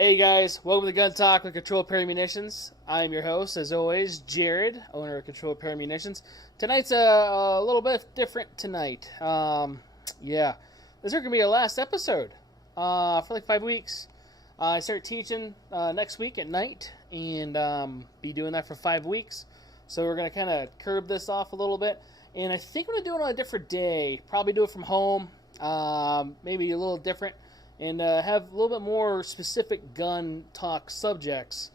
Hey guys, welcome to Gun Talk with Control Pair Munitions. I'm your host, as always, Jared, owner of Control Pair Munitions. Tonight's a little bit different tonight. This is going to be our last episode for like 5 weeks. I start teaching next week at night and be doing that for 5 weeks. So we're going to kind of curb this off a little bit. And I think I'm going to do it on a different day. Probably do it from home, maybe a little different. And have a little bit more specific gun talk subjects.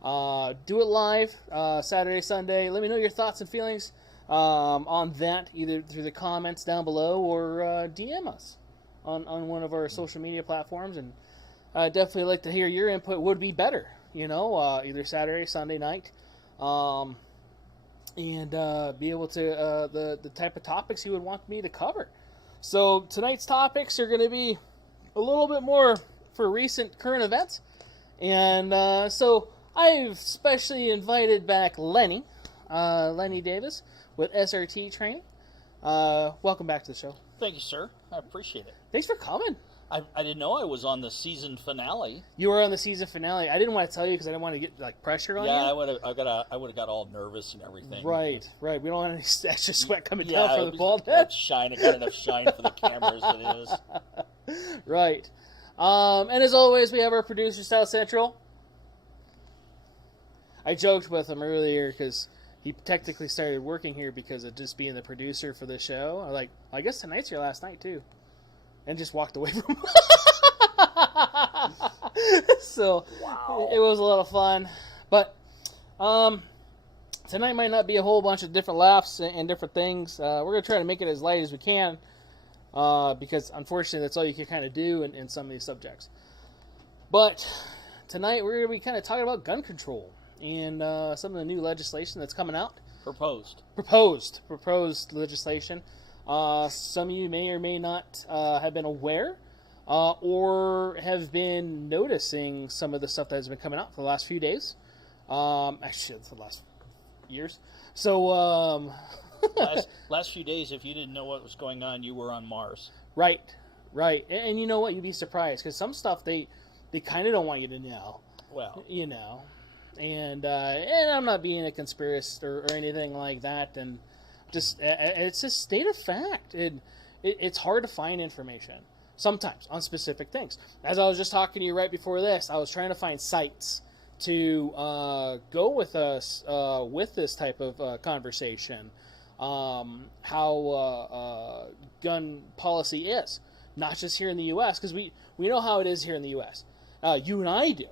Do it live, Saturday, Sunday. Let me know your thoughts and feelings on that, either through the comments down below or DM us on one of our social media platforms. And I'd definitely like to hear your input. Would be better, either Saturday, Sunday night. And be able to, the type of topics you would want me to cover. So tonight's topics are going to be a little bit more for recent current events. And so I've specially invited back Lenny Davis with SRT Training. Welcome back to the show. Thank you, sir. I appreciate it. Thanks for coming. I didn't know I was on the season finale. You were on the season finale. I didn't want to tell you because I didn't want to get pressure on you. Yeah, I would have got all nervous and everything. Right. We don't want any extra sweat coming down from the bald head. Shine. I got enough shine for the cameras as it is. Right. And as always, we have our producer, South Central. I joked with him earlier because he technically started working here because of just being the producer for the show. I'm like, I guess tonight's your last night, too. And just walked away from him. So, wow. It was a lot of fun. But tonight might not be a whole bunch of different laughs and different things. We're going to try to make it as light as we can. Because unfortunately that's all you can kind of do in some of these subjects. But tonight we're going to be kind of talking about gun control and some of the new legislation that's coming out. Proposed legislation. Some of you may or may not have been aware or have been noticing some of the stuff that has been coming out for the last few days. Actually, for the last years. So... last few days, if you didn't know what was going on, you were on Mars. Right. And you know what? You'd be surprised because some stuff they kind of don't want you to know. Well, and I'm not being a conspiracist or anything like that. And just it's a state of fact. It's hard to find information sometimes on specific things. As I was just talking to you right before this, I was trying to find sites to go with us with this type of conversation. How gun policy is, not just here in the U.S., because we know how it is here in the U.S. You and I do.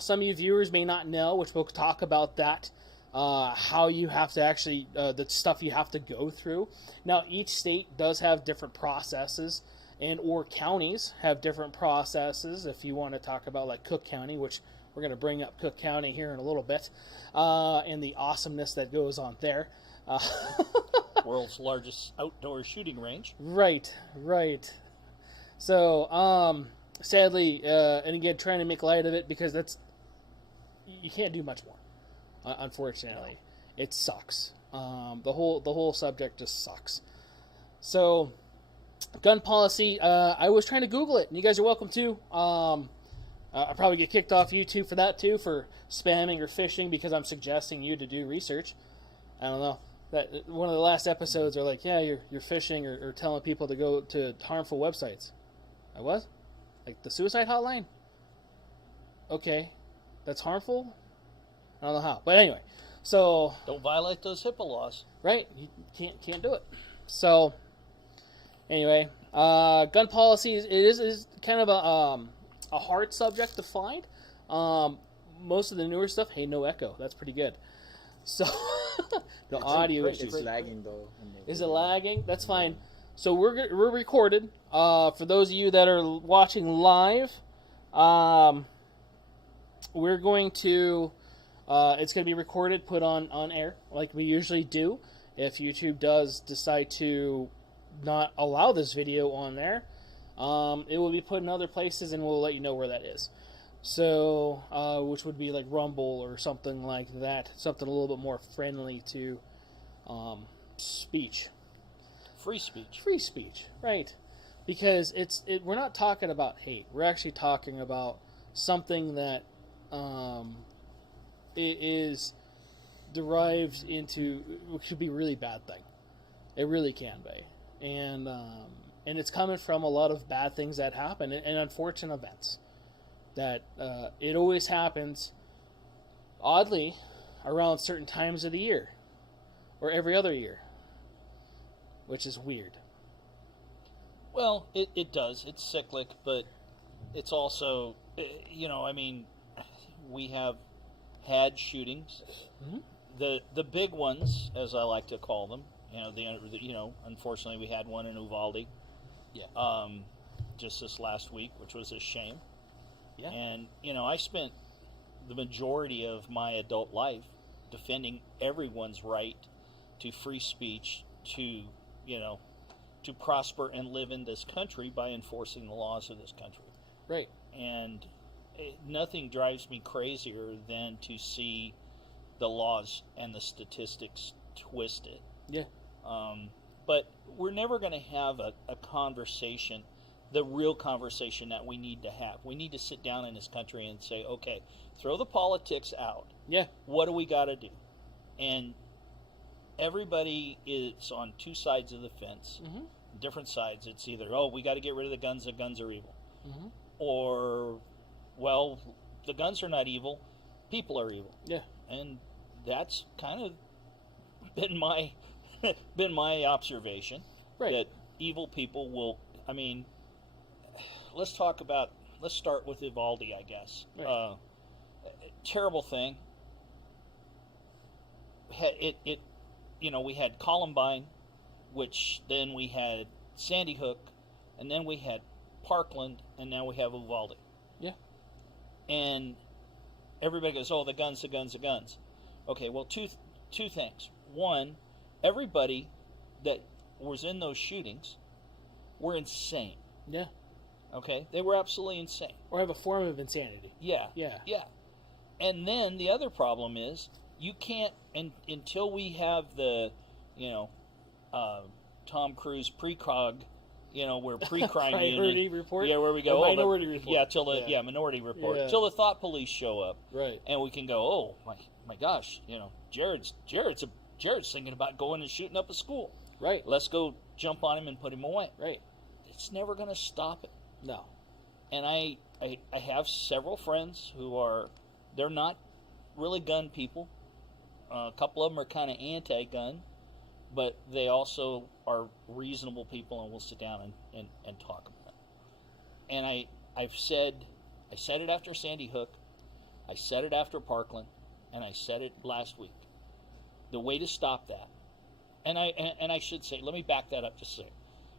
Some of you viewers may not know, which we'll talk about that, how you have to actually, the stuff you have to go through. Now, each state does have different processes, and or counties have different processes. If you want to talk about like Cook County, which we're going to bring up Cook County here in a little bit, and the awesomeness that goes on there. World's largest outdoor shooting range. Right. So, sadly, and again, trying to make light of it because you can't do much more. Unfortunately, no. It sucks. The whole subject just sucks. So, gun policy. I was trying to Google it, and you guys are welcome to. I'll probably get kicked off YouTube for that too, for spamming or phishing because I'm suggesting you to do research. I don't know. That one of the last episodes are like, yeah, you're phishing or telling people to go to harmful websites. I was? Like the suicide hotline? Okay. That's harmful? I don't know how. But anyway, so... Don't violate those HIPAA laws. Right. You can't do it. So, anyway, gun policy is kind of a hard subject to find. Most of the newer stuff, hey, no echo. That's pretty good. So, the audio issues. It's lagging though. Is it lagging? That's fine. So we're recorded. For those of you that are watching live, we're going to. It's going to be recorded, put on air like we usually do. If YouTube does decide to not allow this video on there, it will be put in other places, and we'll let you know where that is. So, which would be like Rumble or something like that. Something a little bit more friendly to speech. Free speech. Free speech, right. Because we're not talking about hate. We're actually talking about something that is derived into, which could be a really bad thing. It really can be, and it's coming from a lot of bad things that happen and unfortunate events. That it always happens, oddly, around certain times of the year, or every other year, which is weird. Well, it does. It's cyclic, but it's also, I mean, we have had shootings. Mm-hmm. The big ones, as I like to call them, unfortunately we had one in Uvalde. Yeah. Just this last week, which was a shame. Yeah. And, I spent the majority of my adult life defending everyone's right to free speech, to prosper and live in this country by enforcing the laws of this country. Right. And nothing drives me crazier than to see the laws and the statistics twisted. Yeah. But we're never going to have a conversation, the real conversation that we need to have. We need to sit down in this country and say, okay, throw the politics out. Yeah. What do we got to do? And everybody is on two sides of the fence, Mm-hmm. different sides. It's either, we got to get rid of the guns are evil. Mm-hmm. Or, well, the guns are not evil, people are evil. Yeah. And that's kind of been my observation. Right. That evil people will, let's start with Uvalde, I guess. Right. Terrible thing. We had Columbine, which then we had Sandy Hook, and then we had Parkland, and now we have Uvalde. Yeah. And everybody goes, the guns. Okay, well, two things. One, everybody that was in those shootings were insane. Yeah. Okay? They were absolutely insane. Or have a form of insanity. Yeah. Yeah. Yeah. And then the other problem is you can't, until we have the, Tom Cruise precog, where pre-crime Minority unit. Report? Yeah, where we go. Minority Report. Yeah, Minority Report. Yeah. Till the thought police show up. Right. And we can go, my gosh, Jared's thinking about going and shooting up a school. Right. Let's go jump on him and put him away. Right. It's never going to stop it. No. And I have several friends they're not really gun people. A couple of them are kind of anti-gun, but they also are reasonable people and will sit down and talk about it. And I said it after Sandy Hook, I said it after Parkland, and I said it last week. The way to stop that, and I should say, let me back that up just a second.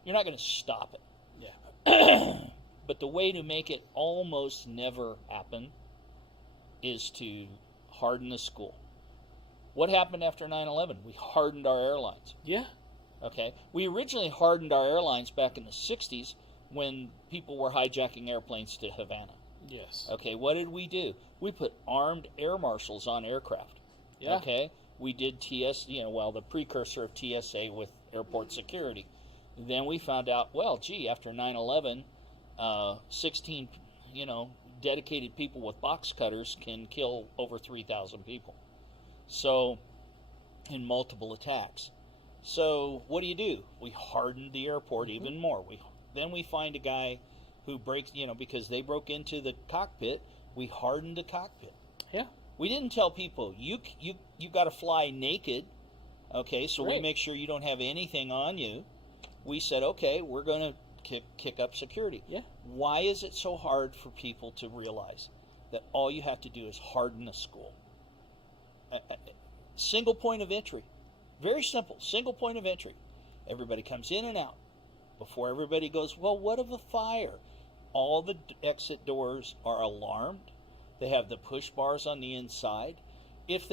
You're not going to stop it. Yeah. But the way to make it almost never happen is to harden the school. What happened after 9/11? We hardened our airlines. Yeah. Okay? We originally hardened our airlines back in the 60s when people were hijacking airplanes to Havana. Yes. Okay, what did we do? We put armed air marshals on aircraft. Yeah. Okay? We did the precursor of TSA with airport security. Then we found out, after 9/11, 16, dedicated people with box cutters can kill over 3,000 people. So, in multiple attacks. So, what do? We hardened the airport even more. Then we find a guy who breaks, because they broke into the cockpit, we hardened the cockpit. Yeah. We didn't tell people, you got to fly naked, okay, so Right. we make sure you don't have anything on you. We said, okay, we're going to kick up security. Yeah. Why is it so hard for people to realize that all you have to do is harden a school? Single point of entry. Very simple. Single point of entry. Everybody comes in and out. Before everybody goes, what of a fire? All the exit doors are alarmed. They have the push bars on the inside. If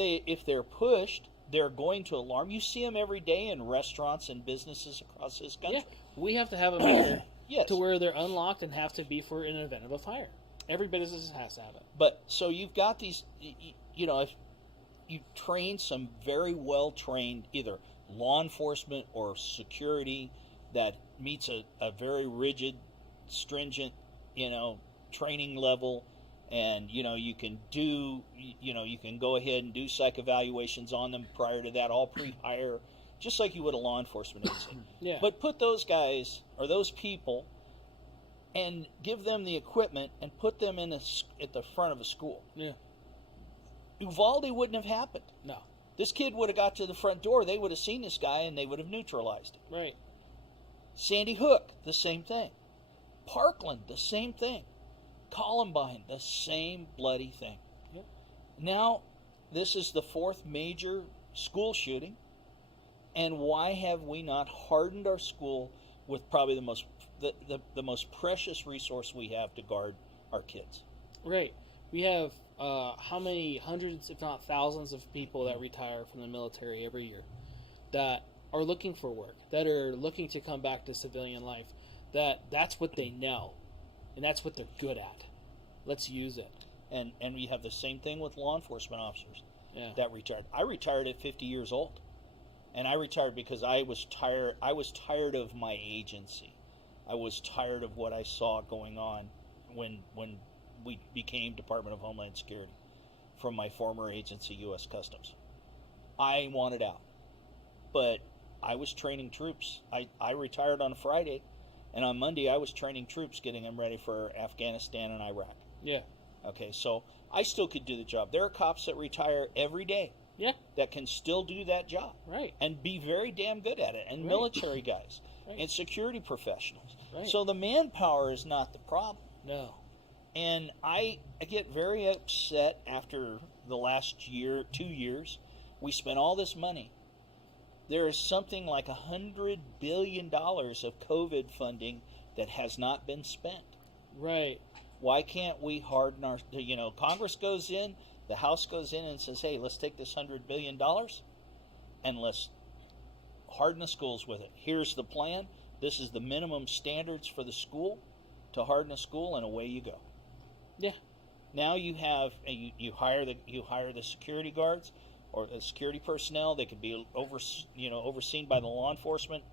they're pushed, they're going to alarm. You see them every day in restaurants and businesses across this country. Yeah. We have to have them here Yes. to where they're unlocked and have to be for an event of a fire. Every business has to have it. But so you've got these, if you train some very well-trained either law enforcement or security that meets a very rigid, stringent, training level, And, you can you can go ahead and do psych evaluations on them prior to that, all pre-hire, just like you would a law enforcement agency. Yeah. But put those guys or those people and give them the equipment and put them at the front of a school. Yeah. Uvalde wouldn't have happened. No. This kid would have got to the front door. They would have seen this guy and they would have neutralized him. Right. Sandy Hook, the same thing. Parkland, the same thing. Columbine, the same bloody thing. Yep. Now, this is the fourth major school shooting, and why have we not hardened our school with probably the most precious resource we have to guard our kids? Right. We have how many hundreds, if not thousands, of people that retire from the military every year that are looking for work, that are looking to come back to civilian life, that's what they know, and that's what they're good at. Let's use it. And we have the same thing with law enforcement officers that retired. I retired at 50 years old, and I retired because I was tired of my agency. I was tired of what I saw going on when we became Department of Homeland Security from my former agency, U.S. Customs. I wanted out, but I was training troops. I retired on a Friday, and on Monday I was training troops, getting them ready for Afghanistan and Iraq. Yeah. Okay, so I still could do the job. There are cops that retire every day. Yeah. That can still do that job. Right. And be very damn good at it. And right. military guys. Right. And security professionals. Right. So the manpower is not the problem. No. And I get very upset after the last 2 years. We spent all this money. There is something like $100 billion of COVID funding that has not been spent. Right. Why can't we harden our, Congress goes in, the House goes in and says, hey, let's take this $100 billion and let's harden the schools with it. Here's the plan. This is the minimum standards for the school to harden a school, and away you go. Yeah. Now you have, you hire the security guards or the security personnel. They could be overseen by the law enforcement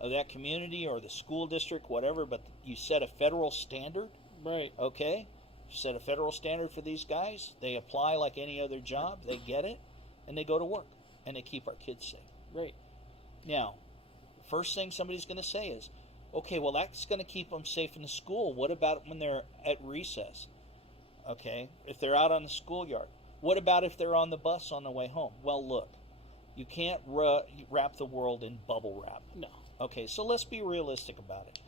of that community or the school district, whatever, but you set a federal standard. Right. Okay, set a federal standard for these guys. They apply like any other job. They get it, and they go to work, and they keep our kids safe. Right. Now, first thing somebody's going to say is, okay, well, that's going to keep them safe in the school. What about when they're at recess? Okay, if they're out on the schoolyard. What about if they're on the bus on the way home? Well, look, you can't wrap the world in bubble wrap. No. Okay, so let's be realistic about it.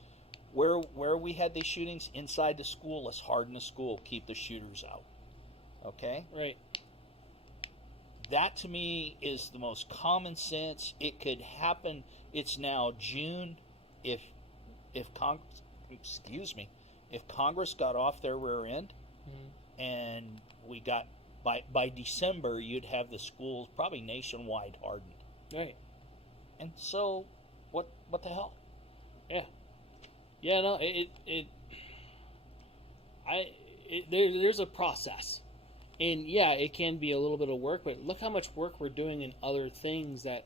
Where we had these shootings inside the school, let's harden the school, keep the shooters out. Okay? Right. That to me is the most common sense. It could happen. It's now June. If Congress got off their rear end, and we got by December, you'd have the schools probably nationwide hardened. Right. And so, what the hell? Yeah. Yeah, no, there's a process, and yeah, it can be a little bit of work, but look how much work we're doing in other things that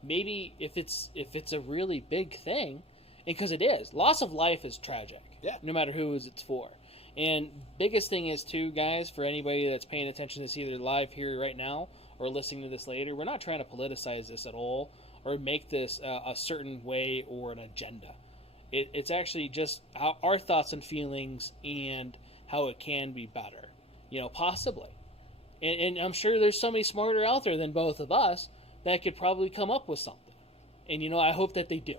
maybe if it's a really big thing, and because it is, loss of life is tragic. Yeah. No matter who it's for, and biggest thing is too, guys, for anybody that's paying attention to this either live here right now or listening to this later, we're not trying to politicize this at all or make this a certain way or an agenda. It's actually just our thoughts and feelings and how it can be better, possibly. And I'm sure there's somebody smarter out there than both of us that could probably come up with something. And, I hope that they do.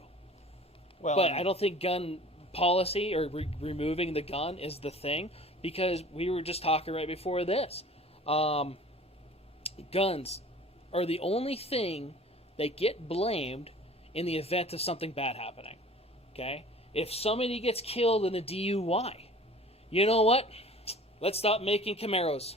Well, but I don't think gun policy or removing the gun is the thing, because we were just talking right before this. Guns are the only thing that get blamed in the event of something bad happening. Okay? If somebody gets killed in a DUI, you know what? Let's stop making Camaros.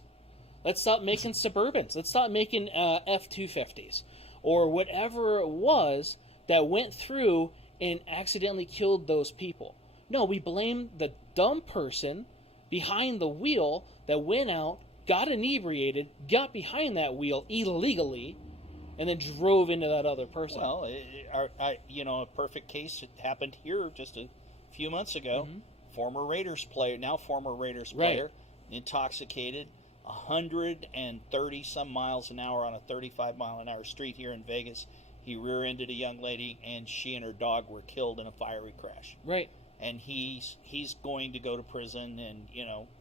Let's stop making Suburbans. Let's stop making F-250s. Or whatever it was that went through and accidentally killed those people. No, we blame the dumb person behind the wheel that went out, got inebriated, got behind that wheel illegally, and then drove into that other person. Well, a perfect case happened here just a few months ago. Mm-hmm. Former Raiders player, intoxicated, 130 some miles an hour on a 35 mile an hour street here in Vegas. He rear-ended a young lady, and she and her dog were killed in a fiery crash. Right. And he's going to go to prison, and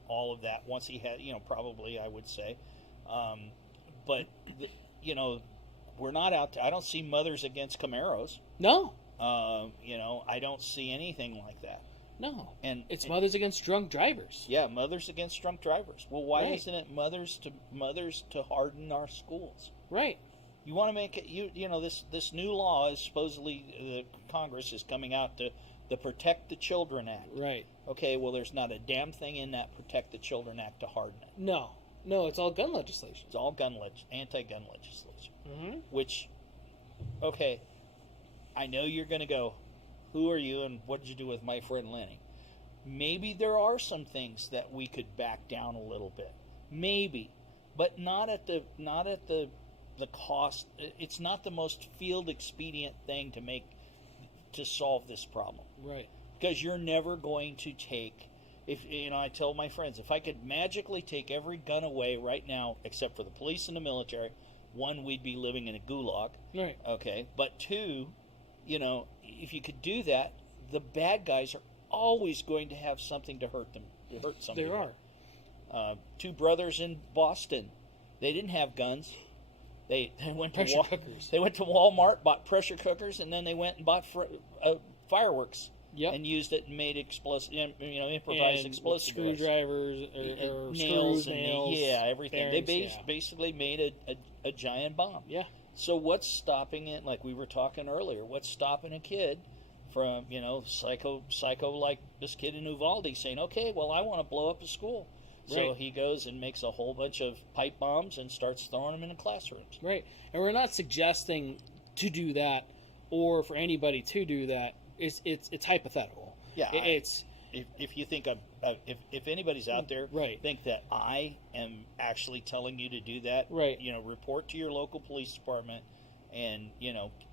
all of that once he had probably, I would say, but we're not out to, I don't see Mothers Against Camaros. No. I don't see anything like that. No. And it's Mothers Against Drunk Drivers. Yeah, Mothers Against Drunk Drivers. Well, why Right. isn't it mothers to harden our schools? Right. You want to make it, this new law is supposedly, the Congress is coming out to the Protect the Children Act. Right. Okay, well, there's not a damn thing in that Protect the Children Act to harden it. No, it's all gun legislation. It's all anti-gun legislation. Mm-hmm. Which, okay, I know you're going to go, who are you and what did you do with my friend Lenny? Maybe there are some things that we could back down a little bit. Maybe. But not at the cost. It's not the most field expedient thing to solve this problem. Right. Because you're never going to take, I tell my friends, if I could magically take every gun away right now, except for the police and the military, one, we'd be living in a gulag. Right. Okay. But two, if you could do that, the bad guys are always going to have something to hurt them. To hurt somebody. There are. Two brothers in Boston. They didn't have guns. They went to Pressure cookers. They went to Walmart, bought pressure cookers, and then they went and bought fireworks. Yep. And used it and made improvised explosive screwdrivers or nails screws, and nails, everything. bearings, They basically made a giant bomb. Yeah. So what's stopping it? Like we were talking earlier, what's stopping a kid from psycho like this kid in Uvalde saying, okay, well, I want to blow up a school. So Right. he goes and makes a whole bunch of pipe bombs and starts throwing them in the classrooms. Right. And we're not suggesting to do that or for anybody to do that. It's hypothetical. Yeah. It's if you think if anybody's out there Right. think that I am actually telling you to do that, Right. Report to your local police department and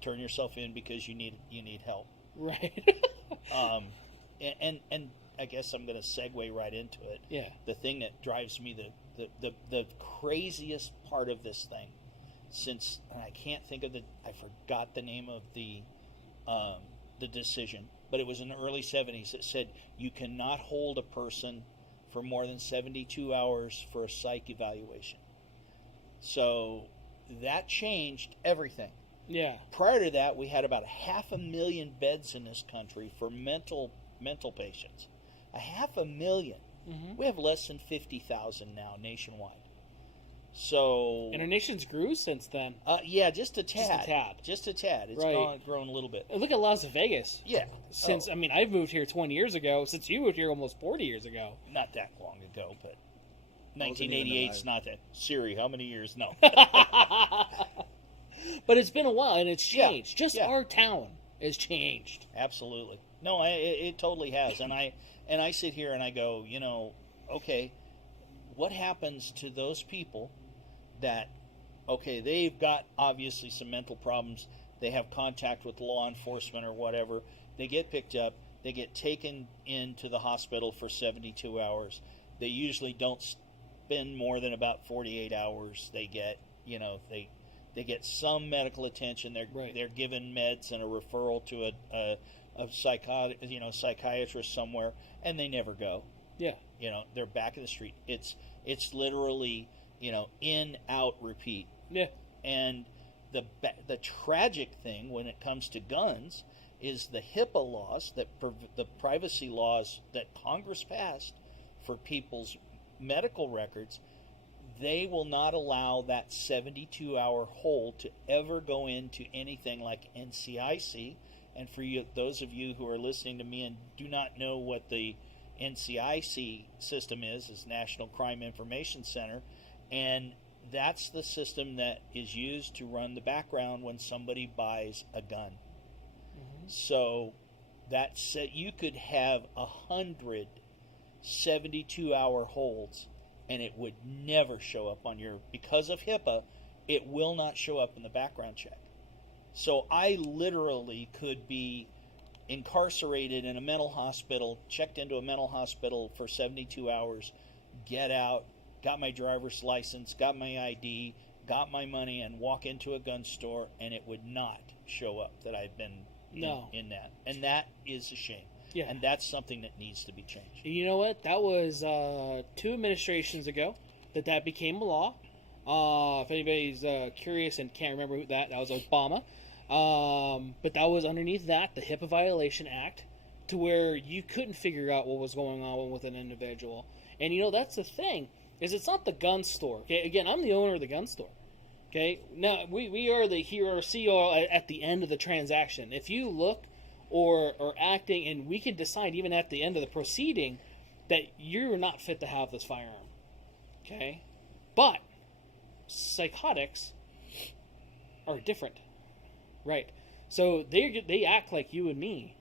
turn yourself in because you need help. right. And I guess I'm going to segue right into it. Yeah. The thing that drives me the craziest part of this thing, since I can't think of I forgot the name of the decision, but it was in the early 70s. It said you cannot hold a person for more than 72 hours for a psych evaluation. So that changed everything. Yeah. Prior to that, we had about 500,000 beds in this country for mental patients. 500,000. Mm-hmm. We have less than 50,000 now nationwide. So And our nation's grew since then. yeah, just a tad. Just a tad. It's Right. grown a little bit. And look at Las Vegas. Yeah. Since I've moved here 20 years ago. Since you moved here almost 40 years ago. Not that long ago, but Wasn't even 1988's alive. not that. Siri, how many years? No. But it's been a while and it's Yeah, changed. Just yeah. our town has changed. Absolutely. No, it totally has. And I sit here and I go, okay, what happens to those people that, okay, they've got obviously some mental problems. They have contact with law enforcement or whatever. They get picked up. They get taken into the hospital for 72 hours. They usually don't spend more than about 48 hours. They get, they get some medical attention. Right. They're given meds and a referral to a psychiatrist somewhere, and they never go. Yeah. They're back in the street. It's literally, in, out, repeat. Yeah. And the tragic thing when it comes to guns is the HIPAA laws, the privacy laws that Congress passed for people's medical records. They will not allow that 72-hour hold to ever go into anything like NCIC. And for you, those of you who are listening to me and do not know what the NCIC system is National Crime Information Center, and that's the system that is used to run the background when somebody buys a gun. Mm-hmm. So that said, you could have 100 72-hour holds, and it would never show up on because of HIPAA, it will not show up in the background check. So I literally could be incarcerated in a mental hospital, checked into a mental hospital for 72 hours, get out, got my driver's license, got my ID, got my money, and walk into a gun store, and it would not show up that I've been in that. And that is a shame. Yeah. And that's something that needs to be changed. You know what? That was 2 administrations ago that became a law. If anybody's curious and can't remember who that was Obama. But that was underneath that, the HIPAA Violation Act, to where you couldn't figure out what was going on with an individual. And, that's the thing, is it's not the gun store. Okay, again, I'm the owner of the gun store. Okay, now we are the hero or CEO at the end of the transaction. If you look or acting, and we can decide even at the end of the proceeding that you're not fit to have this firearm. Okay, but psychotics are different, right? So they act like you and me,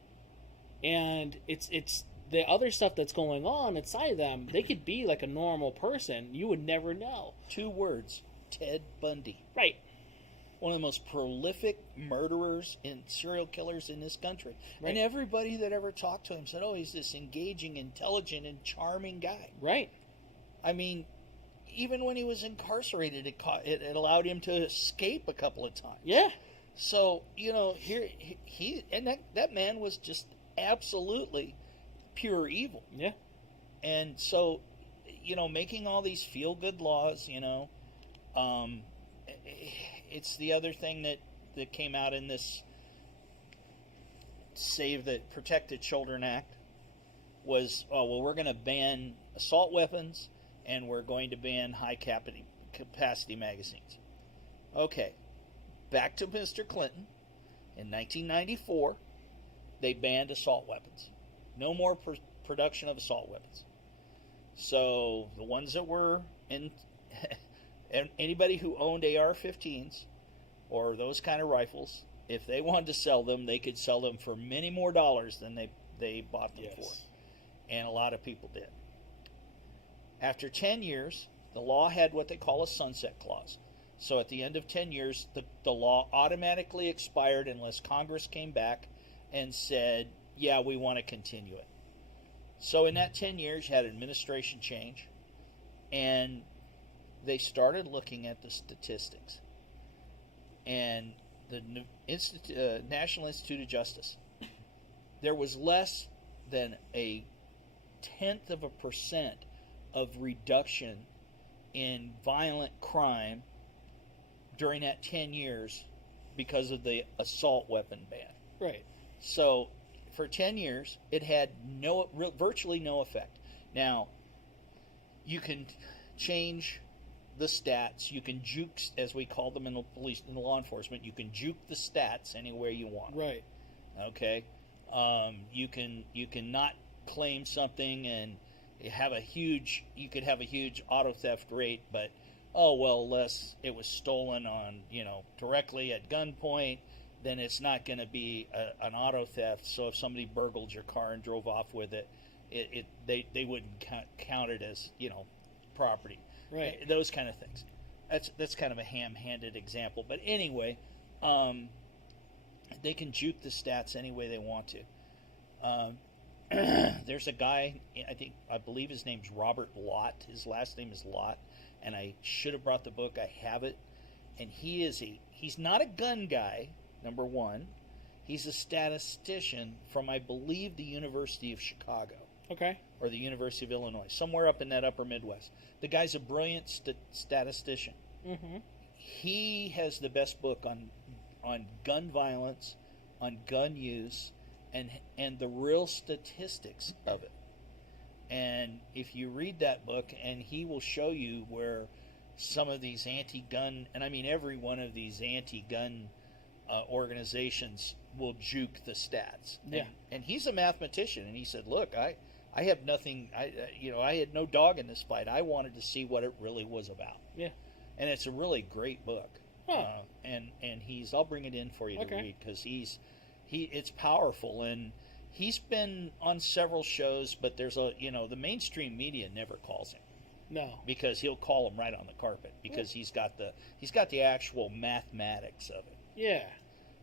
and it's the other stuff that's going on inside them. They could be like a normal person. You would never know. 2 words: Ted Bundy. Right. One of the most prolific murderers and serial killers in this country. Right. And everybody that ever talked to him said, oh, he's this engaging, intelligent, and charming guy. Right. I mean, even when he was incarcerated, it allowed him to escape a couple of times. Yeah. So, here he and that man was just absolutely pure evil. Yeah. And so, making all these feel-good laws, it's the other thing that came out in this Save the Protected Children Act was, we're going to ban assault weapons and we're going to ban high capacity magazines. Okay, back to Mr. Clinton. In 1994, they banned assault weapons. No more production of assault weapons. So the ones that were in... And anybody who owned AR-15s or those kind of rifles, if they wanted to sell them, they could sell them for many more dollars than they bought them for. And a lot of people did. After 10 years, the law had what they call a sunset clause. So at the end of 10 years, the law automatically expired unless Congress came back and said, yeah, we want to continue it. So in that 10 years, you had administration change, and they started looking at the statistics. And the National Institute of Justice, there was less than 0.1% of reduction in violent crime during that 10 years because of the assault weapon ban. Right. So for 10 years, it had virtually no effect. Now, you can change the stats. You can juke, as we call them in the police, in the law enforcement. You can juke the stats any way you want. Right. Okay. You can not claim something and have you could have a huge auto theft rate, but unless it was stolen on directly at gunpoint, then it's not going to be an auto theft. So if somebody burgled your car and drove off with it, they wouldn't count it as property. Right. Those kind of things. That's kind of a ham-handed example. But anyway, they can juke the stats any way they want to. There's a guy, I believe his name's Robert Lott. His last name is Lott, and I should have brought the book. I have it. And he's not a gun guy, number one. He's a statistician from, I believe, the University of Chicago. Okay. Or the University of Illinois, somewhere up in that upper Midwest. The guy's a brilliant statistician. Mm-hmm. He has the best book on gun violence, on gun use, and the real statistics of it. And if you read that book, and he will show you where some of these anti-gun, and I mean every one of these anti-gun organizations will juke the stats. Yeah. And he's a mathematician, and he said, look, I have nothing. I had no dog in this fight. I wanted to see what it really was about. Yeah, and it's a really great book. Huh. And I'll bring it in for you to read because it's powerful, and he's been on several shows. But there's the mainstream media never calls him. No, because he'll call him right on the carpet because he's got the actual mathematics of it. Yeah.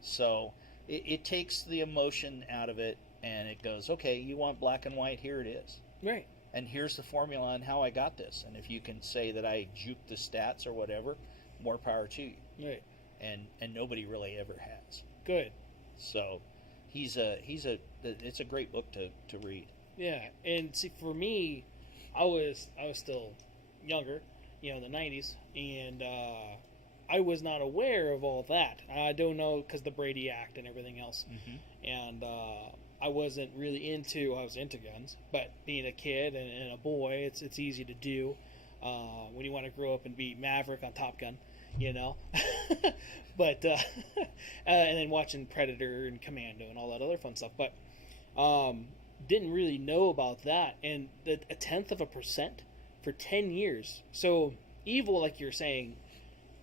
So it takes the emotion out of it. And it goes, okay, you want black and white? Here it is. Right. and here's the formula on how I got this. And if you can say that I juked the stats or whatever, more power to you. Right. And nobody really ever has. Good. So it's a great book to read. Yeah, and see, for me, I was still younger, in the 90s, and I was not aware of all that. I don't know, because the Brady Act and everything else. And I wasn't really I was into guns, but being a kid and a boy, it's easy to do when you want to grow up and be Maverick on Top Gun, but and then watching Predator and Commando and all that other fun stuff, but didn't really know about that. And a 0.1% for 10 years. So evil, like you're saying,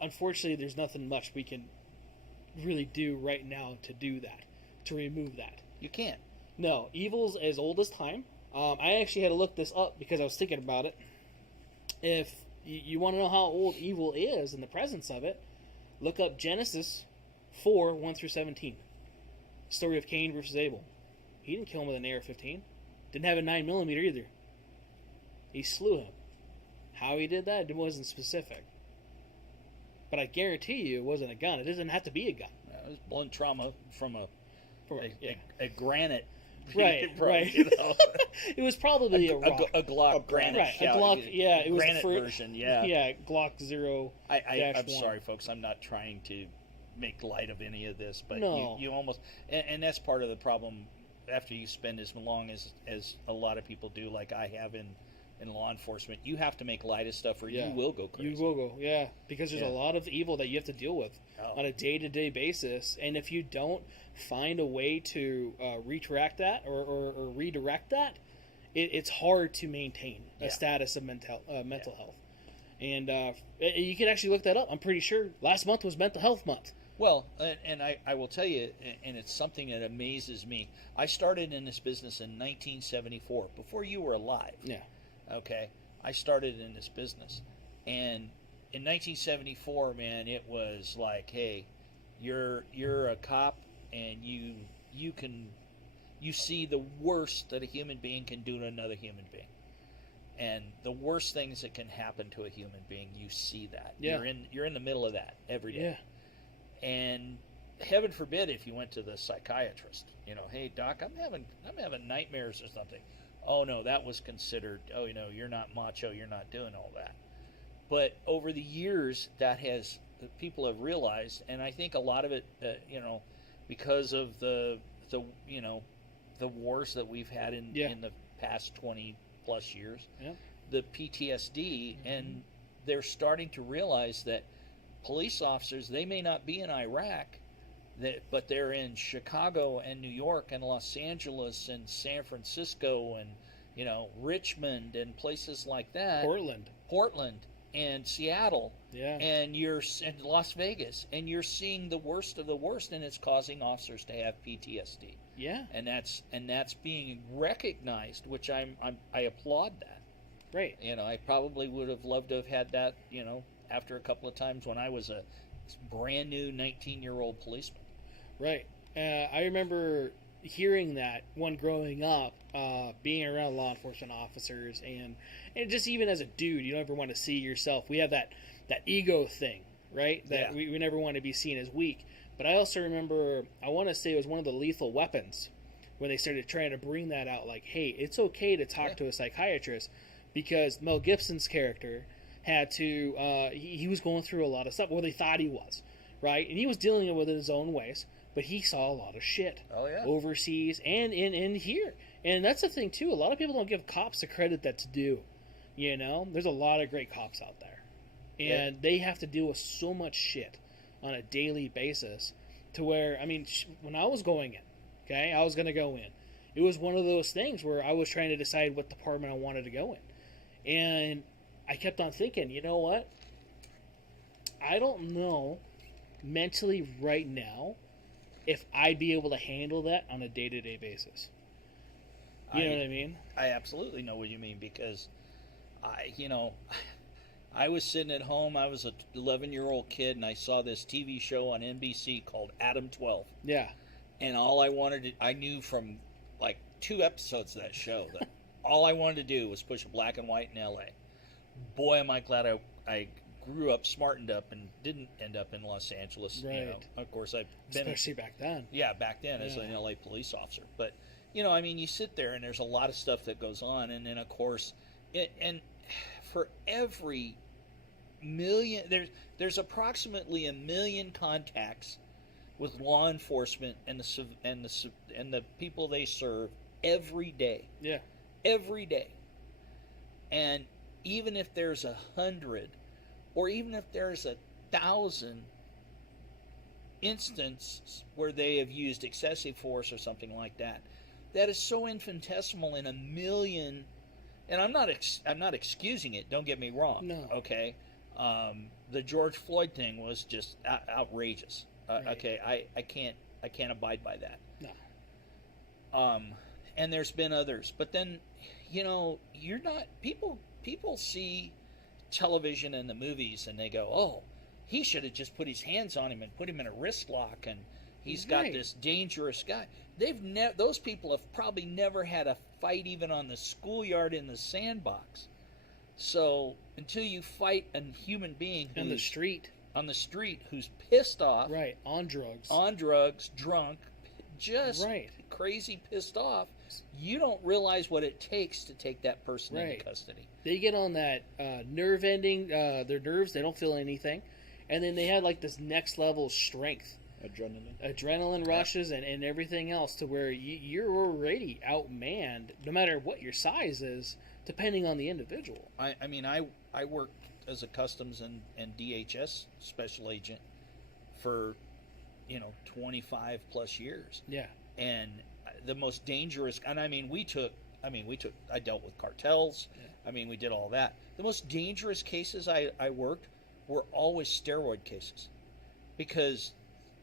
unfortunately, there's nothing much we can really do right now to do that, to remove that. You can't. No, evil's as old as time. I actually had to look this up because I was thinking about it. If you want to know how old evil is and the presence of it, look up Genesis 4, 1-17. Story of Cain versus Abel. He didn't kill him with an AR-15. Didn't have a 9mm either. He slew him. How he did that, it wasn't specific. But I guarantee you it wasn't a gun. It doesn't have to be a gun. It was blunt trauma from a granite. Right. It was probably a rock. A Glock granite. Right, a Glock, it was granite the first version, yeah. Yeah, Glock 0. I'm sorry, folks. I'm not trying to make light of any of this, but no. you almost... And that's part of the problem after you spend as long as a lot of people do, like I have in law enforcement. You have to make light of stuff or you will go crazy. You will go, because there's a lot of evil that you have to deal with on a day-to-day basis, and if you don't find a way to retract that or redirect that, it's hard to maintain a status of mental health. And you can actually look that up. I'm pretty sure last month was Mental Health Month. Well, and I will tell you, and it's something that amazes me. I started in this business in 1974, before you were alive. Yeah. Okay, I started in this business, and in 1974, man, it was like, hey, you're a cop, and you see the worst that a human being can do to another human being, and the worst things that can happen to a human being, you see that. Yeah. You're in the middle of that every day. Yeah. And heaven forbid if you went to the psychiatrist, hey doc, I'm having nightmares or something. Oh no, that was considered, you're not macho, you're not doing all that. But over the years, people have realized, and I think a lot of it, because of the wars that we've had in the past 20 plus years, the PTSD, and they're starting to realize that police officers, they may not be in Iraq, but they're in Chicago and New York and Los Angeles and San Francisco and Richmond and places like that. Portland and Seattle. Yeah. And in Las Vegas, and you're seeing the worst of the worst, and it's causing officers to have PTSD. Yeah. And that's being recognized, which I applaud that. Right. I probably would have loved to have had that, after a couple of times when I was a brand new 19-year-old policeman. Right. I remember hearing that growing up, being around law enforcement officers, and just even as a dude, you don't ever want to see yourself. We have that ego thing, right? That we never want to be seen as weak. But I also remember, I want to say it was one of the Lethal Weapons when they started trying to bring that out. Like, hey, it's okay to talk to a psychiatrist, because Mel Gibson's character had to, he was going through a lot of stuff, or they thought he was, right? And he was dealing with it in his own ways. But he saw a lot of shit overseas and in here. And that's the thing, too. A lot of people don't give cops the credit that's due. There's a lot of great cops out there. And they have to deal with so much shit on a daily basis to where, when I was going in, I was going to go in. It was one of those things where I was trying to decide what department I wanted to go in. And I kept on thinking, you know what? I don't know mentally right now if I'd be able to handle that on a day-to-day basis. You know what I mean? I absolutely know what you mean, because I was sitting at home. I was an 11-year-old kid, and I saw this TV show on NBC called Adam 12. Yeah. And I knew from like 2 episodes of that show that all I wanted to do was push a black and white in L.A. Boy, am I glad I grew up, smartened up, and didn't end up in Los Angeles. Right. You know, of course, I've been Especially back then. Yeah, back then as an LA police officer. But you know, I mean, you sit there and there's a lot of stuff that goes on, and then of course, and for every million, there's approximately 1 million contacts with law enforcement and the people they serve every day. Yeah. Every day. And even if there's 100, or even if there's 1,000 instances where they have used excessive force or something like that, that is so infinitesimal in 1 million. And I'm not excusing it. Don't get me wrong. No. Okay. The George Floyd thing was just outrageous. Right. Okay. I can't abide by that. No. And there's been others, but then, you know, you're not people see television and the movies and they go, oh, he should have just put his hands on him and put him in a wrist lock, and he's got this dangerous guy. Those people have probably never had a fight even on the schoolyard in the sandbox. So until you fight a human being on the street who's pissed off, right, on drugs, drunk, just crazy pissed off, you don't realize what it takes to take that person into custody. They get on that nerve ending, their nerves, they don't feel anything, and then they have like this next level strength, adrenaline rushes, and everything else, to where you're already outmanned no matter what your size is, depending on the individual. I mean, I worked as a customs and DHS special agent for 25 plus years. Yeah. And the most dangerous, and I dealt with cartels. Yeah. I mean, we did all that. The most dangerous cases I worked were always steroid cases because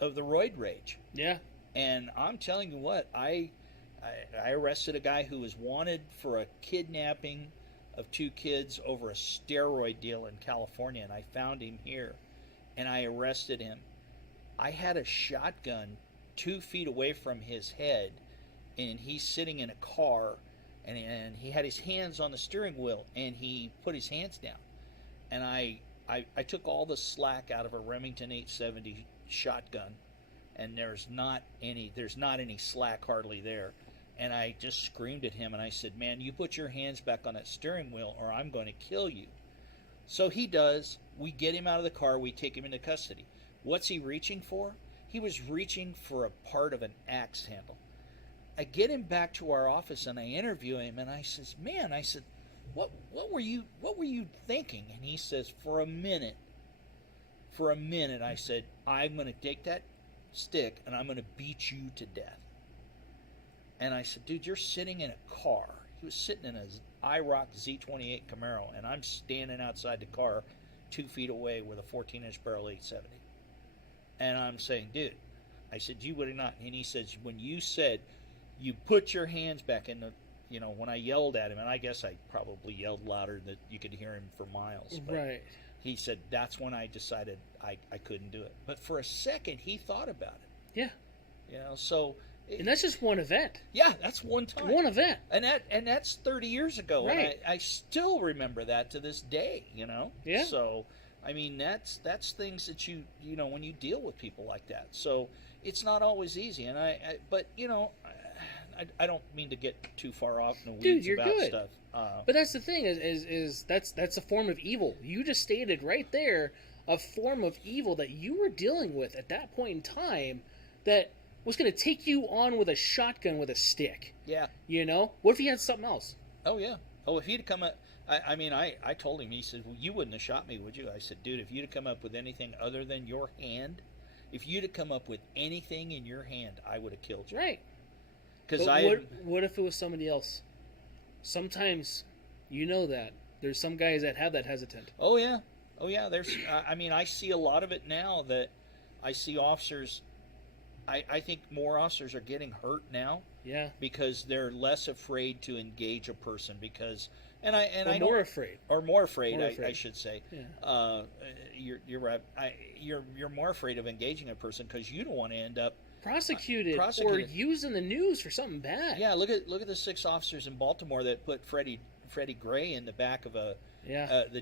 of the roid rage. Yeah. And I'm telling you what, I arrested a guy who was wanted for a kidnapping of 2 kids over a steroid deal in California, and I found him here, and I arrested him. I had a shotgun 2 feet away from his head, and he's sitting in a car, and he had his hands on the steering wheel, and he put his hands down. And I took all the slack out of a Remington 870 shotgun, and there's not any slack hardly there. And I just screamed at him, and I said, man, you put your hands back on that steering wheel or I'm going to kill you. So he does. We get him out of the car. We take him into custody. What's he reaching for? He was reaching for a part of an axe handle. I get him back to our office and I interview him, and I says, man, I said, what were you thinking? And he says, for a minute, I said, I'm going to take that stick and I'm going to beat you to death. And I said, dude, you're sitting in a car. He was sitting in a IROC Z28 Camaro, and I'm standing outside the car 2 feet away with a 14-inch barrel 870. And I'm saying, dude, I said, you would have not. And he says, when you said you put your hands back in the, when I yelled at him, and I guess I probably yelled louder that you could hear him for miles. But right. He said, that's when I decided I couldn't do it. But for a second, he thought about it. Yeah. So... And that's just one event. Yeah, that's one time. One event. And that's 30 years ago. Right. And I still remember that to this day, Yeah. So, I mean, that's things that you when you deal with people like that. So, it's not always easy. And but I don't mean to get too far off in the weeds. Dude, you're about good. Stuff. But that's the thing is that's a form of evil. You just stated right there a form of evil that you were dealing with at that point in time that was going to take you on with a shotgun with a stick. Yeah. What if he had something else? Oh, yeah. Oh, if he'd have come up... I told him, he said, well, you wouldn't have shot me, would you? I said, dude, if you'd have come up with anything other than your hand, if you'd have come up with anything in your hand, I would have killed you. Right. Because what if it was somebody else? Sometimes, that. There's some guys that have that hesitant. Oh, yeah. There's... I see a lot of it now that I see officers... I think more officers are getting hurt now. Yeah. Because they're less afraid to engage a person because more afraid. I should say. Yeah. You're right. You're more afraid of engaging a person because you don't want to end up prosecuted or used in the news for something bad. Yeah, look at the 6 officers in Baltimore that put Freddie Gray in the back of the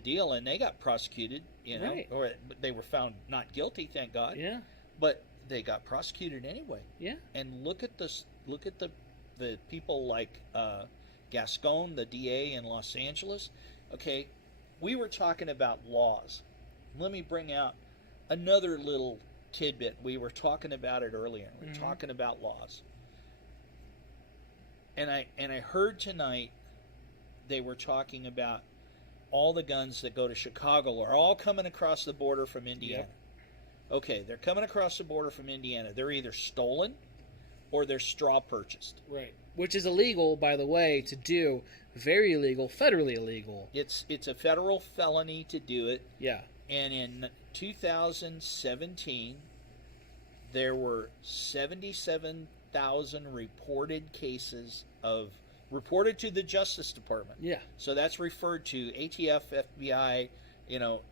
deal, and they got prosecuted. Right. Or they were found not guilty, thank God. Yeah. But they got prosecuted anyway. Yeah. And look at this. Look at the people like Gascon, the DA in Los Angeles. Okay, we were talking about laws. Let me bring out another little tidbit. We were talking about it earlier. We're talking about laws. And I heard tonight they were talking about all the guns that go to Chicago are all coming across the border from Indiana. Yep. Okay, they're coming across the border from Indiana. They're either stolen or they're straw purchased. Right. Which is illegal, by the way, to do. Very illegal, federally illegal. It's a federal felony to do it. Yeah. And in 2017, there were 77,000 reported cases reported to the Justice Department. Yeah. So that's referred to ATF, FBI,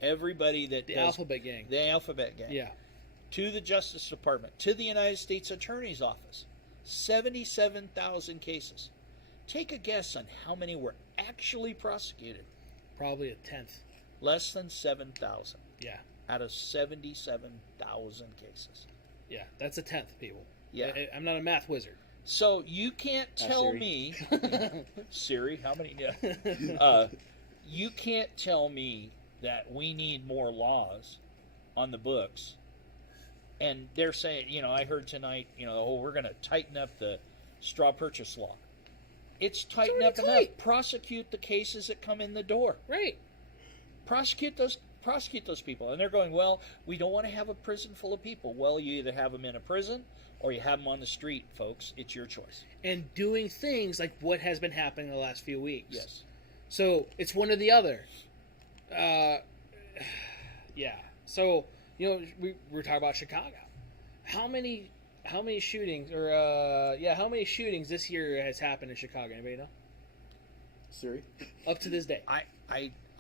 everybody that the Alphabet Gang. The Alphabet Gang. Yeah. To the Justice Department, to the United States Attorney's Office. 77,000 cases. Take a guess on how many were actually prosecuted. Probably a tenth. Less than 7,000. Yeah. Out of 77,000 cases. Yeah, that's a tenth, people. Yeah. I'm not a math wizard. So you can't tell me, Siri, how many? You can't tell me that we need more laws on the books. And they're saying, I heard tonight, we're going to tighten up the straw purchase law. It's tightened up enough. Prosecute the cases that come in the door. Right. Prosecute those people. And they're going, well, we don't want to have a prison full of people. Well, you either have them in a prison or you have them on the street, folks. It's your choice. And doing things like what has been happening the last few weeks. Yes. So it's one or the other. Yeah. So, we're talking about Chicago. How many shootings how many shootings this year has happened in Chicago? Anybody know? Siri? Up to this day. I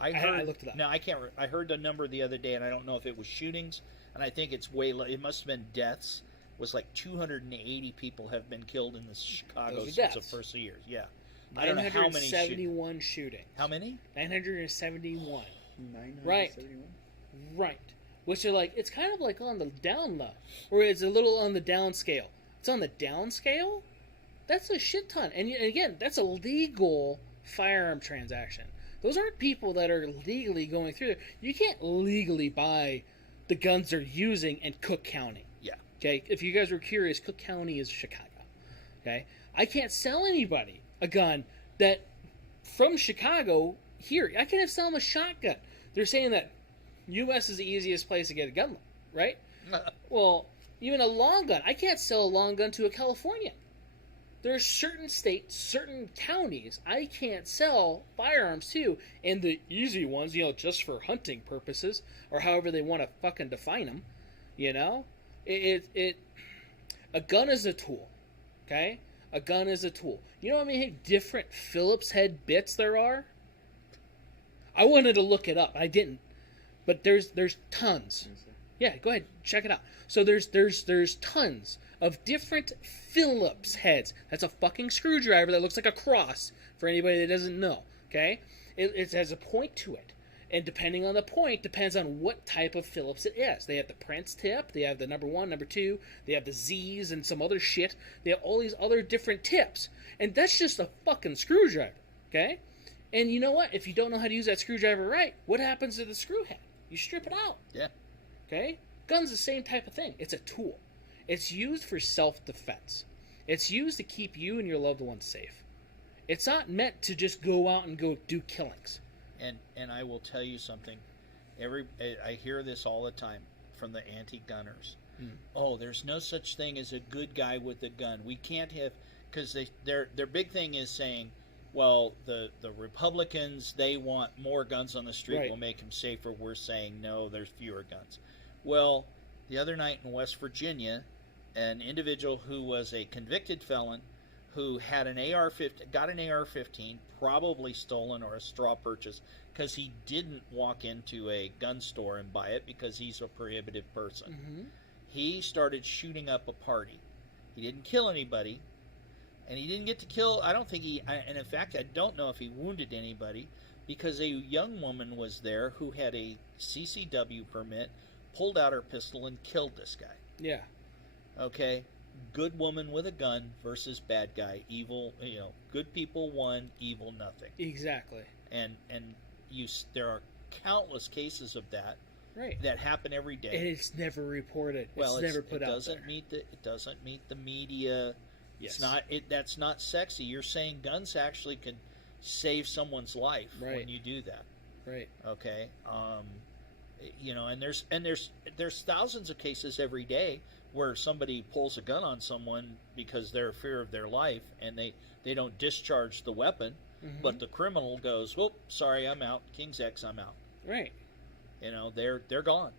heard. I looked it up. No, I can't. I heard the number the other day, and I don't know if it was shootings, and I think it's way. It must have been deaths. It was like 280 people have been killed in Chicago since the first of years. Yeah, I don't know how many. 971 shootings. How many? 971. 971. Right. Which are like, it's kind of like on the down low, or it's a little on the down scale. It's on the down scale. That's a shit ton, and again, that's a legal firearm transaction. Those aren't people that are legally going through there. You can't legally buy the guns they're using in Cook County. Yeah. Okay? If you guys were curious, Cook County is Chicago. Okay? I can't sell anybody a gun that from Chicago here. I can't sell them a shotgun. They're saying that U.S. is the easiest place to get a gun, right? Well, even a long gun. I can't sell a long gun to a Californian. There are certain states, certain counties I can't sell firearms to, and the easy ones, just for hunting purposes, or however they want to fucking define them, a gun is a tool, okay? A gun is a tool. You know how many different Phillips head bits there are? I wanted to look it up, I didn't, but there's tons. Yeah, go ahead, check it out. So there's tons of different Phillips heads. That's a fucking screwdriver that looks like a cross for anybody that doesn't know, okay? It has a point to it. And depending on the point, depends on what type of Phillips it is. They have the Prince tip, they have the number 1, number 2, they have the Z's and some other shit. They have all these other different tips. And that's just a fucking screwdriver, okay? And you know what? If you don't know how to use that screwdriver right, what happens to the screw head? You strip it out. Yeah. Okay? Gun's the same type of thing. It's a tool. It's used for self-defense. It's used to keep you and your loved ones safe. It's not meant to just go out and go do killings. And I will tell you something. I hear this all the time from the anti-gunners. Oh, there's no such thing as a good guy with a gun. We can't have, because their big thing is saying, well, the Republicans, they want more guns on the street. Right. We'll make them safer. We're saying no, there's fewer guns. Well, the other night in West Virginia, an individual who was a convicted felon who had an got an AR-15, probably stolen or a straw purchase, because he didn't walk into a gun store and buy it because he's a prohibited person. Mm-hmm. He started shooting up a party. He didn't kill anybody. And he didn't get to kill, I don't think and in fact, I don't know if he wounded anybody, because a young woman was there who had a CCW permit, pulled out her pistol, and killed this guy. Yeah. Okay? Good woman with a gun versus bad guy. Evil, good people won, evil nothing. Exactly. And there are countless cases of that. Right. That happen every day. And it's never reported. Well, never put out there. It doesn't meet the media. Yes. It's not. That's not sexy. You're saying guns actually can save someone's life when you do that. Right. Okay. And there's thousands of cases every day where somebody pulls a gun on someone because they're fear of their life, and they don't discharge the weapon, but the criminal goes, "Whoop, sorry, I'm out. King's X, I'm out." Right. They're gone,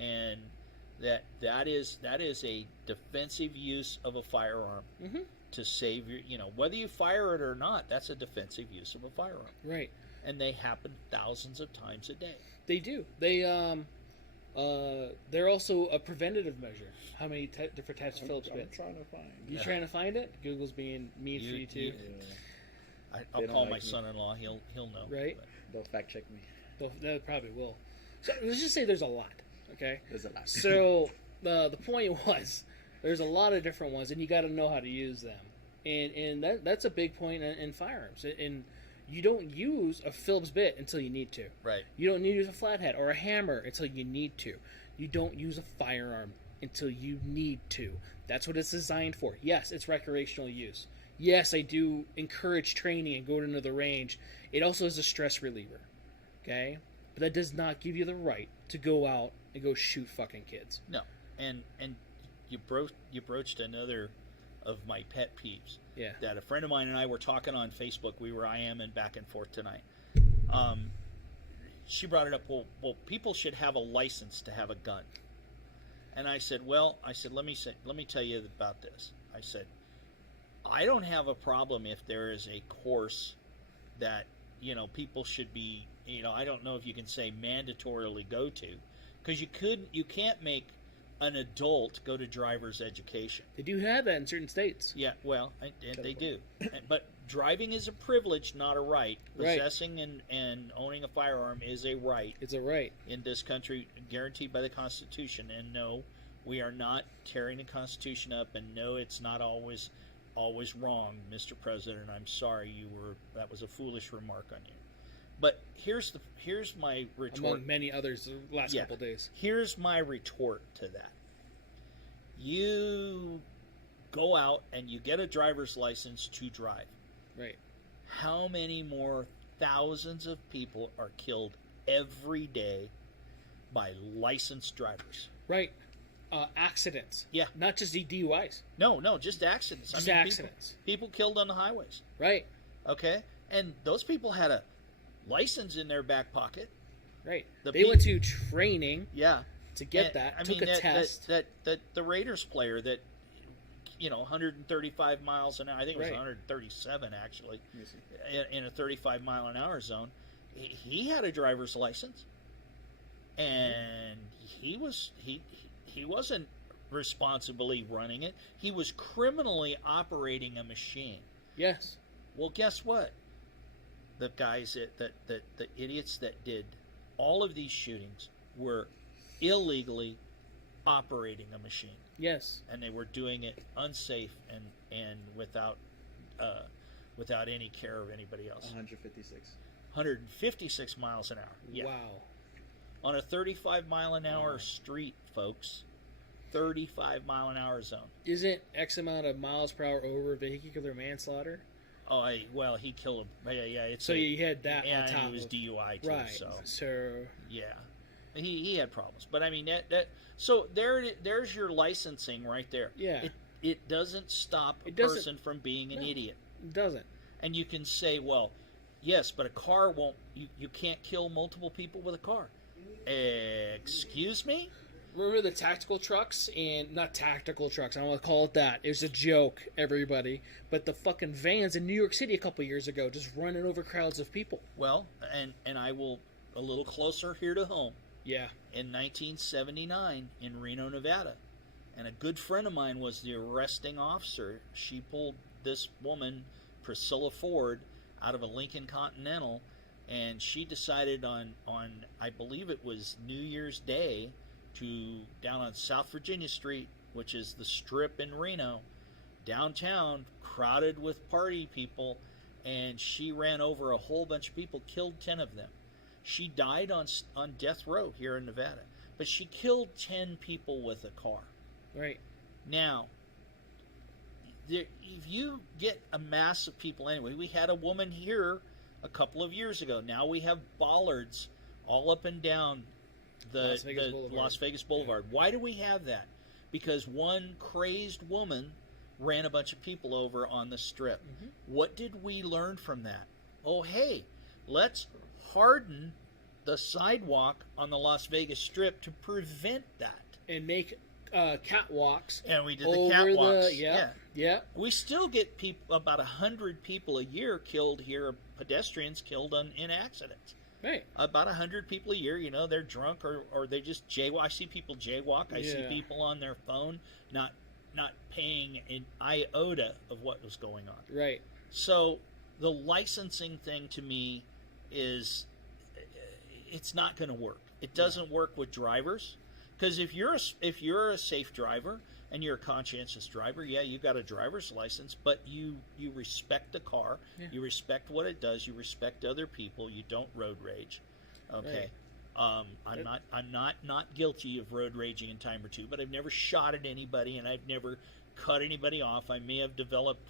and that is a defensive use of a firearm to save your, whether you fire it or not, that's a defensive use of a firearm. Right. And they happen thousands of times a day. They do. They're also a preventative measure. How many different types of Phillips bits? I'm trying to find. You trying to find it? Google's being mean for you too. I'll call my son-in-law. He'll know. Right. They'll fact check me. They probably will. So let's just say there's a lot. Okay. There's a lot. So the point was, there's a lot of different ones, and you got to know how to use them. And that's a big point in firearms. And you don't use a Phillips bit until you need to. Right. You don't need to use a flathead or a hammer until you need to. You don't use a firearm until you need to. That's what it's designed for. Yes, it's recreational use. Yes, I do encourage training and going into the range. It also is a stress reliever. Okay? But that does not give you the right to go out and go shoot fucking kids. No. And you broached another of my pet peeves. Yeah. That a friend of mine and I were talking on Facebook. We were IMing back and forth tonight. She brought it up. Well, people should have a license to have a gun. And I said, let me tell you about this. I said, I don't have a problem if there is a course that people should be. I don't know if you can say mandatorily go to, because you can't make an adult go to driver's education. They do have that in certain states. Yeah, well, they do. But driving is a privilege, not a right. Possessing and owning a firearm is a right. It's a right. In this country, guaranteed by the Constitution. And no, we are not tearing the Constitution up. And no, it's not always wrong, Mr. President. I'm sorry, that was a foolish remark on you. But here's my retort. Among many others the last couple days. Here's my retort to that. You go out and you get a driver's license to drive. Right. How many more thousands of people are killed every day by licensed drivers? Right. Accidents. Yeah. Not just DUIs. No, just accidents. Just accidents. People killed on the highways. Right. Okay? And those people had a license in their back pocket. Right. They went to training. Yeah. To get took a test. That the Raiders player that 135 miles an hour. I think it was 137 actually, in a 35 mile an hour zone. He had a driver's license, and he wasn't responsibly running it. He was criminally operating a machine. Yes. Well, guess what? The guys the idiots that did all of these shootings were illegally operating a machine. Yes. And they were doing it unsafe and without any care of anybody else. 156 miles an hour. Yeah. Wow. On a 35 mile an hour street, folks. 35 mile an hour zone. Isn't X amount of miles per hour over vehicular manslaughter? Oh, he killed him. Yeah. You had that on top. And he was DUI too. Right. So yeah, he had problems. But I mean so there's your licensing right there. Yeah. It doesn't stop a person from being an idiot. It doesn't. And you can say, well, yes, but a car won't. You can't kill multiple people with a car. Excuse me? Remember the tactical trucks? And not tactical trucks, I don't want to call it that. It was a joke, everybody. But the fucking vans in New York City a couple years ago just running over crowds of people. Well, and I will a little closer here to home. Yeah. In 1979 in Reno, Nevada. And a good friend of mine was the arresting officer. She pulled this woman, Priscilla Ford, out of a Lincoln Continental, and she decided on I believe it was New Year's Day, to down on South Virginia Street, which is the Strip in Reno, downtown, crowded with party people, and she ran over a whole bunch of people, killed 10 of them. She died on death row here in Nevada, but she killed 10 people with a car. Right. Now, if you get a mass of people anyway, we had a woman here a couple of years ago. Now we have bollards all up and down the Las Vegas Boulevard. Yeah. Why do we have that? Because one crazed woman ran a bunch of people over on the Strip. Mm-hmm. What did we learn from that? Oh, hey, let's harden the sidewalk on the Las Vegas Strip to prevent that. And make catwalks. And we did the catwalks. Yeah. We still get about 100 people a year killed here, pedestrians killed in accidents. Right. About 100 people a year, they're drunk or they just jaywalk. I see people jaywalk. I see people on their phone not paying an iota of what was going on. Right. So the licensing thing to me is it's not going to work. It doesn't work with drivers, because if you're a safe driver and you're a conscientious driver, you got a driver's license, but you respect the car, you respect what it does, you respect other people, you don't road rage. Okay. Right. I'm not guilty of road raging in time or two, but I've never shot at anybody and I've never cut anybody off. I may have developed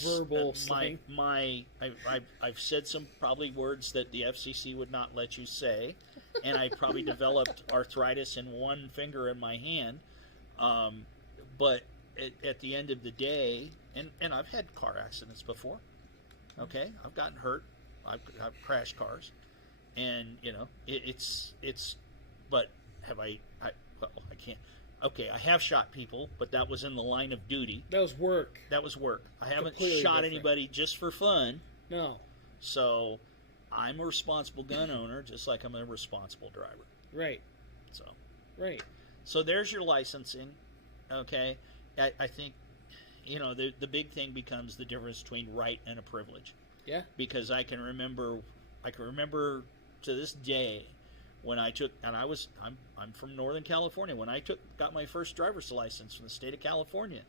verbal slang. I've said some probably words that the FCC would not let you say, and I probably developed arthritis in one finger in my hand. But at the end of the day, and I've had car accidents before. Okay, I've gotten hurt. I've crashed cars, and it's. But have I can't. Okay, I have shot people, but that was in the line of duty. That was work. I haven't Completely shot different. anybody just for fun. No. So, I'm a responsible gun owner, just like I'm a responsible driver. Right. So. Right. So there's your licensing. Okay, I think the big thing becomes the difference between right and a privilege. Yeah. Because I can remember to this day when I took, and I'm from Northern California, when I got my first driver's license from the state of California,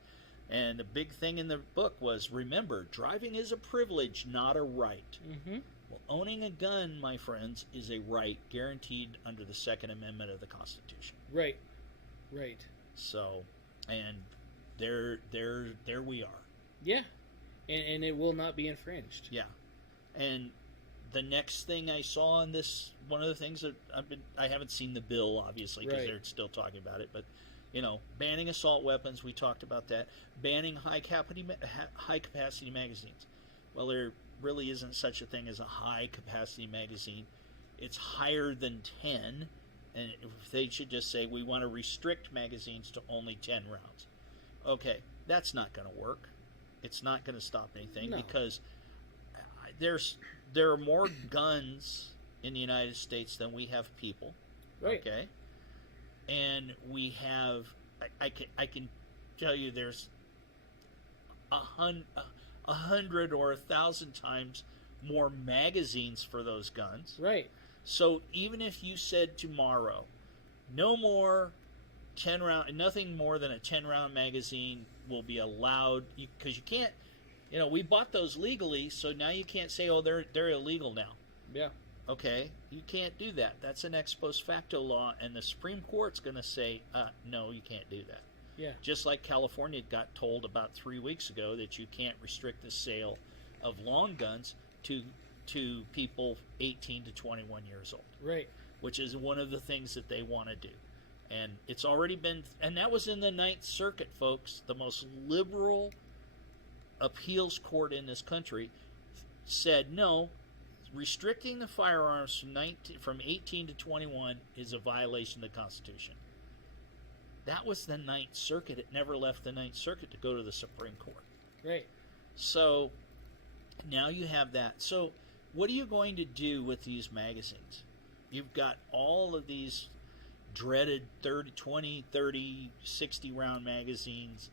and the big thing in the book was, remember, driving is a privilege, not a right. Mm-hmm. Well, owning a gun, my friends, is a right guaranteed under the Second Amendment of the Constitution. Right. So, and there we are. Yeah, and it will not be infringed. Yeah, and the next thing I saw in this, one of the things that I haven't seen the bill, obviously, because they're still talking about it, but banning assault weapons, we talked about that. Banning high capacity magazines. Well, there really isn't such a thing as a high capacity magazine. It's higher than 10. And they should just say, we want to restrict magazines to only 10 rounds. Okay, that's not going to work. It's not going to stop anything, because there are more guns in the United States than we have people. Right. Okay? And we have, I can tell you there's 100 or 1,000 times more magazines for those guns. Right. So even if you said tomorrow, no more 10 round, nothing more than a 10-round magazine will be allowed, because you can't, we bought those legally, so now you can't say, oh, they're illegal now. Yeah. Okay, you can't do that. That's an ex post facto law, and the Supreme Court's going to say, no, you can't do that. Yeah. Just like California got told about 3 weeks ago that you can't restrict the sale of long guns to people 18 to 21 years old. Right. Which is one of the things that they want to do. And it's already been, and that was in the Ninth Circuit, folks. The most liberal appeals court in this country said, no, restricting the firearms from 18 to 21 is a violation of the Constitution. That was the Ninth Circuit. It never left the Ninth Circuit to go to the Supreme Court. Right. So now you have that. So what are you going to do with these magazines? You've got all of these, dreaded 30, 20, 30, 60 round magazines.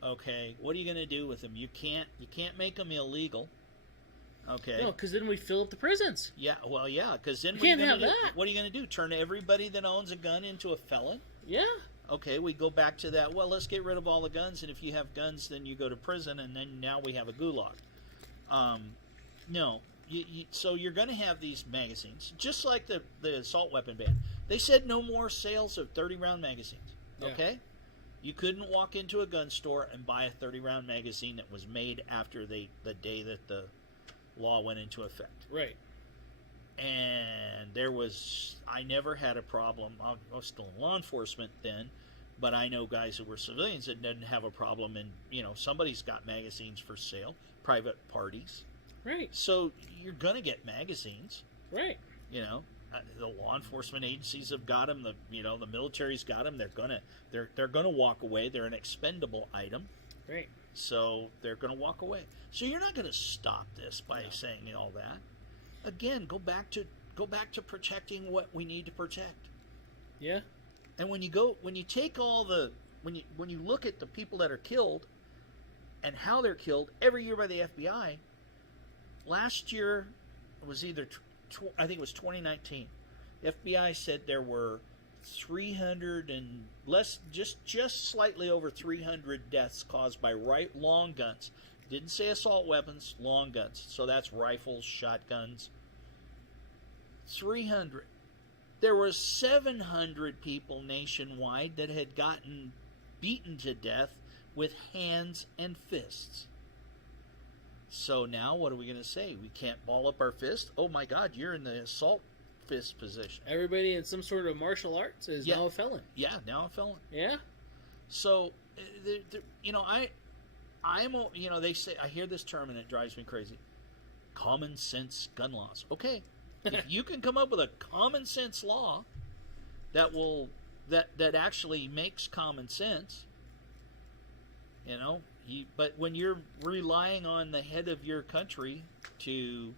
Okay, what are you going to do with them? You can't make them illegal. Okay. No, because then we fill up the prisons. Yeah, well, yeah, because then you can't have that. What are you going to do? Turn everybody that owns a gun into a felon? Yeah. Okay, we go back to that. Well, let's get rid of all the guns, and if you have guns, then you go to prison, and then now we have a gulag. No. So you're going to have these magazines, just like the assault weapon ban. They said no more sales of 30-round magazines. Okay? Yeah. You couldn't walk into a gun store and buy a 30-round magazine that was made after the day that the law went into effect. Right. And I never had a problem. I was still in law enforcement then, but I know guys who were civilians that didn't have a problem. And, somebody's got magazines for sale, private parties. Right. So you're going to get magazines. Right. The law enforcement agencies have got them. The military's got them. They're gonna walk away. They're an expendable item. Right. So they're gonna walk away. So you're not gonna stop this by saying all that. Again, go back to protecting what we need to protect. Yeah. And when you take all when you look at the people that are killed and how they're killed every year by the FBI. Last year was I think it was 2019. The FBI said there were 300 and less, just slightly over 300 deaths caused by long guns. Didn't say assault weapons, long guns. So that's rifles, shotguns. 300. There were 700 people nationwide that had gotten beaten to death with hands and fists. So now what are we going to say? We can't ball up our fist? Oh my God, you're in the assault fist position. Everybody in some sort of martial arts is now a felon. Yeah, now a felon. Yeah. So, they say, I hear this term and it drives me crazy. Common sense gun laws. Okay. If you can come up with a common sense law that actually makes common sense, but when you're relying on the head of your country to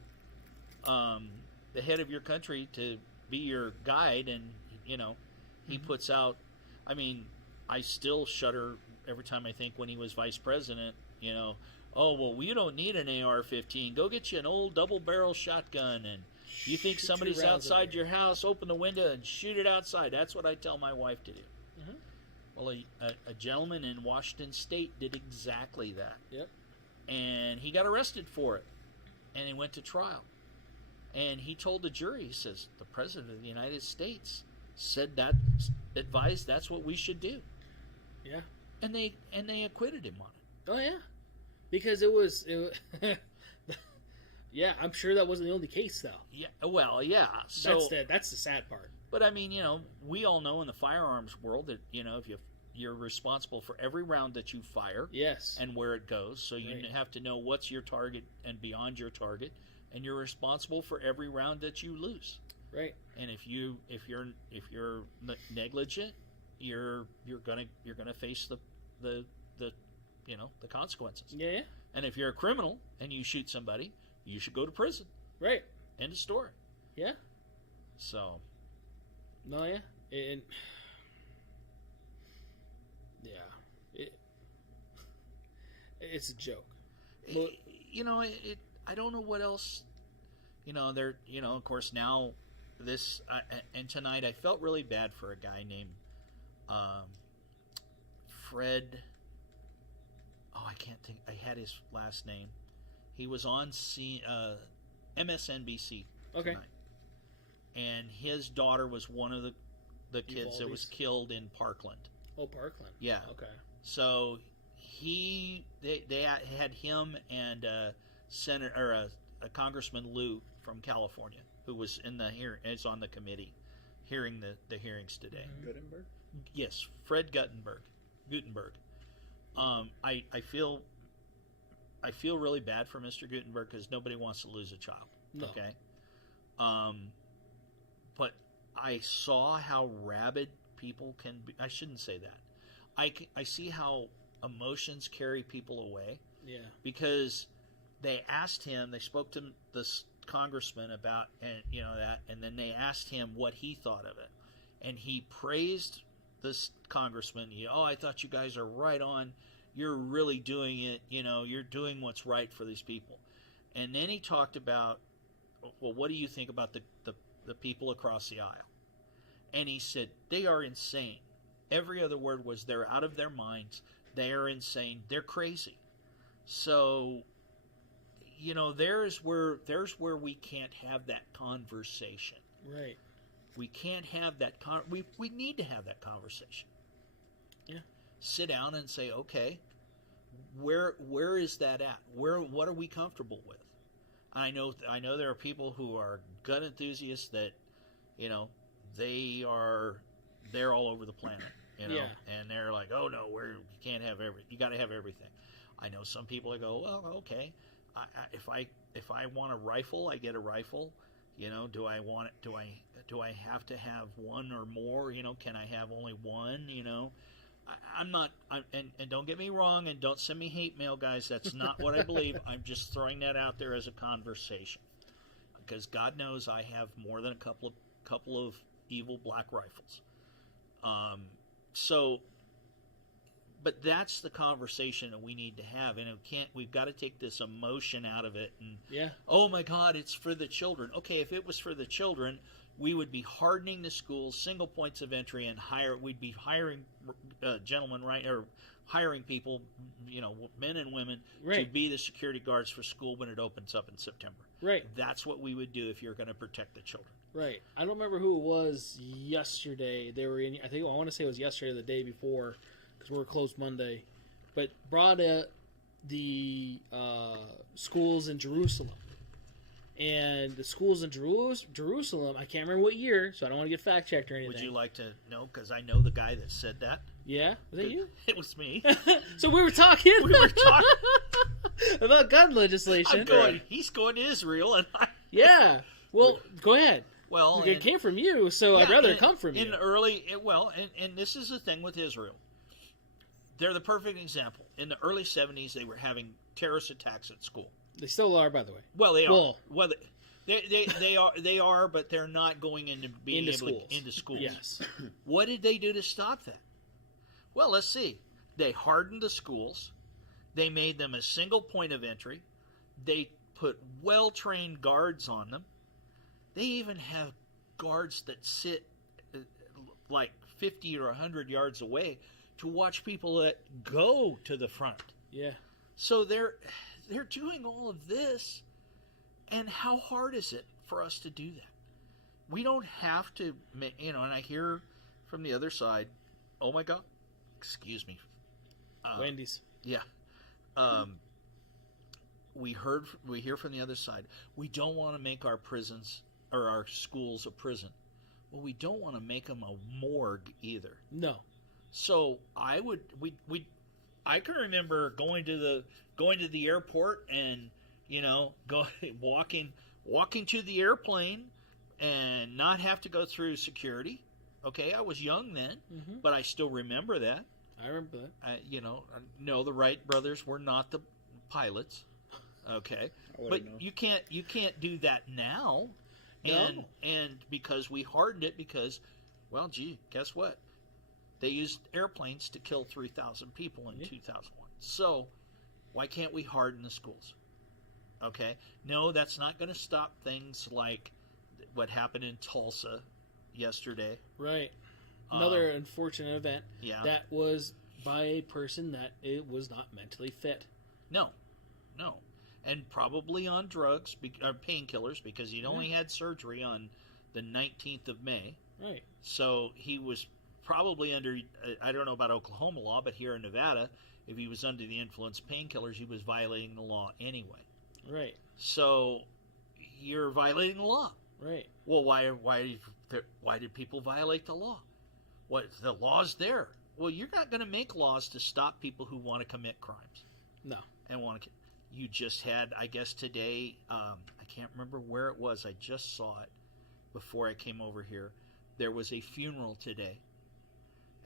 be your guide, and he puts out. I mean, I still shudder every time I think when he was vice president. Oh well, we don't need an AR-15. Go get you an old double-barrel shotgun, and you think somebody's outside your house, open the window and shoot it outside. That's what I tell my wife to do. Mm-hmm. Well, a gentleman in Washington State did exactly that. Yep. And he got arrested for it. And he went to trial. And he told the jury, he says, the President of the United States said that, advised that's what we should do. Yeah. And they acquitted him on it. Oh, yeah. Because it was yeah, I'm sure that wasn't the only case, though. Yeah. Well, yeah. So that's the sad part. But, I mean, we all know in the firearms world that, if you're responsible for every round that you fire. Yes. And where it goes. So you have to know what's your target and beyond your target. And you're responsible for every round that you lose. Right. And if you're negligent, you're gonna face the consequences. Yeah. And if you're a criminal and you shoot somebody, you should go to prison. Right. End of story. Yeah. So. No, yeah. It's a joke. I don't know what else. There. Of course, now this and tonight I felt really bad for a guy named Fred. Oh, I can't think. I had his last name. He was on MSNBC tonight. And his daughter was one of the kids that was killed in Parkland. Oh, Parkland. Yeah. Okay. So they had him and a Congressman Lou from California, who was in the is on the committee hearing the hearings today. Gutenberg? Yes, Fred Gutenberg. I feel really bad for Mr. Gutenberg because nobody wants to lose a child. No. Okay. But I saw how rabid people can be. I shouldn't say that. I see how emotions carry people away. Yeah. Because they spoke to this congressman about, and that, and then they asked him what he thought of it. and he praised this congressman. I thought you guys are right on. You're really doing it. You're doing what's right for these people. And then he talked about, well, what do you think about the people across the aisle? And he said, they are insane. Every other word was, they're out of their minds. They are insane. They're crazy. So, there's where we can't have that conversation. Right. We can't have that we need to have that conversation. Yeah. Sit down and say, okay, where is that at? What are we comfortable with? I know there are people who are gun enthusiasts that, they're all over the planet, Yeah. and they're like, oh no, you can't have you got to have everything. I know some people that go, well, okay, if I want a rifle, I get a rifle. Do I want it? Do I have to have one or more? Can I have only one? I'm not. And don't get me wrong, and don't send me hate mail, guys. That's not what I believe. I'm just throwing that out there as a conversation, because God knows I have more than a couple of evil black rifles. But that's the conversation that we need to have, and we've got to take this emotion out of it. And oh my God, it's for the children. Okay, if it was for the children, we would be hardening the schools, single points of entry, and we'd be hiring gentlemen, right, or hiring people, men and women, to be the security guards for school when it opens up in September. Right. That's what we would do if you're going to protect the children. Right. I don't remember who it was yesterday. They were in. I want to say it was yesterday or the day before, because we were closed Monday, but brought the schools in Jerusalem. And the schools in Jerusalem, I can't remember what year, so I don't want to get fact-checked or anything. Would you like to know? Because I know the guy that said that. Yeah? Was that you? It was me. So we were talking about gun legislation. He's going to Israel, and Yeah. Well, go ahead. Well, it came from you, so I'd rather it come from you. And this is the thing with Israel. They're the perfect example. In the early 70s, they were having terrorist attacks at school. They still are, by the way. Well, they are. Well, they are, but they're not going into schools. Yes. What did they do to stop that? Well, let's see. They hardened the schools. They made them a single point of entry. They put well-trained guards on them. They even have guards that sit like 50 or 100 yards away to watch people that go to the front. Yeah. So they're doing all of this, and how hard is it for us to do that? We don't have to, and I hear from the other side, oh my God, excuse me. Wendy's. Yeah. We hear from the other side, we don't want to make our prisons or our schools a prison. Well, we don't want to make them a morgue either. No. So I can remember going to the airport and walking to the airplane and not have to go through security. Okay, I was young then, but I still remember that. I remember that. No, the Wright brothers were not the pilots. Okay, but you can't do that now. No. And because we hardened it, because, well, gee, guess what? They used airplanes to kill 3,000 people in 2001. So why can't we harden the schools? Okay? No, that's not going to stop things like what happened in Tulsa yesterday. Right. Another unfortunate event. Yeah. That was by a person that it was not mentally fit. No. And probably on drugs, painkillers, because he'd only had surgery on the 19th of May. Right. So he was probably under, I don't know about Oklahoma law, but here in Nevada, if he was under the influence of painkillers, he was violating the law anyway. Right. So you're violating the law. Right. Well, why did people violate the law? What, the law's there. Well, you're not going to make laws to stop people who want to commit crimes. No. And want to. You just had, I guess today, I can't remember where it was. I just saw it before I came over here. There was a funeral today.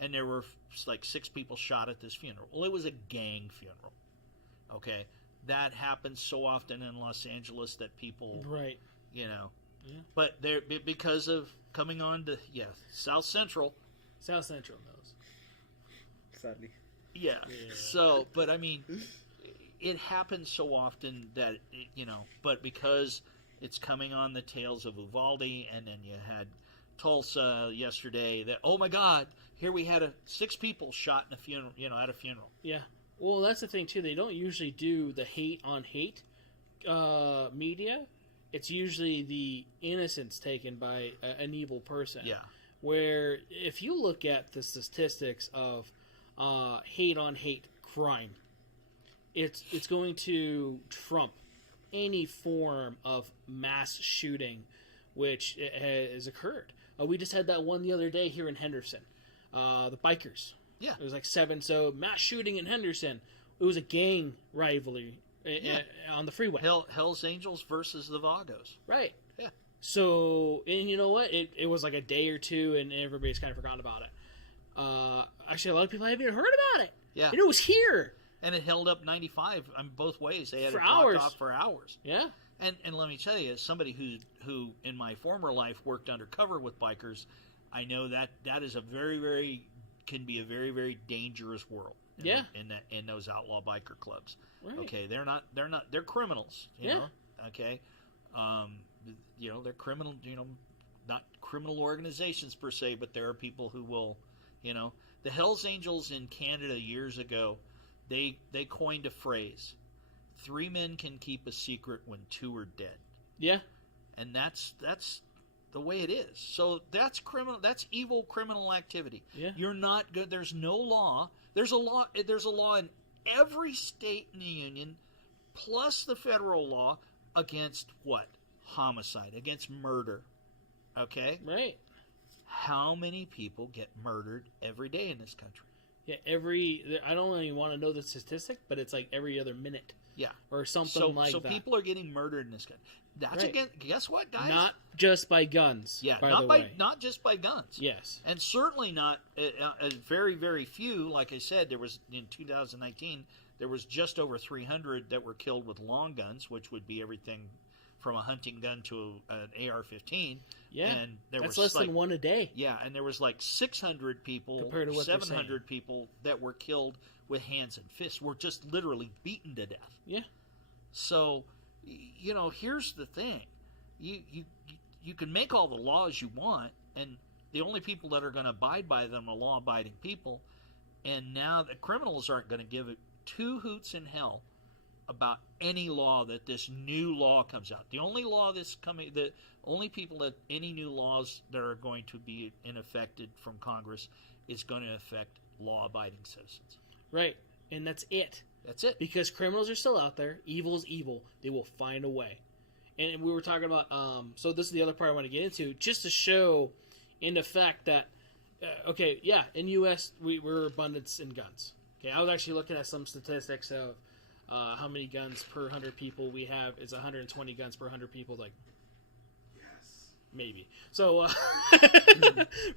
And there were like 6 people shot at this funeral. Well, it was a gang funeral. Okay? That happens so often in Los Angeles that people, right. Yeah. But because of coming on to South Central. South Central knows. Sadly. Yeah. So, but I mean, it happens so often that but because it's coming on the tails of Uvalde, and then you had Tulsa yesterday. That, oh my God, here we had 6 people shot in a funeral. At a funeral. Yeah. Well, that's the thing too. They don't usually do the hate on hate media. It's usually the innocence taken by an evil person. Yeah. Where if you look at the statistics of hate on hate crime, it's going to trump any form of mass shooting which has occurred. We just had that one the other day here in Henderson. The bikers. Yeah. It was like 7. So mass shooting in Henderson. It was a gang rivalry on the freeway. Hell's Angels versus the Vagos. Right. Yeah. So, and you know what? It was like a day or two, and everybody's kind of forgotten about it. Actually, a lot of people haven't even heard about it. Yeah. And it was here. And it held up 95 on both ways. They had for it blocked hours. off for hours. Yeah. And let me tell you, as somebody who in my former life worked undercover with bikers, I know that is a very can be a very dangerous world. In those outlaw biker clubs. Right. Okay, they're criminals. You know. Okay. They're criminal. Not criminal organizations per se, but there are people who will. The Hells Angels in Canada years ago, they coined a phrase: 3 men can keep a secret when 2 are dead. Yeah. And that's the way it is. So that's criminal. That's evil criminal activity. Yeah. You're not good. There's no law. There's a law in every state in the union, plus the federal law against what? Homicide, against murder. Okay. Right. How many people get murdered every day in this country? Yeah. I don't even want to know the statistic, but it's like every other minute. Yeah. Or something like that. So people are getting murdered in this country. That's again. Guess what, guys? Not just by guns. Yeah. Not just by guns. Yes. And certainly not very, very few. Like I said, there was in 2019 there was just over 300 that were killed with long guns, which would be everything from a hunting gun to an AR-15. Yeah. And that's less than 1 a day. Yeah, and there was like 600 people, compared to what 700 people that were killed with hands and fists. Were just literally beaten to death. Yeah. So, here's the thing: you can make all the laws you want, and the only people that are going to abide by them are law-abiding people. And now the criminals aren't going to give it 2 hoots in hell about any law that this new law comes out. The only law that's coming, the only people that any new laws that are going to be enacted from Congress is going to affect law-abiding citizens. Right, and that's it. That's it. Because criminals are still out there. Evil is evil. They will find a way. And we were talking about, so this is the other part I want to get into, just to show in the fact that, in U.S., we're abundance in guns. Okay, I was actually looking at some statistics of how many guns per 100 people we have. It's 120 guns per 100 people, like, yes. Maybe. So,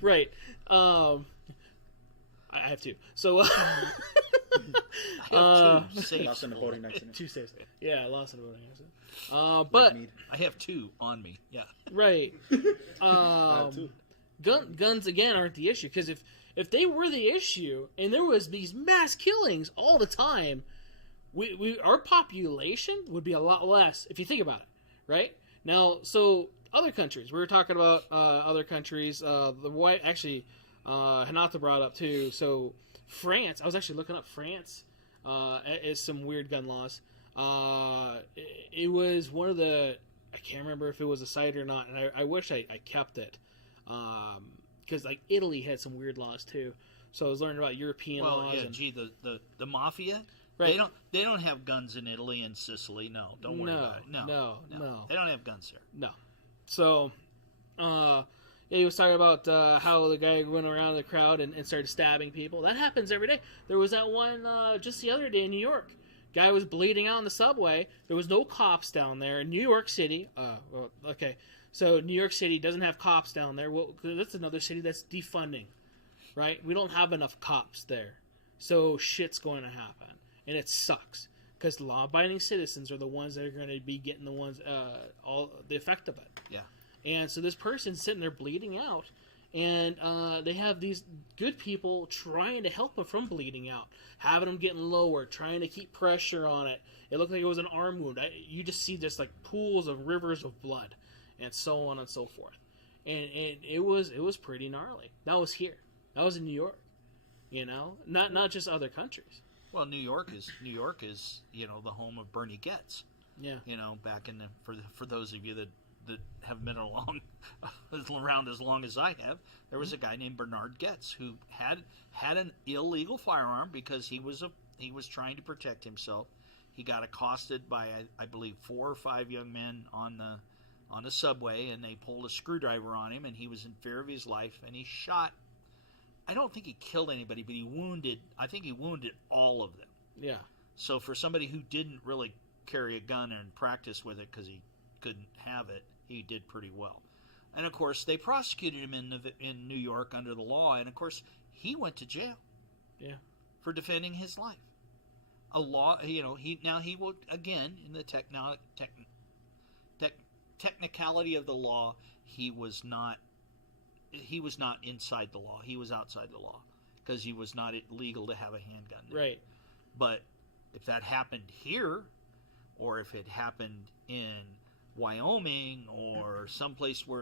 right. I have 2. So, I have 2 safe. Lost in a boating accident. 2 saves. Yeah, I lost in a boating accident. But I have 2 on me. Yeah. Right. I have 2. Guns again aren't the issue, because if they were the issue and there was these mass killings all the time, our population would be a lot less if you think about it. Right now, so other countries, we were talking about other countries. The white actually. Hanata brought up too. So France, I was actually looking up France. Is some weird gun laws. It was one of the, I can't remember if it was a site or not, and I wish I kept it, because like Italy had some weird laws too. So I was learning about European laws. Well, the mafia. Right. They don't have guns in Italy and Sicily. No, don't worry about it. No, they don't have guns there. No. So, he was talking about how the guy went around the crowd and started stabbing people. That happens every day. There was that one just the other day in New York. Guy was bleeding out in the subway. There was no cops down there in New York City. So New York City doesn't have cops down there. Well, that's another city that's defunding, right? We don't have enough cops there. So shit's going to happen. And it sucks. Because law-abiding citizens are the ones that are going to be getting the ones, all the effect of it. Yeah. And so this person's sitting there bleeding out, and they have these good people trying to help him from bleeding out, having him getting lower, trying to keep pressure on it. It looked like it was an arm wound. You just see just like pools of rivers of blood, and so on and so forth. And it was pretty gnarly. That was here. That was in New York. Not just other countries. Well, New York is the home of Bernie Getz. Yeah. Back in for those of you that have been around as long as I have, there was a guy named Bernard Getz who had an illegal firearm because he was trying to protect himself. He got accosted by I believe 4 or 5 young men on the subway, and they pulled a screwdriver on him, and he was in fear of his life, and he shot. I don't think he killed anybody, but I think he wounded all of them. Yeah. So for somebody who didn't really carry a gun and practice with it because he couldn't have it, he did pretty well. And of course, they prosecuted him in New York under the law, and of course, he went to jail. Yeah. For defending his life. A law, he will again in the technicality of the law, he was not inside the law. He was outside the law because he was not legal to have a handgun. Right. But if that happened here, or if it happened in Wyoming or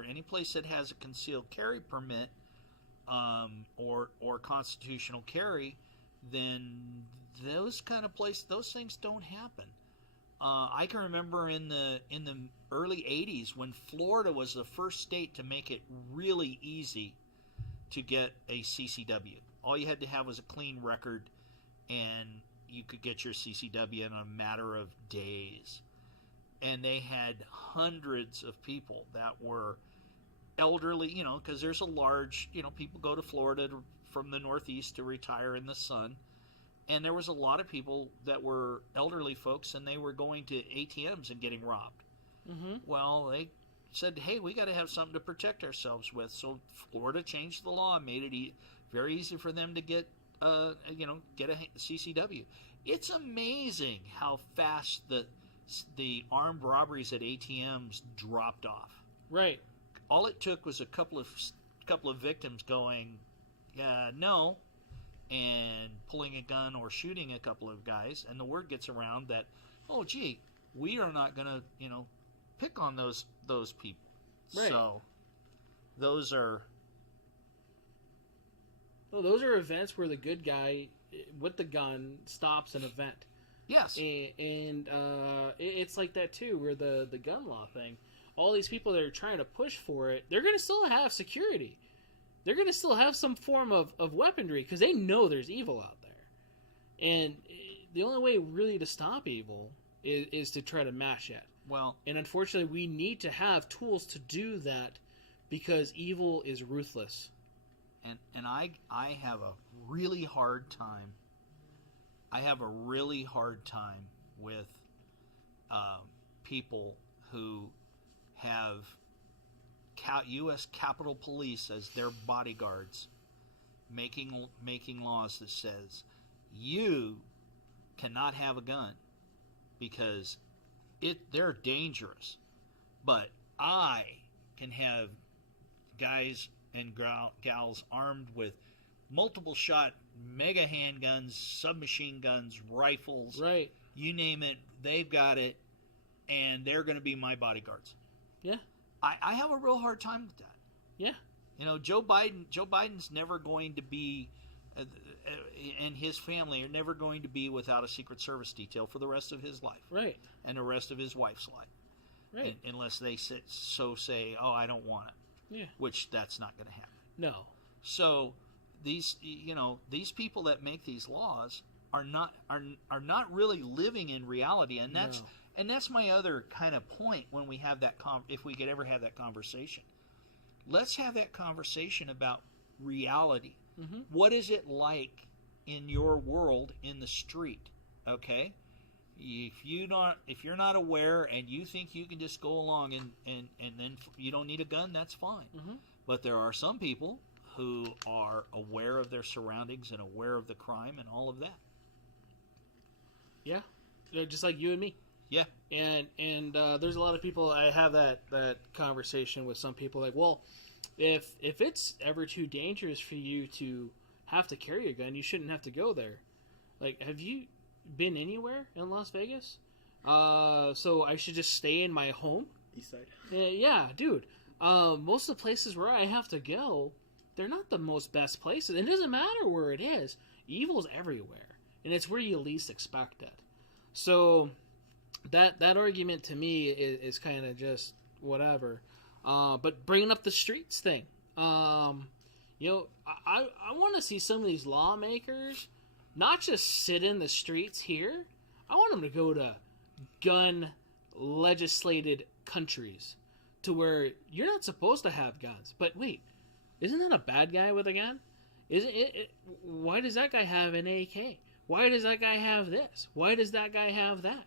any place that has a concealed carry permit, or constitutional carry, then those kind of places, those things don't happen. I can remember in the early 80s when Florida was the first state to make it really easy to get a CCW. All you had to have was a clean record, and you could get your CCW in a matter of days. And they had hundreds of people that were elderly, because there's a large, people go to Florida from the Northeast to retire in the sun. And there was a lot of people that were elderly folks, and they were going to ATMs and getting robbed. Mm-hmm. Well, they said, hey, we got to have something to protect ourselves with. So Florida changed the law and made it very easy for them to get a CCW. It's amazing how fast the armed robberies at ATMs dropped off. Right. All it took was a couple of victims going, no, and pulling a gun or shooting a couple of guys, and the word gets around that, oh, gee, we are not going to, pick on those people. Right. So those are events where the good guy with the gun stops an event. Yes. And it's like that too, where the gun law thing, all these people that are trying to push for it, they're going to still have security. They're going to still have some form of weaponry because they know there's evil out there. And the only way really to stop evil is to try to mash it. Well, and unfortunately, we need to have tools to do that because evil is ruthless. And I have a really hard time. I have a really hard time with people who have U.S. Capitol Police as their bodyguards, making laws that says you cannot have a gun because they're dangerous, but I can have guys and gals armed with multiple shot mega handguns, submachine guns, rifles, right? You name it, they've got it, and they're going to be my bodyguards. Yeah. I have a real hard time with that. Yeah. Joe Biden's never going to be, and his family are never going to be without a Secret Service detail for the rest of his life. Right. And the rest of his wife's life. Right. Unless they say, oh, I don't want it. Yeah. Which that's not going to happen. No. So these people that make these laws are not really living in reality, and that's No. And that's my other kind of point when we have that if we could ever have that conversation. Let's have that conversation about reality. Mm-hmm. What is it like in your world in the street? Okay? If you're not aware and you think you can just go along and then you don't need a gun, that's fine. Mm-hmm. But there are some people who are aware of their surroundings and aware of the crime and all of that. Yeah. Just like you and me. Yeah. And there's a lot of people. I have that conversation with some people like, well, if it's ever too dangerous for you to have to carry a gun, you shouldn't have to go there. Like, have you been anywhere in Las Vegas? So I should just stay in my home? East side. Yeah, dude. Most of the places where I have to go, they're not the most best places. It doesn't matter where it is. Evil's everywhere, and it's where you least expect it. So that argument to me is kind of just whatever. But bringing up the streets thing, I want to see some of these lawmakers not just sit in the streets here. I want them to go to gun legislated countries to where you're not supposed to have guns. But wait, isn't that a bad guy with a gun? Isn't it? Why does that guy have an AK? Why does that guy have this? Why does that guy have that?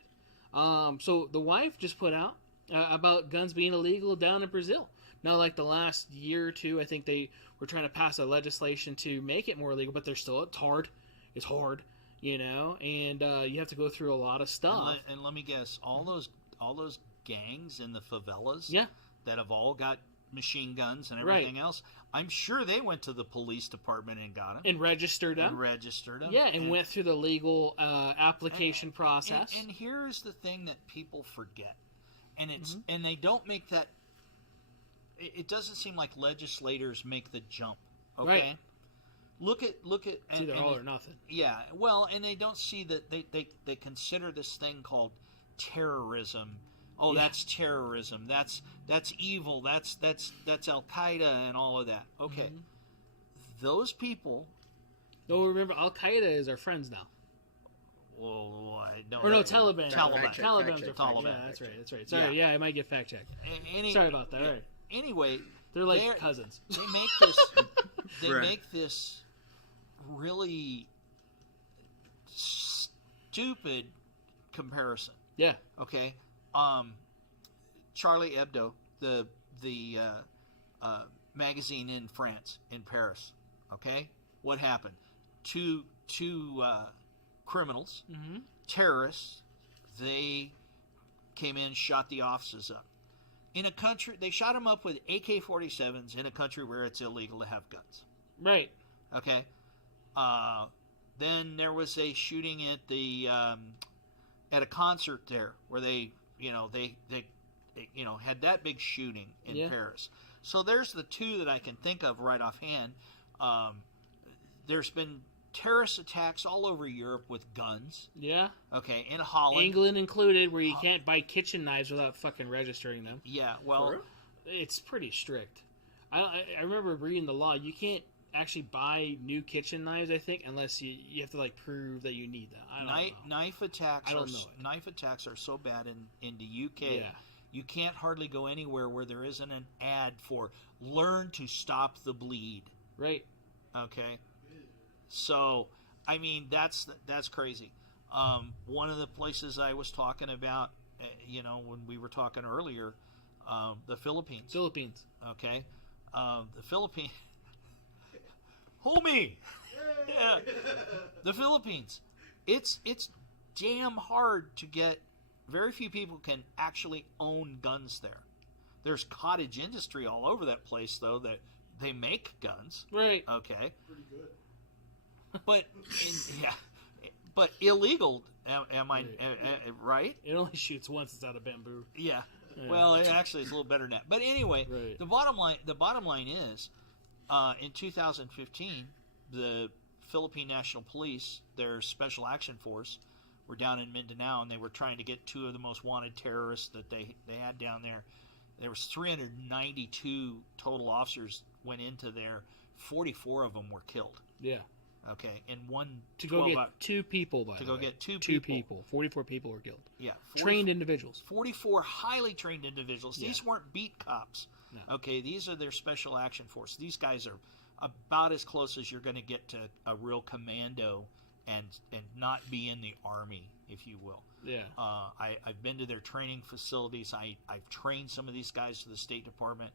So the wife just put out about guns being illegal down in Brazil. Now, like the last year or two, I think they were trying to pass a legislation to make it more legal, but it's hard. It's hard, and you have to go through a lot of stuff. And let me guess, all those gangs in the favelas, yeah, that have all got machine guns and everything else, I'm sure they went to the police department and got them. And registered them. Yeah, and went through the legal application process. And here's the thing that people forget. And it's and they don't make that... It doesn't seem like legislators make the jump, okay? Right. Look at It's either all or nothing. Yeah, well, and they don't see that they consider this thing called terrorism. Oh, yeah. That's terrorism. That's evil. That's Al Qaeda and all of that. Okay, those people. No, remember Al Qaeda is our friends now. Well, I don't. Or no, Taliban. Taliban. Taliban's our friends. Taliban. Yeah, that's right. Sorry, yeah, I might get fact checked. Sorry about that. All right. Anyway, they're like cousins. They make this. They make this really stupid comparison. Yeah. Okay. Charlie Hebdo, the magazine in France, in Paris. Okay, what happened? Two criminals, terrorists. They came in, shot the offices up. In a country, they shot them up with AK-47s in a country where it's illegal to have guns. Right. Okay. Then there was a shooting at the at a concert there where they had that big shooting in Paris. So there's the two that I can think of right offhand. There's been terrorist attacks all over Europe with guns. Yeah. Okay, in Holland. England included, where you can't buy kitchen knives without fucking registering them. Yeah, well... It's pretty strict. I remember reading the law. You can't actually buy new kitchen knives, I think, unless you have to, like, prove that you need them. I don't know. Knife attacks Knife attacks are so bad in the UK. Yeah. You can't hardly go anywhere where there isn't an ad for learn to stop the bleed. Right. Okay. So, I mean, that's crazy. One of the places I was talking about, when we were talking earlier, the Philippines. Okay. The Philippines. Homie! Yeah. The Philippines. It's damn hard to get. Very few people can actually own guns there. There's cottage industry all over that place, though, that they make guns. Right. Okay. Pretty good. But illegal. Am I right? It only shoots once. It's out of bamboo. Yeah. Well, it actually is a little better than that. But anyway, the bottom line is, in 2015, the Philippine National Police, their Special Action Force, were down in Mindanao, and they were trying to get two of the most wanted terrorists that they had down there. There was 392 total officers went into there. 44 of them were killed. Yeah. Okay, and one to go get two people. By to the go way. Get two 44 people were killed. Yeah, trained individuals. 44 highly trained individuals. Yeah. These weren't beat cops. No. Okay, these are their special action force. These guys are about as close as you're going to get to a real commando, and not be in the army, if you will. Yeah. I've been to their training facilities. I've trained some of these guys for the State Department.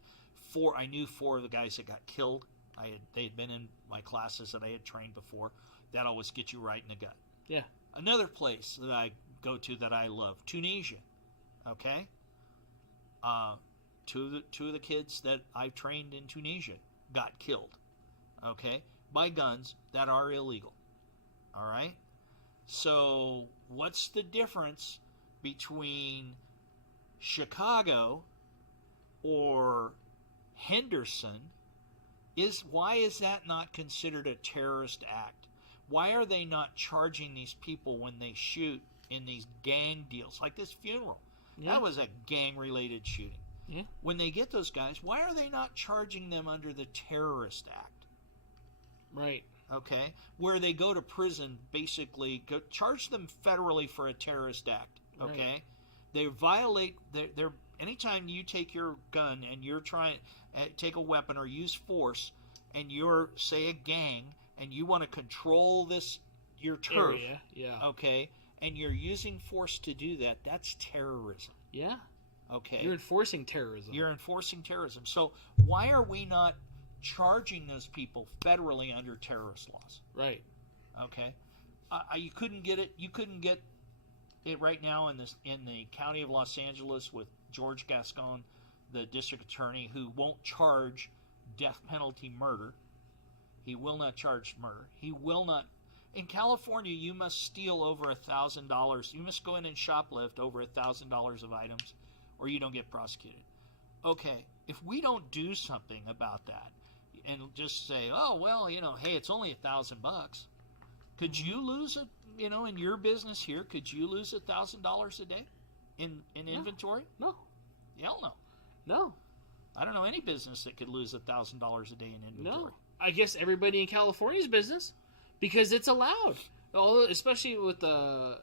I knew 4 of the guys that got killed. They had been in my classes that I had trained before. That always gets you right in the gut. Yeah. Another place that I go to that I love, Tunisia. Okay, two of the kids that I trained in Tunisia got killed. Okay, by guns that are illegal. All right. So what's the difference between Chicago or Henderson? Why is that not considered a terrorist act? Why are they not charging these people when they shoot in these gang deals like this funeral? Yeah. That was a gang-related shooting. Yeah. When they get those guys, why are they not charging them under the terrorist act? Right. Okay, where they go to prison, basically, charge them federally for a terrorist act. Okay, Right. They violate their. Anytime you take your gun and you're trying take a weapon or use force, and you're say a gang and you want to control your turf, Area. Yeah. okay, and you're using force to do that, that's terrorism. Yeah. Okay, You're enforcing terrorism. You're enforcing terrorism. So why are we not charging those people federally under terrorist laws? Right. Okay, you couldn't get it. You couldn't get it right now in the county of Los Angeles with George Gascon, the district attorney, who won't charge death penalty murder. He will not charge murder. He will not. In California, you must steal over $1,000. You must go in and shoplift over $1,000 of items, or you don't get prosecuted. Okay, if we don't do something about that, and just say, oh well, hey, it's only $1,000. Could you lose it? In your business here, could you lose $1,000 a day in inventory? No. Hell no. No. I don't know any business that could lose $1,000 a day in inventory. No. I guess everybody in California's business, because it's allowed. Although, especially with the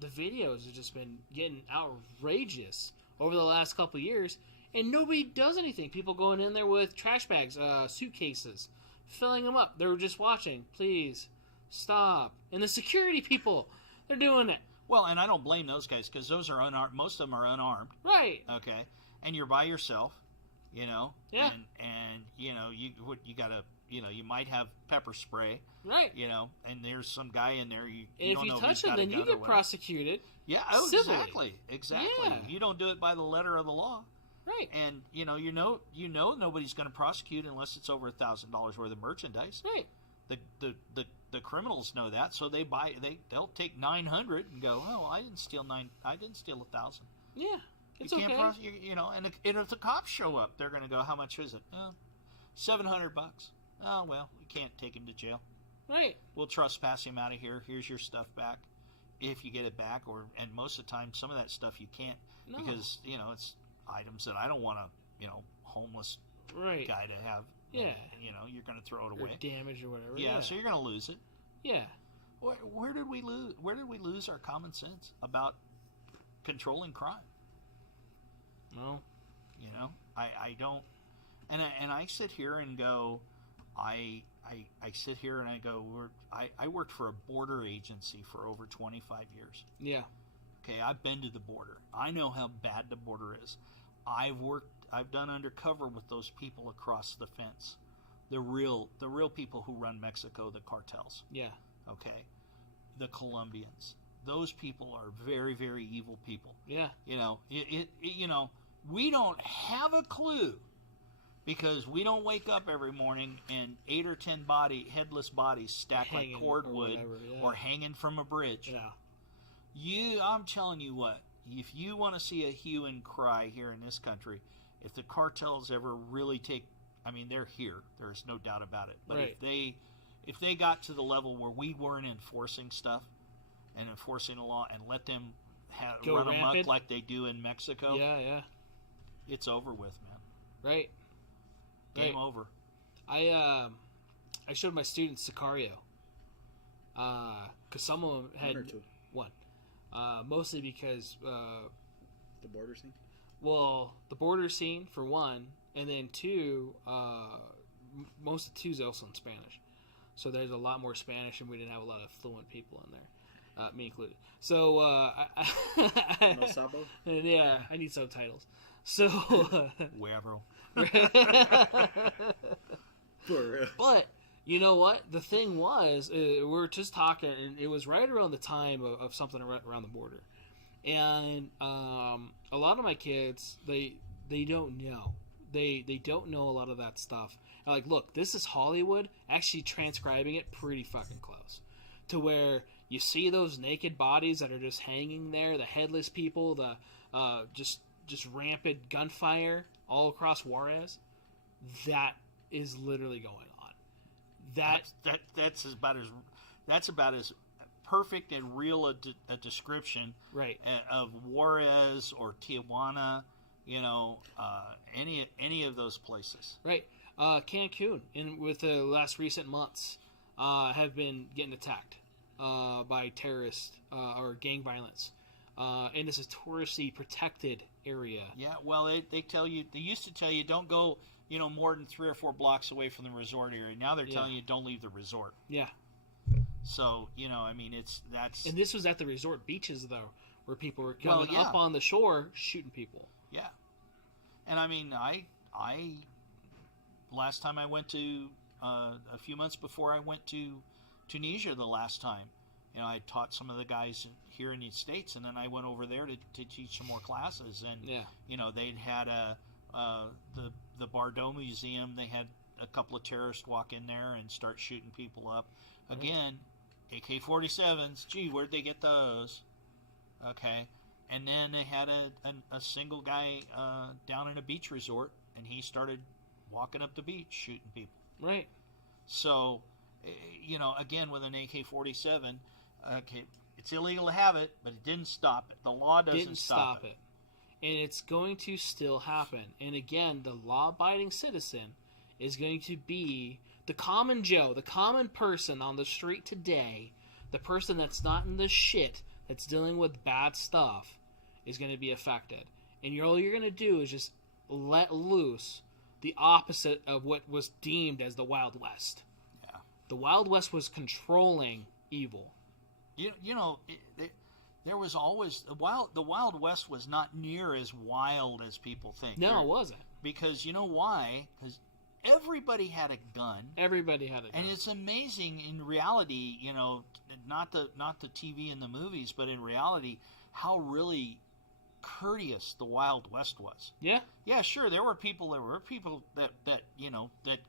videos have just been getting outrageous over the last couple of years, and nobody does anything. People going in there with trash bags, suitcases, filling them up. They were just watching. Please stop. And the security people, they're doing it. Well, and I don't blame those guys, because those are unarmed. Most of them are unarmed. Right. Okay. And you're by yourself, Yeah. And you gotta, you might have pepper spray. Right. And there's some guy in there. You And if don't you know touch if he's them, got a then you gun or get what. prosecuted. Yeah. Oh, civilly. Exactly. Yeah. You don't do it by the letter of the law. Right. And you know nobody's going to prosecute unless it's over $1,000 worth of merchandise. Right. The criminals know that, so they'll take 900 and go, oh, I didn't steal 1,000. Yeah. It's you can't okay. and if the cops show up, they're going to go, how much is it? $700. Oh well, we can't take him to jail. Right. We'll trespass him out of here. Here's your stuff back, if you get it back. And most of the time, some of that stuff you can't, No. because it's items that I don't want a homeless Right. guy to have. Yeah. You're going to throw it Or away. damage or whatever. Yeah, so you're going to lose it. Yeah. Where did we lose? Where did we lose our common sense about controlling crime? No. I don't, and I sit here and go, I sit here and I go, I worked for a border agency for over 25 years. Yeah. Okay, I've been to the border. I know how bad the border is. I've done undercover with those people across the fence. The real people who run Mexico, the cartels. Yeah. Okay. The Colombians. Those people are very, very evil people. Yeah. We don't have a clue, because we don't wake up every morning and 8 or 10 headless bodies stacked Hanging like or cordwood whatever, yeah. or hanging from a bridge. Yeah. I'm telling you what, if you want to see a hue and cry here in this country, if the cartels ever really they're here. There's no doubt about it. But Right. if they got to the level where we weren't enforcing stuff and enforcing the law and let them Go run amok rampant. like they do in Mexico, Yeah. it's over with, man. Right. Game Right. over. I showed my students Sicario. Because some of them had One or two? one. Mostly because The border scene? well, the border scene for one, and then two, most of the two's also in Spanish. So there's a lot more Spanish, and we didn't have a lot of fluent people in there, me included. So No sabo? yeah, I need subtitles. So Huevo. For real. but You know what? The thing was, we were just talking, and it was right around the time of something around the border. And a lot of my kids, they don't know. They don't know a lot of that stuff. Like, look, this is Hollywood actually transcribing it pretty fucking close. To where you see those naked bodies that are just hanging there, the headless people, the just rampant gunfire all across Juarez. That is literally going on. That's about as perfect and real a description, right, of Juarez or Tijuana, any of those places. Right. Cancun, with the last recent months, have been getting attacked by terrorists or gang violence. And it's a touristy protected area. Yeah, well, they used to tell you don't go, more than 3 or 4 blocks away from the resort area. Now they're telling you don't leave the resort. Yeah. So, that's... And this was at the resort beaches, though, where people were coming up on the shore shooting people. Yeah. And I last time I went to, a few months before I went to Tunisia the last time, I taught some of the guys here in the States, and then I went over there to teach some more classes. And, they'd had the Bardo Museum, they had a couple of terrorists walk in there and start shooting people up. Again, AK-47s, gee, where'd they get those? Okay. And then they had a single guy down in a beach resort, and he started walking up the beach shooting people. Right. So, again, with an AK-47, okay, it's illegal to have it, but it didn't stop it. The law doesn't stop it. And it's going to still happen. And again, the law-abiding citizen is going to be the common Joe, the common person on the street today, the person that's not in the shit, that's dealing with bad stuff, is going to be affected. And all you're going to do is just let loose the opposite of what was deemed as the Wild West. Yeah. The Wild West was controlling evil. There was always the Wild West was not near as wild as people think. No, it wasn't. Because you know why? Because everybody had a gun. Everybody had a gun. And it's amazing in reality, not the TV and the movies, but in reality, how really courteous the Wild West was. Yeah. Yeah, sure. There were people that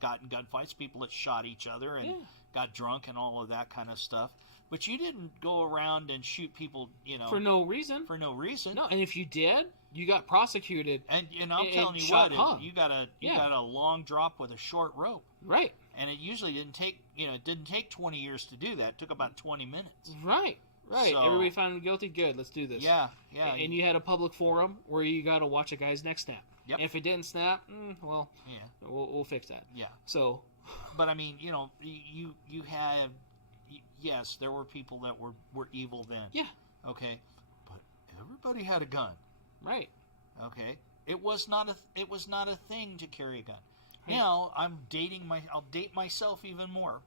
got in gunfights, people that shot each other and got drunk and all of that kind of stuff. But you didn't go around and shoot people, for no reason. For no reason. No, and if you did, you got prosecuted. And I'm telling you what, you got a long drop with a short rope. Right. And it usually didn't take 20 years to do that. It took about 20 minutes. Right. Right. So, everybody found him guilty. Good. Let's do this. Yeah. And you had a public forum where you got to watch a guy's neck snap. Yep. And if it didn't snap, we'll fix that. Yeah. So. But you have. Yes, there were people that were evil then. Yeah. Okay. But everybody had a gun. Right. Okay. It was not a thing to carry a gun. Right. Now I'll date myself even more.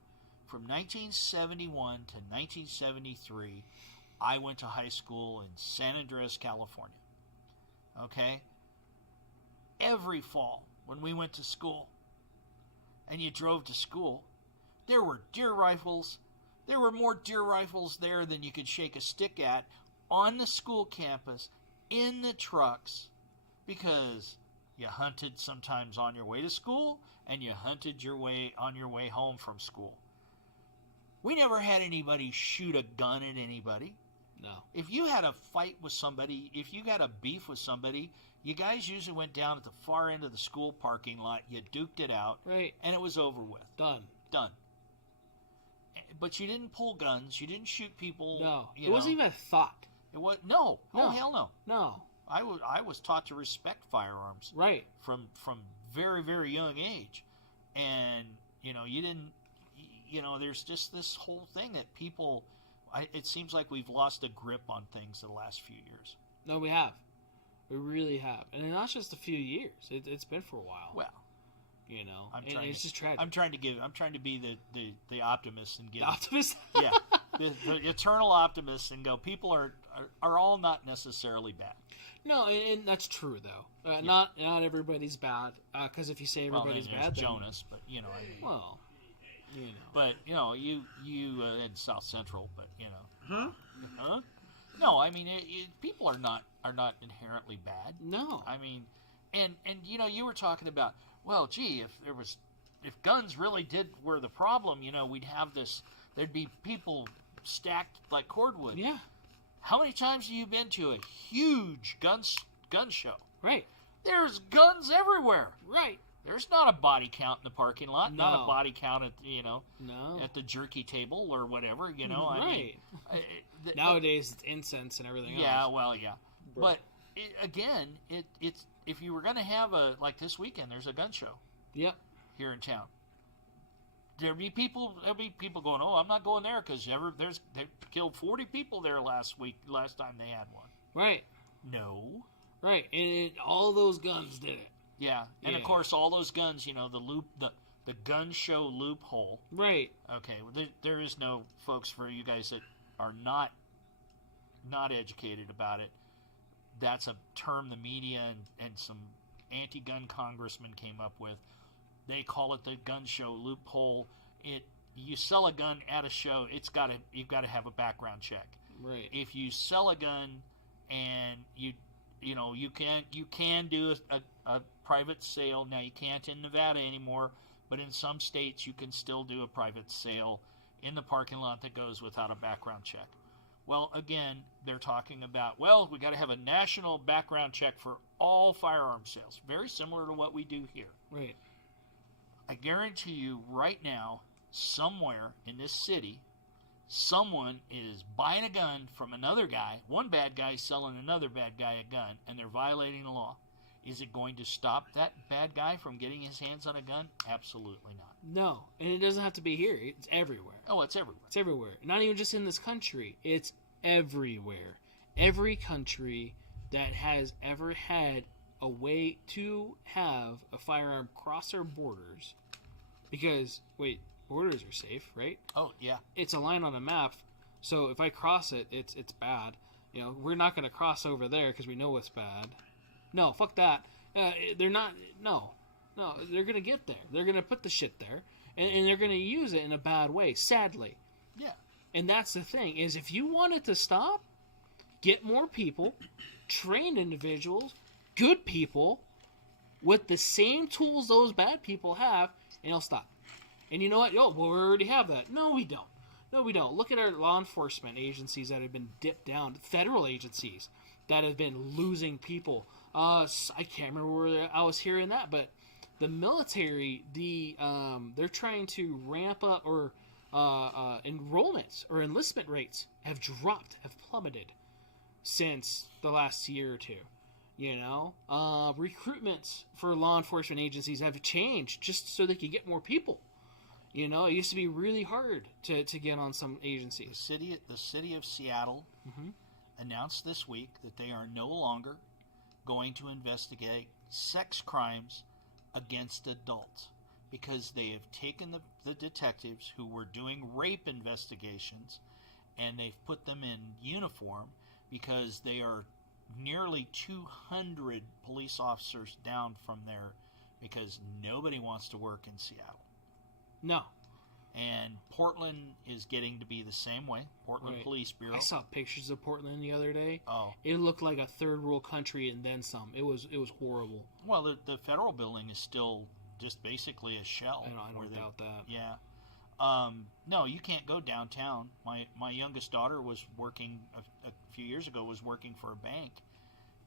From 1971 to 1973, I went to high school in San Andreas, California. Okay? Every fall when we went to school and you drove to school, there were deer rifles. There were more deer rifles there than you could shake a stick at on the school campus, in the trucks, because you hunted sometimes on your way to school and you hunted on your way home from school. We never had anybody shoot a gun at anybody. No. If you had a fight with somebody, if you got a beef with somebody, you guys usually went down at the far end of the school parking lot, you duked it out, right, and it was over with. Done. But you didn't pull guns. You didn't shoot people. No. It wasn't even a thought. It was no. Oh, hell no. No. I was taught to respect firearms. Right. From very, very young age. And, you didn't, there's just this whole thing that people, it seems like we've lost a grip on things the last few years. No, we have. We really have. And not just a few years. It's been for a while. Well. It's just tragic. I'm trying to be the optimist and give. The optimist? Yeah. The eternal optimist and go, people are all not necessarily bad. No, and that's true, though. Not everybody's bad, because if you say everybody's bad, then... Jonas, but, Well... You know. But you in South Central, but Huh? No, I mean people are not inherently bad. No. I mean, and you were talking about, well, gee, if guns really were the problem, we'd have this. There'd be people stacked like cordwood. Yeah. How many times have you been to a huge gun show? Right. There's guns everywhere. Right. There's not a body count in the parking lot. No. Not a body count at No. at the jerky table or whatever. Right. I mean, Nowadays it's incense and everything yeah, else. well, yeah. Bro. But it's if you were going to have like this weekend, there's a gun show. Yep. Here in town. There'll be people going, oh, I'm not going there because they killed 40 people there last time they had one. Right. No. Right. And all those guns did it. Yeah. And of course, all those guns, the gun show loophole. Right. Okay. Well, there is no, folks, for you guys that are not educated about it. That's a term the media and some anti-gun congressmen came up with. They call it the gun show loophole. You sell a gun at a show, you've got to have a background check. Right. If you sell a gun and you can do a private sale. Now you can't in Nevada anymore, but in some states you can still do a private sale in the parking lot that goes without a background check. Well, again, they're talking about, we got to have a national background check for all firearm sales. Very similar to what we do here. Right. I guarantee you right now, somewhere in this city, someone is buying a gun from another guy, one bad guy selling another bad guy a gun, and they're violating the law. Is it going to stop that bad guy from getting his hands on a gun? Absolutely not. No. And it doesn't have to be here. It's everywhere. Oh, it's everywhere. It's everywhere. Not even just in this country. It's everywhere. Every country that has ever had a way to have a firearm cross our borders, because, borders are safe, right? Oh, yeah. It's a line on a map, so if I cross it, it's bad. We're not going to cross over there because we know it's bad. No, fuck that. They're not. No, they're going to get there. They're going to put the shit there, and they're going to use it in a bad way, sadly. Yeah. And that's the thing, is if you want it to stop, get more people, trained individuals, good people, with the same tools those bad people have, and it'll stop. And you know what? We already have that. No, we don't. No, we don't. Look at our law enforcement agencies that have been dipped down. Federal agencies that have been losing people. I can't remember where I was hearing that, but the military, they're trying to ramp up, or enrollments or enlistment rates have plummeted since the last year or two. Recruitments for law enforcement agencies have changed just so they could get more people. It used to be really hard to get on some agencies. The city of Seattle announced this week that they are no longer going to investigate sex crimes against adults, because they have taken the detectives who were doing rape investigations and they've put them in uniform, because they are nearly 200 police officers down from there, because nobody wants to work in Seattle. No. And Portland is getting to be the same way. Portland Right. Police Bureau. I saw pictures of Portland the other day. Oh. It looked like a third world country and then some. It was horrible. Well, the federal building is still just basically a shell. I don't doubt that. Yeah. No, you can't go downtown. My youngest daughter was working a few years ago. Was working for a bank,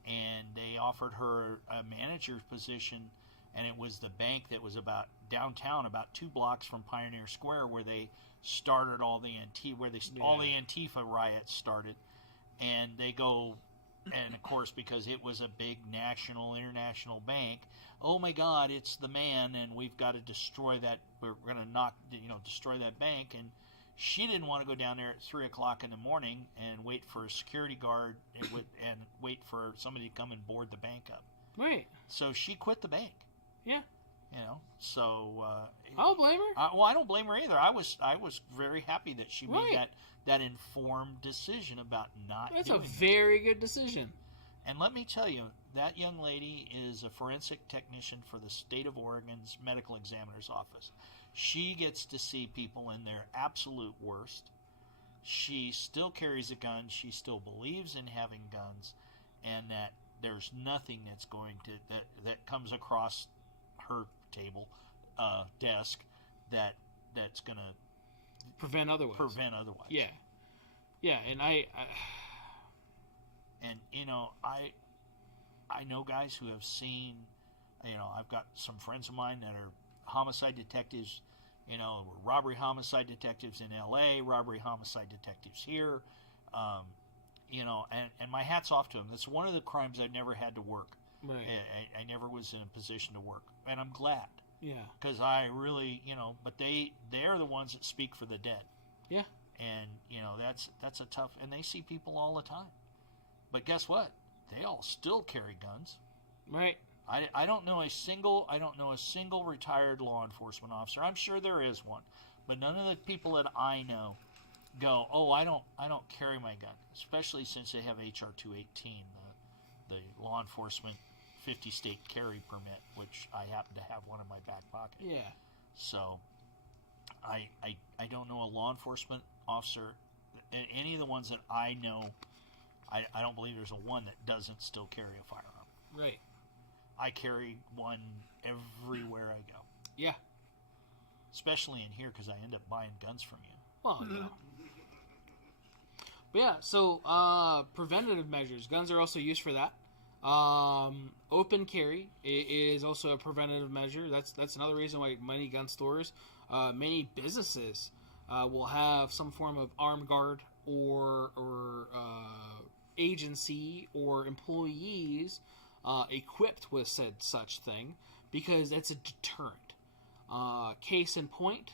and they offered her a manager's position, and it was the bank that was about downtown, about 2 blocks from Pioneer Square, where they started all the Antifa riots started, and they go. And, of course, because it was a big national, international bank, oh, my God, it's the man, and we've got to destroy that. We're going to destroy that bank. And she didn't want to go down there at 3 o'clock in the morning and wait for a security guard and wait for somebody to come and board the bank up. Right. So she quit the bank. Yeah. So... I don't blame her. I don't blame her either. I was very happy that she made Right. that informed decision about not That's doing a very good decision. And let me tell you, that young lady is a forensic technician for the state of Oregon's medical examiner's office. She gets to see people in their absolute worst. She still carries a gun. She still believes in having guns, and that there's nothing that's going to that comes across her table, desk, that's going to prevent otherwise. Yeah, and and I know guys who have seen, I've got some friends of mine that are homicide detectives, robbery homicide detectives in L.A., robbery homicide detectives here, and my hat's off to them. That's one of the crimes I've never had to work. Right. I never was in a position to work, and I'm glad. Yeah. Because I really, but they're the ones that speak for the dead. Yeah. And that's a tough, and they see people all the time. But guess what? They all still carry guns. Right. I don't know a single retired law enforcement officer. I'm sure there is one, but none of the people that I know go, "Oh, I don't carry my gun," especially since they have HR 218, the law enforcement 50 state carry permit, which I happen to have one in my back pocket. Yeah. So I don't know a law enforcement officer, any of the ones that I know. I don't believe there's a one that doesn't still carry a firearm. Right. I carry one everywhere I go. Yeah. Especially in here, because I end up buying guns from you. Well, yeah. But yeah, so preventative measures. Guns are also used for that. Open carry is also a preventative measure. That's another reason why many gun stores, many businesses will have some form of armed guard or agency or employees equipped with said such thing, because it's a deterrent. Case in point,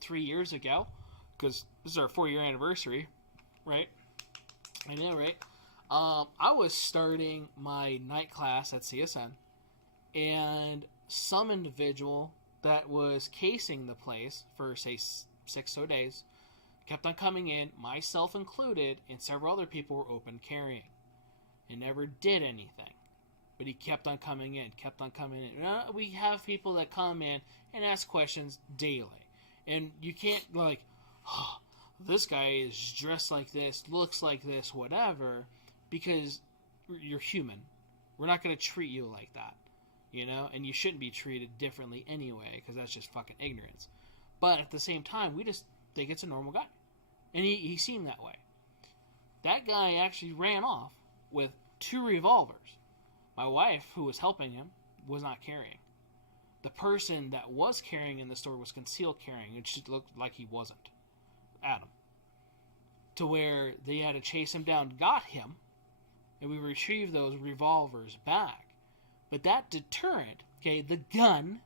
3 years ago, because this is our 4-year anniversary, right? I know, right? I was starting my night class at CSN, and some individual that was casing the place for, say, 6 or so days kept on coming in, myself included, and several other people were open carrying. And never did anything. But he kept on coming in. We have people that come in and ask questions daily. And you can't, this guy is dressed like this, looks like this, whatever, because you're human. We're not going to treat you like that, and you shouldn't be treated differently anyway, because that's just fucking ignorance. But at the same time, we just think it's a normal guy. And he seemed that way. That guy actually ran off with 2 revolvers. My wife, who was helping him, was not carrying. The person that was carrying in the store was concealed carrying. It just looked like he wasn't. Adam. To where they had to chase him down, got him, and we retrieved those revolvers back. But that deterrent, okay, the gun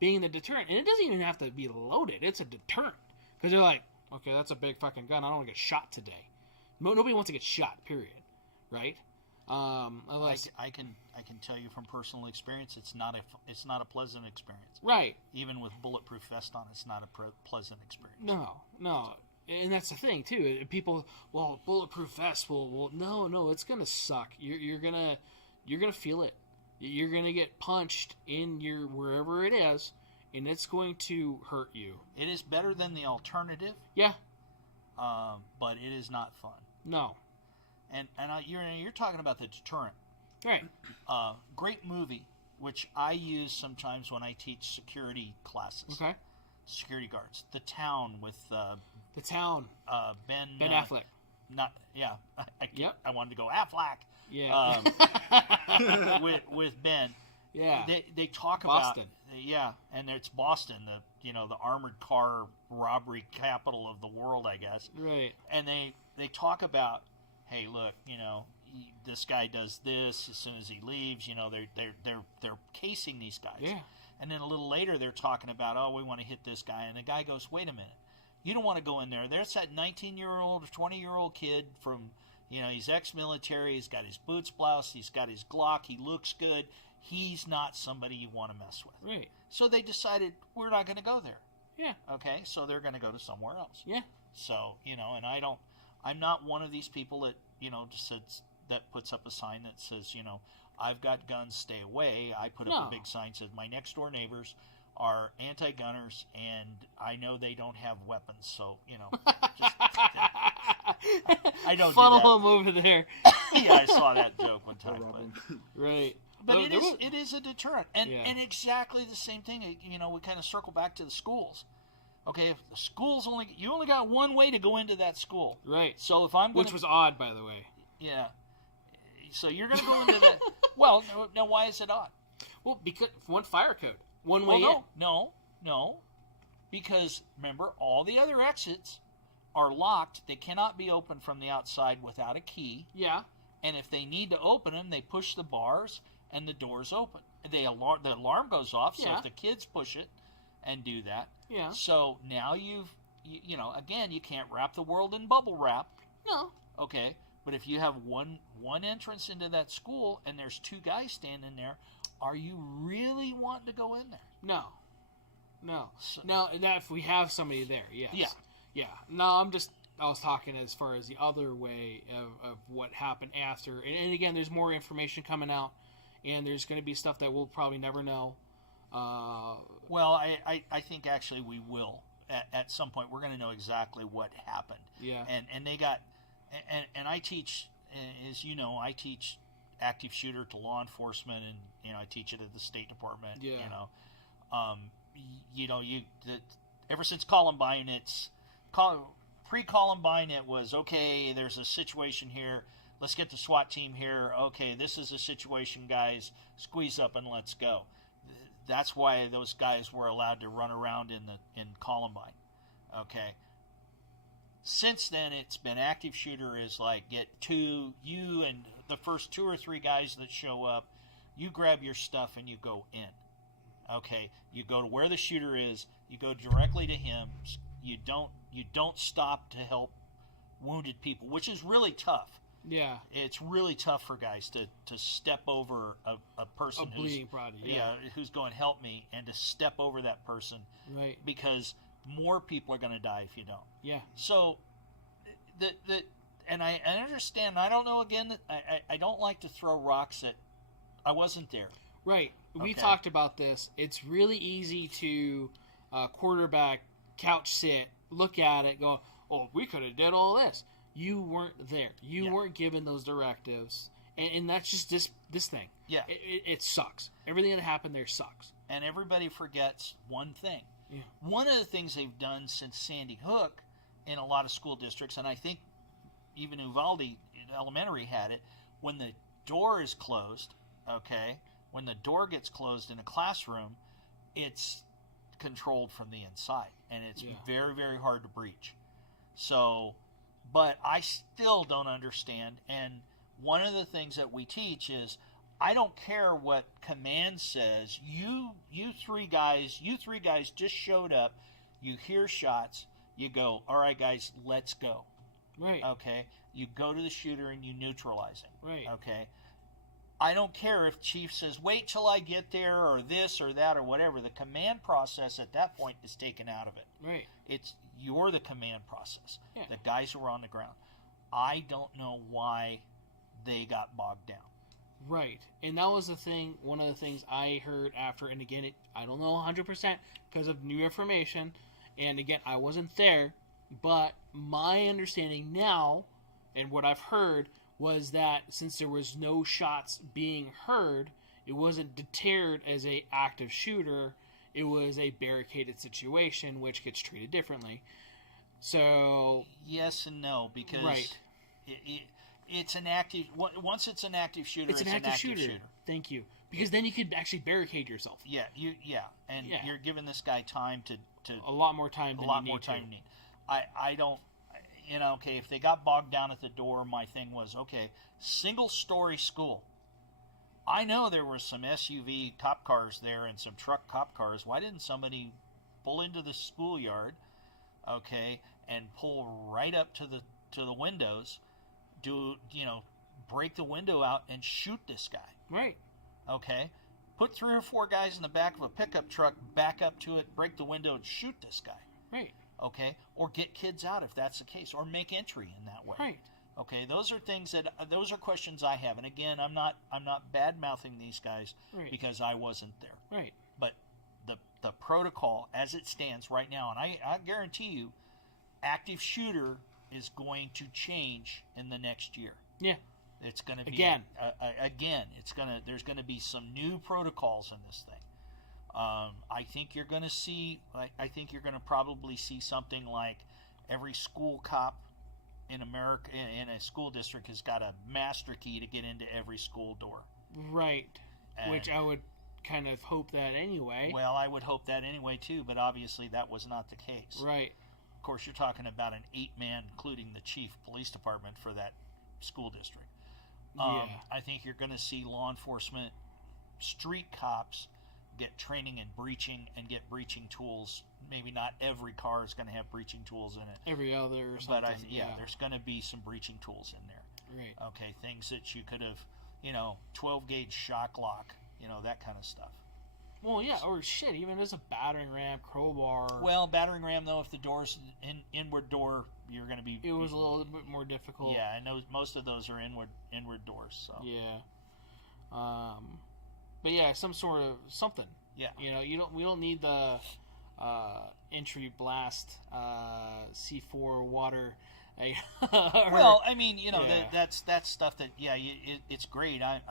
being the deterrent, and it doesn't even have to be loaded, it's a deterrent. Because they're like, okay, that's a big fucking gun, I don't want to get shot today. Nobody wants to get shot, period. Right? Unless I can tell you from personal experience, it's not a pleasant experience. Right. Even with bulletproof vest on, it's not a pleasant experience. No, and that's the thing too. People, bulletproof vest will no, it's gonna suck. You're gonna feel it. You're gonna get punched in your wherever it is, and it's going to hurt you. It is better than the alternative. Yeah. But it is not fun. No. And you're talking about the deterrent. Right. Great movie, which I use sometimes when I teach security classes. Okay. Security guards. The Town with Ben Affleck. Yep. I wanted to go Affleck. Yeah. With Ben. Yeah. They talk Boston. About and it's Boston, the armored car robbery capital of the world, I guess. Right. And they talk about, hey, look, this guy does this as soon as he leaves. They're casing these guys. Yeah. And then a little later, they're talking about, oh, we want to hit this guy, and the guy goes, wait a minute, you don't want to go in there. There's that 19-year-old or 20-year-old kid from, he's ex-military. He's got his boots bloused. He's got his Glock. He looks good. He's not somebody you want to mess with. Right. So they decided we're not going to go there. Yeah. Okay. So they're going to go to somewhere else. Yeah. So and I'm not one of these people that just says that puts up a sign that says, I've got guns, stay away. I put up a big sign that says, my next door neighbors are anti-gunners, and I know they don't have weapons, so, just, I don't funnel do that. them over there. Yeah, I saw that joke one time. Right. But it is a deterrent. And exactly the same thing, we kind of circle back to the schools. Okay, if the school's you only got one way to go into that school. Right. So if I'm going Which was odd, by the way. Yeah. So you're going to go into that. Well, now why is it odd? Well, because one fire code. One way in. No. Because, remember, all the other exits are locked. They cannot be opened from the outside without a key. Yeah. And if they need to open them, they push the bars and the doors open. The alarm goes off, so if the kids push it and do that. Yeah. So now again, you can't wrap the world in bubble wrap. No. Okay. But if you have one entrance into that school and there's two guys standing there, are you really wanting to go in there? No. So, now, if we have somebody there, yes. Yeah. No, I was talking as far as the other way of what happened after. And again, there's more information coming out, and there's going to be stuff that we'll probably never know. Well, I think actually we will. At some point, we're going to know exactly what happened. Yeah. And they got... And I teach, as you know, I teach active shooter to law enforcement, and I teach it at the State Department. Yeah. Ever since Columbine, pre-Columbine, it was okay. There's a situation here. Let's get the SWAT team here. Okay, this is a situation, guys. Squeeze up and let's go. That's why those guys were allowed to run around in Columbine. Okay. Since then, it's been active shooter is like get you and the first 2 or 3 guys that show up, you grab your stuff and you go in. Okay, you go to where the shooter is, you go directly to him. You don't stop to help wounded people, which is really tough. Yeah, it's really tough for guys to step over a person bleeding body. Who's going help me, and to step over that person, right? Because more people are going to die if you don't. Yeah. So, and I understand. I don't know. Again, I don't like to throw rocks at. I wasn't there. Right. We talked about this. It's really easy to quarterback, couch sit, look at it, go, "Oh, we could have did all this." You weren't there. You weren't given those directives, and that's just this thing. Yeah. It sucks. Everything that happened there sucks. And everybody forgets one thing. Yeah. One of the things they've done since Sandy Hook in a lot of school districts, and I think even Uvalde Elementary had it, when the door is closed, when the door gets closed in a classroom, it's controlled from the inside, and it's very, very hard to breach. So, but I still don't understand, and one of the things that we teach is, I don't care what command says. You three guys just showed up. You hear shots. You go, all right, guys, let's go. Right. Okay. You go to the shooter and you neutralize him. Right. Okay. I don't care if Chief says, wait till I get there, or this or that or whatever. The command process at that point is taken out of it. Right. You're the command process. Yeah. The guys who are on the ground. I don't know why they got bogged down. Right. And that was one of the things I heard after, and again, I don't know 100% because of new information, and again, I wasn't there, but my understanding now, and what I've heard, was that since there was no shots being heard, it wasn't deterred as a active shooter, it was a barricaded situation, which gets treated differently. So... Yes and no, because... Right. It's an active. Once it's an active shooter, it's an active shooter. Thank you, because then you could actually barricade yourself. Yeah, and you're giving this guy time to a lot more time. You need. I don't. Okay, if they got bogged down at the door, my thing was single-story school. I know there were some SUV cop cars there and some truck cop cars. Why didn't somebody pull into the schoolyard, and pull right up to the windows? Break the window out and shoot this guy. Right. Okay. Put 3 or 4 guys in the back of a pickup truck, back up to it, break the window, and shoot this guy. Right. Okay. Or get kids out if that's the case, or make entry in that way. Right. Okay, those are things those are questions I have. And again, I'm not bad mouthing these guys because I wasn't there. Right. But the protocol as it stands right now, and I guarantee you, active shooter is going to change in the next year. Yeah. It's going to be again. There's going to be some new protocols in this thing. I think you're going to see. I think you're going to probably see something like every school cop in America in a school district has got a master key to get into every school door. Right. Which I would kind of hope that anyway. Well, I would hope that anyway too, but obviously that was not the case. Right. Of course, you're talking about an 8-man, including the chief police department for that school district. Yeah. I think you're going to see law enforcement, street cops get training in breaching and get breaching tools. Maybe not every car is going to have breaching tools in it. Every other or something. But there's going to be some breaching tools in there. Right. Okay, things that you could have, 12-gauge shock lock, that kind of stuff. Well, yeah, or shit, even as a battering ram, crowbar. Well, battering ram, though, if the door's inward door, you're going to be... It was a little bit more difficult. Yeah, I know most of those are inward doors, so... Yeah. But yeah, some sort of something. Yeah. We don't need the entry blast C4 water. Well, I mean, that's stuff that it's great. I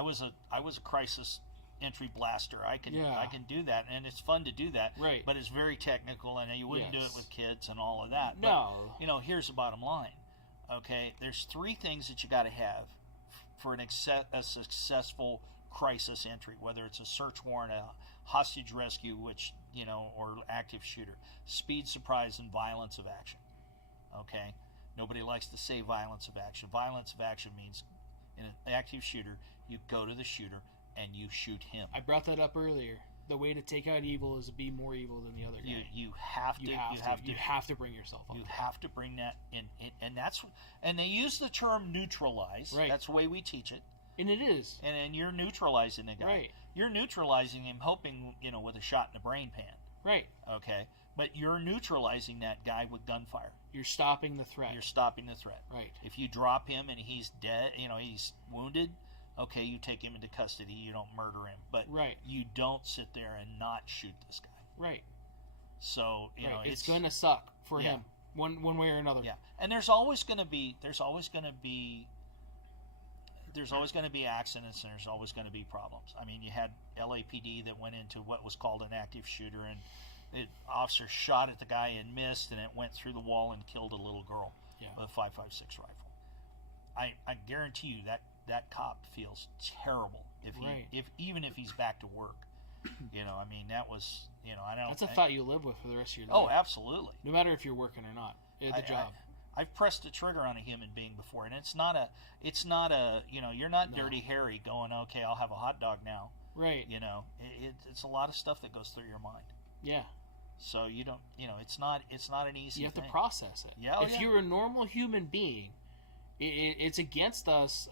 was a crisis entry blaster. I can do that, and it's fun to do that. Right. But it's very technical, and you wouldn't do it with kids and all of that. No. But, here's the bottom line. Okay, there's 3 things that you got to have for a successful crisis entry, whether it's a search warrant, a hostage rescue, or active shooter: speed, surprise, and violence of action. Okay, nobody likes to say violence of action. Violence of action means in an active shooter, you go to the shooter and you shoot him. I brought that up earlier. The way to take out evil is to be more evil than the other guy. You have to bring yourself up. You have to bring that in, and they use the term neutralize. Right. That's the way we teach it. And it is. And you're neutralizing the guy. Right. You're neutralizing him, hoping with a shot in the brain pan. Right. Okay. But you're neutralizing that guy with gunfire. You're stopping the threat. Right. If you drop him and he's dead, he's wounded, okay, you take him into custody. You don't murder him. But you don't sit there and not shoot this guy. Right. So, it's going to suck for him one way or another. Yeah. And there's always going to be accidents, and there's always going to be problems. I mean, you had LAPD that went into what was called an active shooter, and the officer shot at the guy and missed, and it went through the wall and killed a little girl with a 5.56 rifle. I guarantee you that cop feels terrible even if he's back to work. I mean, that was I don't. That's a thought you live with for the rest of your life. Oh, absolutely. No matter if you're working or not, the job. I've pressed a trigger on a human being before, and it's not a you're not Dirty Harry going, okay, I'll have a hot dog now. Right. It's a lot of stuff that goes through your mind. Yeah. So you don't, it's not an easy thing. You have to process it. Yeah. If you're a normal human being, it's against us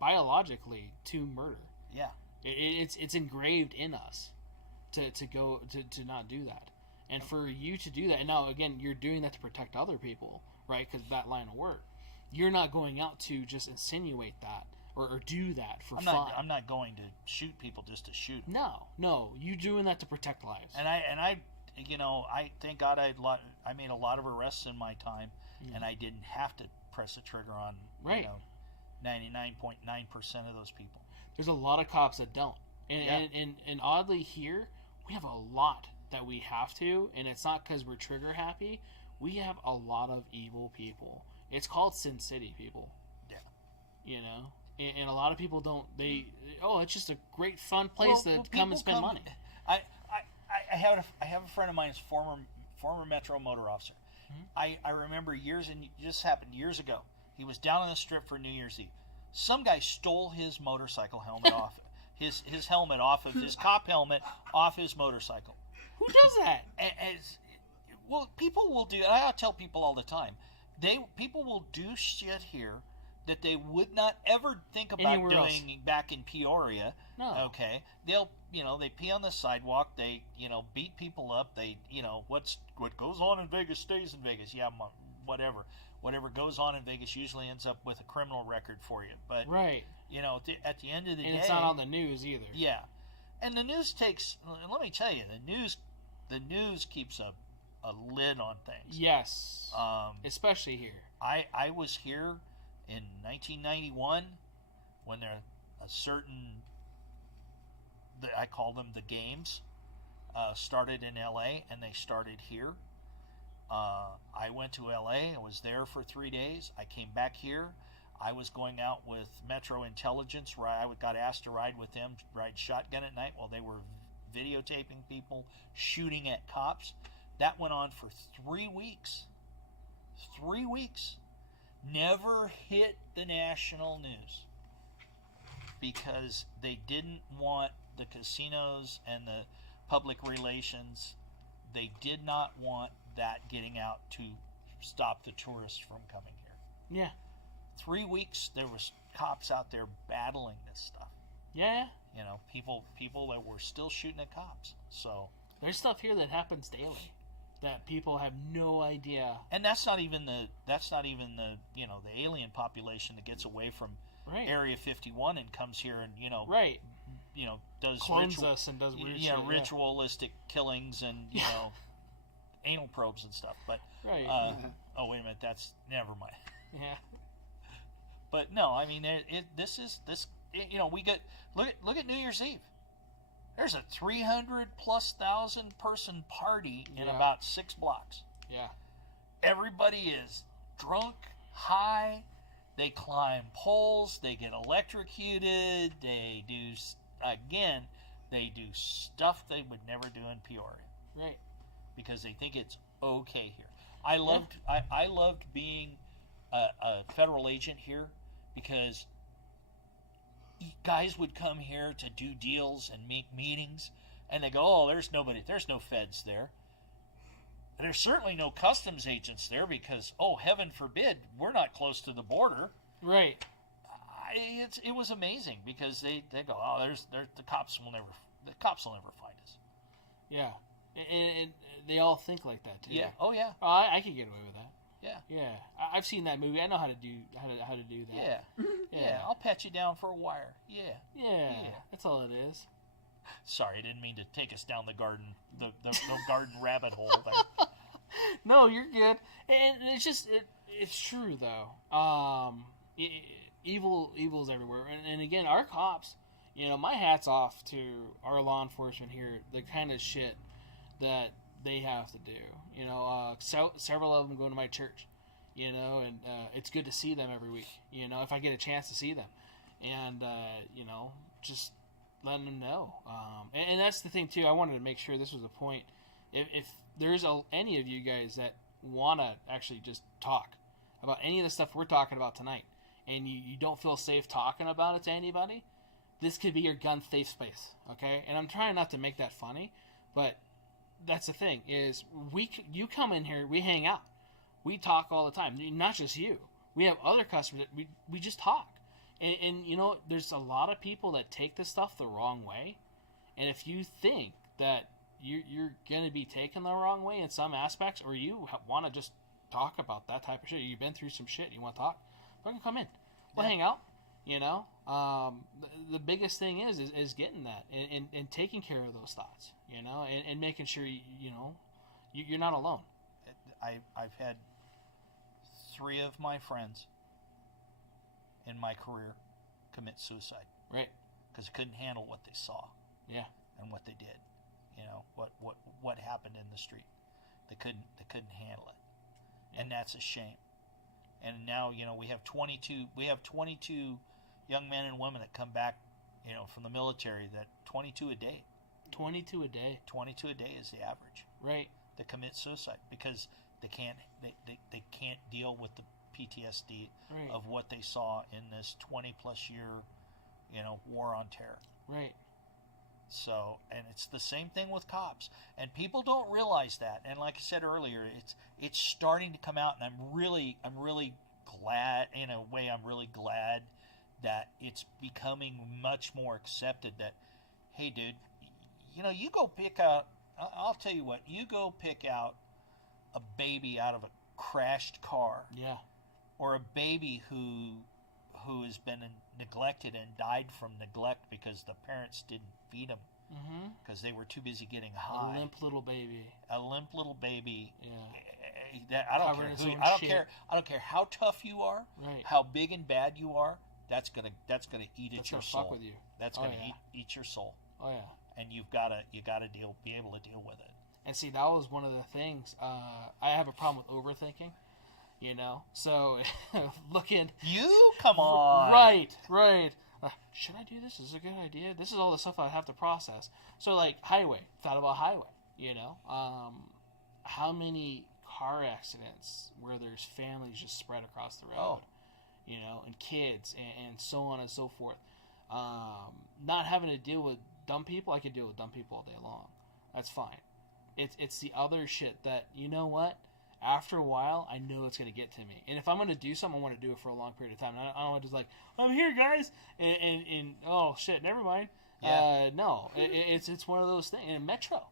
biologically to murder. Yeah. It's engraved in us to not do that. And for you to do that, and now again, you're doing that to protect other people, right? Because that line of work, you're not going out to just insinuate that or do that for fun. I'm not going to shoot people just to shoot them. No, you doing that to protect lives. And I thank God I made a lot of arrests in my time, and I didn't have to press a trigger on 99.9% of those people. There's a lot of cops that don't, and oddly here we have a lot that we have to, and it's not because we're trigger happy. We have a lot of evil people. It's called Sin City, people. Yeah. And a lot of people don't. It's just a great fun place to come and spend money. I have a friend of mine who's former Metro motor officer. Mm-hmm. I remember this happened years ago. He was down on the strip for New Year's Eve. Some guy stole his motorcycle helmet off his helmet off of his cop helmet off his motorcycle. Who does that? Well, people will do. I tell people all the time. People will do shit here that they would not ever think about anywhere doing else. Back in Peoria. No. Okay. They'll they pee on the sidewalk. They beat people up. They what goes on in Vegas stays in Vegas. Yeah, whatever. whatever goes on in Vegas usually ends up with a criminal record for you. But right. At the end of the day, and it's not on the news either. Yeah, and the news takes. Let me tell you, the news keeps a lid on things. Yes, especially here. I was here in 1991 when there a certain, I call them the games, started in LA, and they started here. I went to LA. I was there for 3 days. I came back here. I was going out with Metro Intelligence, where I got asked to ride with them, ride shotgun at night while they were videotaping people shooting at cops. That went on for 3 weeks. 3 weeks. Never hit the national news because they didn't want the casinos and the public relations. They did not want that getting out to stop the tourists from coming here. Yeah. 3 weeks there was cops out there battling this stuff. Yeah. People that were still shooting at cops. So there's stuff here that happens daily that people have no idea. And that's not even the the alien population that gets away from Area 51 and comes here and does clones us and does weird shit, ritualistic killings and anal probes and stuff. But oh wait a minute, that's never mind. Yeah. But no, I mean we get look at New Year's Eve. There's a 300,000+ person party in about 6 blocks. Yeah. Everybody is drunk, high. They climb poles. They get electrocuted. They do stuff they would never do in Peoria. Right. Because they think it's okay here. I loved being a federal agent here because guys would come here to do deals and make meetings, and they go, "Oh, there's no feds there. There's certainly no customs agents there because, oh, heaven forbid, we're not close to the border." Right. It was amazing because they go, "Oh, the cops will never find us." Yeah, and they all think like that too. Yeah. Oh yeah. Oh, I could get away with that. Yeah. Yeah. I've seen that movie. I know how to do that. Yeah. Yeah. I'll pat you down for a wire. Yeah. Yeah. That's all it is. Sorry, I didn't mean to take us down the garden garden rabbit hole there. No, you're good. And it's just it's true though. Evil's everywhere. And again, our cops, my hat's off to our law enforcement here. The kind of shit that they have to do. Several of them go to my church, and it's good to see them every week, if I get a chance to see them. And, just letting them know. And that's the thing, too. I wanted to make sure this was a point. If there's any of you guys that want to actually just talk about any of the stuff we're talking about tonight, and you don't feel safe talking about it to anybody, this could be your gun safe space, okay? And I'm trying not to make that funny, but that's the thing, is you come in here, we hang out. We talk all the time. Not just you. We have other customers that we just talk. And there's a lot of people that take this stuff the wrong way. And if you think that you're going to be taken the wrong way in some aspects, or you want to just talk about that type of shit, you've been through some shit, you want to talk, fucking come in. We'll hang out. The biggest thing is getting that and taking care of those thoughts, and making sure you're not alone. I've had 3 of my friends in my career commit suicide. Right. Because they couldn't handle what they saw. Yeah. And what they did. What happened in the street. They couldn't handle it. Yeah. And that's a shame. And now, we have 22 young men and women that come back, from the military, that 22 a day. 22 a day. 22 a day is the average. Right. That commit suicide because they can't deal with the PTSD of what they saw in this 20+ year, war on terror. Right. So, and it's the same thing with cops, and people don't realize that. And like I said earlier, it's starting to come out, and I'm really glad. In a way, I'm really glad that it's becoming much more accepted. That, hey, dude, you go pick out. I'll tell you what, you go pick out a baby out of a crashed car. Yeah. or a baby who has been neglected and died from neglect because the parents didn't feed them because they were too busy getting high. A limp little baby. Yeah. I don't care how tough you are, right. how big and bad you are. That's gonna eat at your soul. Fuck with you. That's gonna eat your soul. Oh yeah. And you gotta be able to deal with it. And see, that was one of the things. I have a problem with overthinking. So looking. You come on. Right. Should I do this? Is this a good idea? This is all the stuff I have to process. So like highway, thought about highway. How many car accidents where there's families just spread across the road, and kids and so on and so forth. Not having to deal with dumb people, I can deal with dumb people all day long. That's fine. It's the other shit that, you know what? After a while, I know it's going to get to me. And if I'm going to do something, I want to do it for a long period of time. I don't want to just like, I'm here, guys, and oh, shit, never mind. Yeah. No, it's one of those things. And Metro,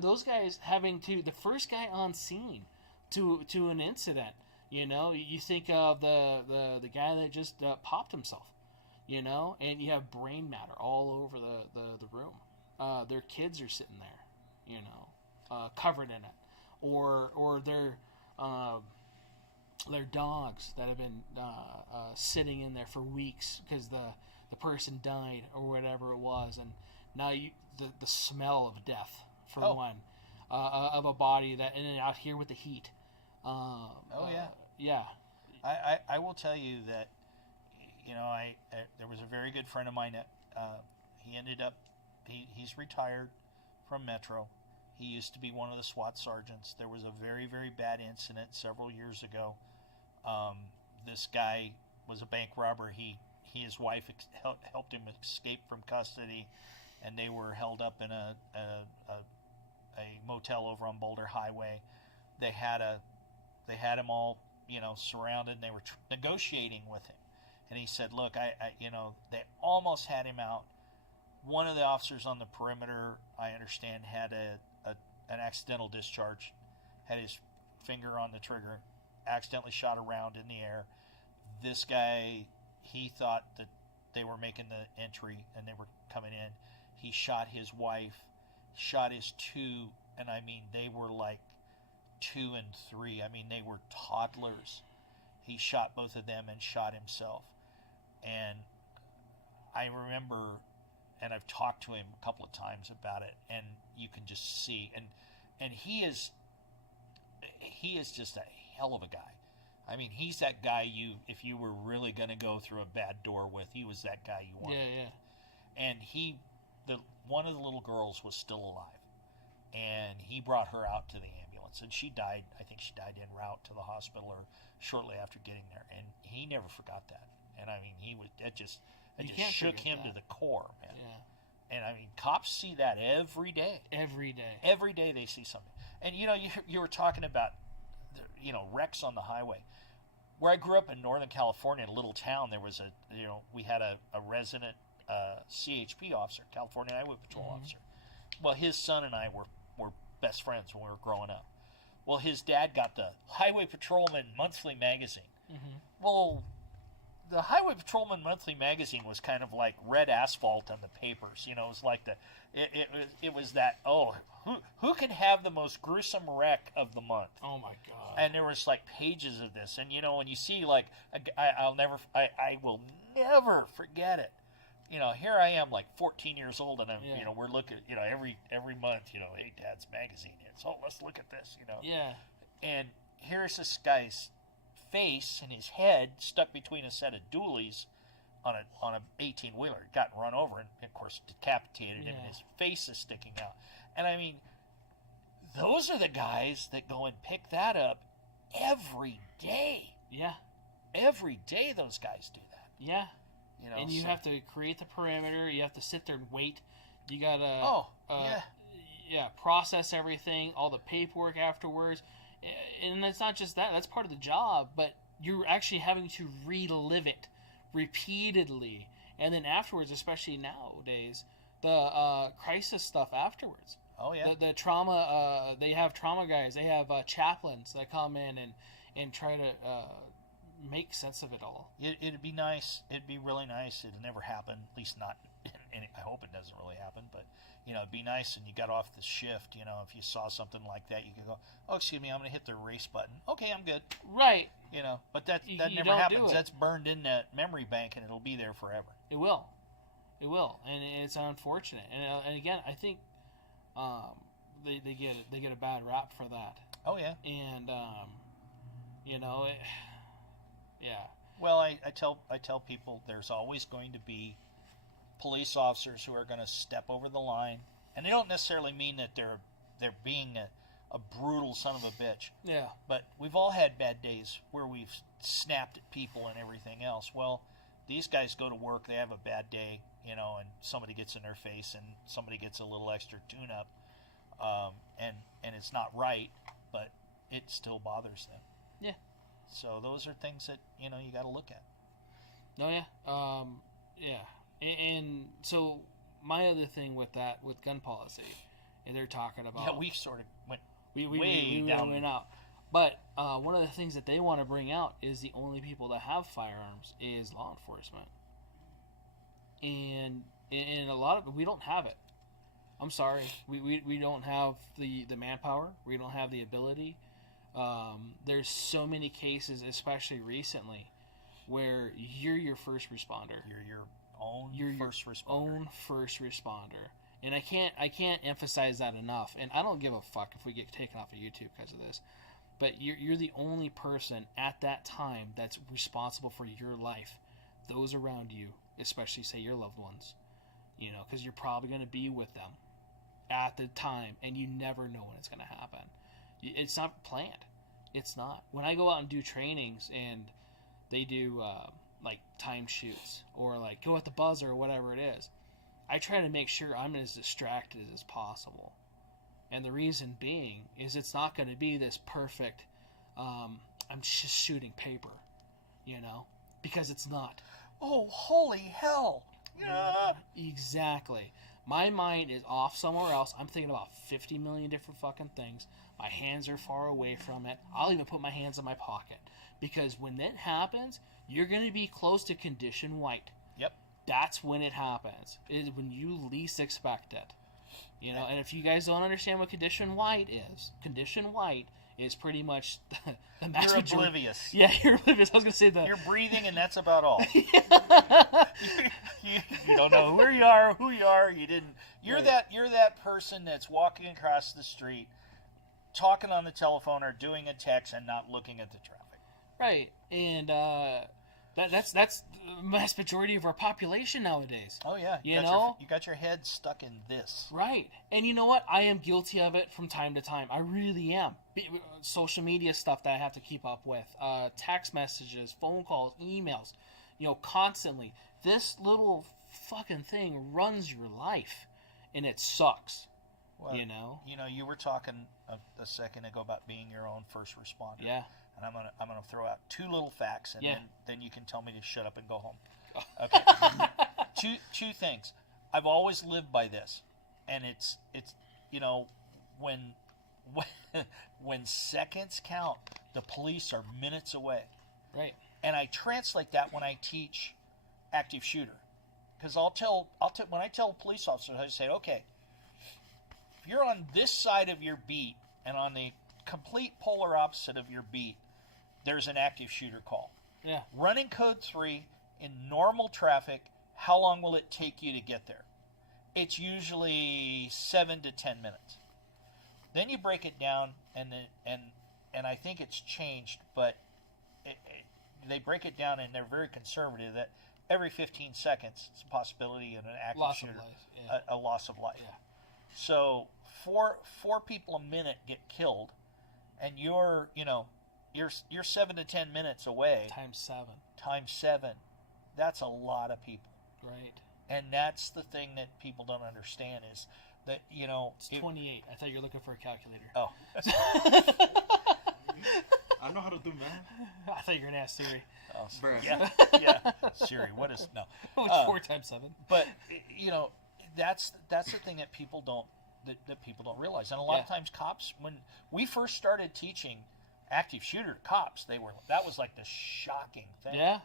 those guys having to, the first guy on scene to an incident, you think of the guy that just popped himself, and you have brain matter all over the room. Their kids are sitting there, covered in it. Or their dogs that have been sitting in there for weeks because the person died or whatever it was, and now the smell of death for one, of a body that, and then out here with the heat. Yeah. I will tell you that there was a very good friend of mine that he ended up he's retired from Metro. He used to be one of the SWAT sergeants. There was a very, very bad incident several years ago. This guy was a bank robber. His wife helped him escape from custody, and they were held up in a motel over on Boulder Highway. They had him all surrounded, and they were negotiating with him. And he said, "Look, they almost had him out. One of the officers on the perimeter, I understand, had an accidental discharge, had his finger on the trigger, accidentally shot a round in the air. This guy, he thought that they were making the entry and they were coming in. He shot his wife, shot his two, and I mean, they were like 2 and 3. I mean, they were toddlers. He shot both of them and shot himself. And I remember, and I've talked to him a couple of times about it, and you can just see, and he is just a hell of a guy. I mean, he's that guy if you were really going to go through a bad door with, he was that guy you wanted. Yeah. And one of the little girls was still alive, and he brought her out to the ambulance, and she died. I think she died en route to the hospital or shortly after getting there, and he never forgot that. And I mean, it just shook him to the core, man. Yeah. And I mean, cops see that every day. Every day. Every day they see something. And you were talking about, wrecks on the highway. Where I grew up in Northern California, in a little town, there was we had a resident CHP officer, California Highway Patrol officer. Well, his son and I were best friends when we were growing up. Well, his dad got the Highway Patrolman Monthly magazine. Well, the Highway Patrolman Monthly magazine was kind of like red asphalt on the papers. It was like it was that, who can have the most gruesome wreck of the month? Oh my God! And there was like pages of this, and when you see like, I will never forget it. Here I am, like 14 years old, and I'm, we're looking, every month, hey, Dad's magazine hits. Oh, let's look at this, Yeah. And here's this guy's face and his head stuck between a set of dualies on a 18-wheeler. Got run over and, of course, decapitated him, and his face is sticking out. And I mean, those are the guys that go and pick that up every day. Yeah. Every day those guys do that. Yeah. And you have to create the perimeter. You have to sit there and wait. You gotta process everything, all the paperwork afterwards. And it's not just that. That's part of the job. But you're actually having to relive it repeatedly. And then afterwards, especially nowadays, the crisis stuff afterwards. Oh, yeah. The trauma, they have trauma guys. They have chaplains that come in and try to make sense of it all. It'd be nice. It'd be really nice. It'd never happen. At least not. I hope it doesn't really happen. But it'd be nice. And you got off the shift. If you saw something like that, you could go, "Oh, excuse me, I'm going to hit the erase button." Okay, I'm good. Right. But that never happens. That's burned in that memory bank, and it'll be there forever. It will, and it's unfortunate. And again, I think they get a bad rap for that. Oh yeah. And yeah. Well, I tell people there's always going to be police officers who are going to step over the line, and they don't necessarily mean that they're being a brutal son of a bitch. Yeah. But we've all had bad days where we've snapped at people and everything else. Well, these guys go to work, they have a bad day, and somebody gets in their face and somebody gets a little extra tune-up, and it's not right, but it still bothers them. Yeah. So those are things that, you got to look at. Oh, yeah. Yeah. And so my other thing with gun policy, and they're talking about... Yeah, we sort of went we down. Went out. But one of the things that they want to bring out is the only people that have firearms is law enforcement. And a lot of... We don't have it. I'm sorry. We don't have the manpower. We don't have the ability. There's so many cases, especially recently, where you're your first responder. You're your own first responder. And I can't emphasize that enough. And I don't give a fuck if we get taken off of YouTube because of this. But you're the only person at that time that's responsible for your life, those around you, especially say your loved ones. Because you're probably going to be with them at the time, and you never know when it's going to happen. It's not planned. It's not. When I go out and do trainings and they do like time shoots or like go at the buzzer or whatever it is, I try to make sure I'm as distracted as possible. And the reason being is it's not going to be this perfect, I'm just shooting paper, because it's not. Oh, holy hell. Yeah. Exactly. My mind is off somewhere else. I'm thinking about 50 million different fucking things. My hands are far away from it. I'll even put my hands in my pocket. Because when that happens, you're going to be close to condition white. Yep. That's when it happens. It is when you least expect it. And if you guys don't understand what condition white is pretty much the max You're majority. oblivious. Yeah, you're oblivious. I was going to say that. You're breathing, and that's about all. you don't know who you are. You didn't. You're Right. You're that person that's walking across the street, talking on the telephone or doing a text and not looking at the traffic. Right, and that's the vast majority of our population nowadays. Oh yeah, you got your head stuck in this. Right, and you know what? I am guilty of it from time to time. I really am. Social media stuff that I have to keep up with, text messages, phone calls, emails, constantly. This little fucking thing runs your life, and it sucks. Well, you were talking a second ago about being your own first responder. Yeah. And I'm gonna throw out two little facts, and Yeah. then you can tell me to shut up and go home. Okay. two things. I've always lived by this, and it's when seconds count, the police are minutes away. Right. And I translate that when I teach active shooter, because when I tell police officers, I say, okay, if you're on this side of your beat and on the complete polar opposite of your beat, there's an active shooter call. Yeah. Running code 3 in normal traffic, how long will it take you to get there? It's usually 7 to 10 minutes. Then you break it down, and I think it's changed, but they break it down, and they're very conservative, that every 15 seconds it's a possibility in an active shooter, a loss of life. Yeah. So four people a minute get killed, and you're 7 to 10 minutes away. Times 7. That's a lot of people. Right. And that's the thing that people don't understand is that, It's 28. I thought you were looking for a calculator. Oh. I know how to do math. I thought you were going to ask Siri. Oh, Bruh. yeah. Siri, what is... No. What's 4 times 7? But, that's the thing that people don't realize. And a lot of times cops, when we first started teaching active shooter cops, that was like the shocking thing. Yeah.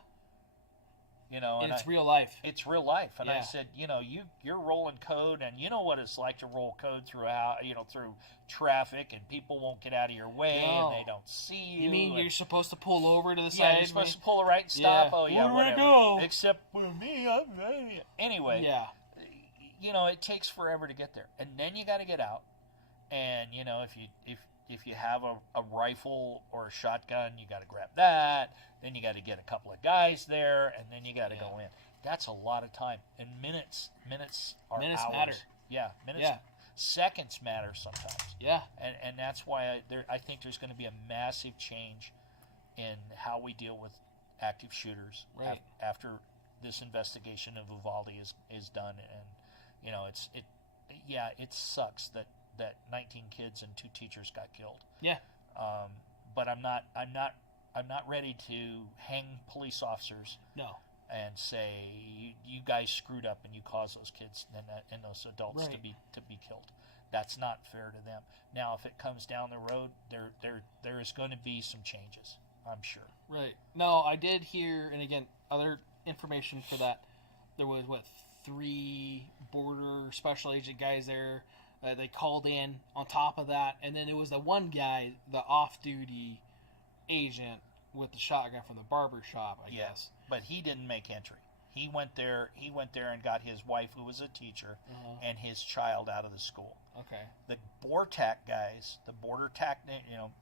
And it's real life. It's real life. And Yeah. I said, you're rolling code, and you know what it's like to roll code through traffic, and people won't get out of your way, and they don't see you. You mean you're supposed to pull over to the side? Yeah, you're supposed to pull a right and stop. Yeah. Oh, yeah, Where do I whatever. go? Except for me. Anyway. Yeah. It takes forever to get there. And then you got to get out. And, if you have a rifle or a shotgun, you got to grab that. Then you got to get a couple of guys there, and then you got to go in. That's a lot of time. And minutes are minutes hours. matter. Yeah, minutes. Yeah. Seconds matter sometimes. Yeah. And that's why I think there's going to be a massive change in how we deal with active shooters after this investigation of Uvalde is done. And it sucks that 19 kids and 2 teachers got killed. Yeah. But I'm not ready to hang police officers. No. And say you guys screwed up and you caused those kids and those adults to be killed. That's not fair to them. Now, if it comes down the road, there is going to be some changes, I'm sure. Right. No, I did hear, and again, other information for that. There was 3 border special agent guys there. They called in on top of that, and then it was the one guy, the off-duty agent with the shotgun from the barber shop, I guess. But he didn't make entry. He went there and got his wife, who was a teacher, and his child out of the school. Okay. The BORTAC guys, the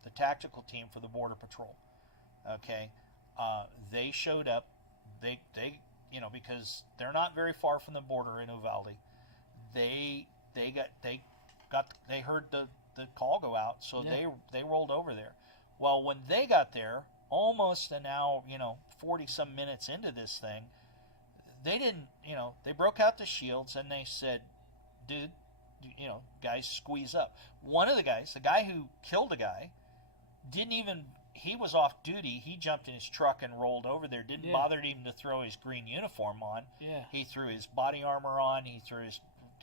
the tactical team for the Border Patrol, okay, they showed up. They because they're not very far from the border in Uvalde. They heard the call go out, so they rolled over there. Well, when they got there, almost an hour, 40 some minutes into this thing, they didn't, they broke out the shields and they said, dude, guys, squeeze up. One of the guys, the guy who killed a guy, he was off duty. He jumped in his truck and rolled over there. Didn't bother even to throw his green uniform on. Yeah. He threw his body armor on. He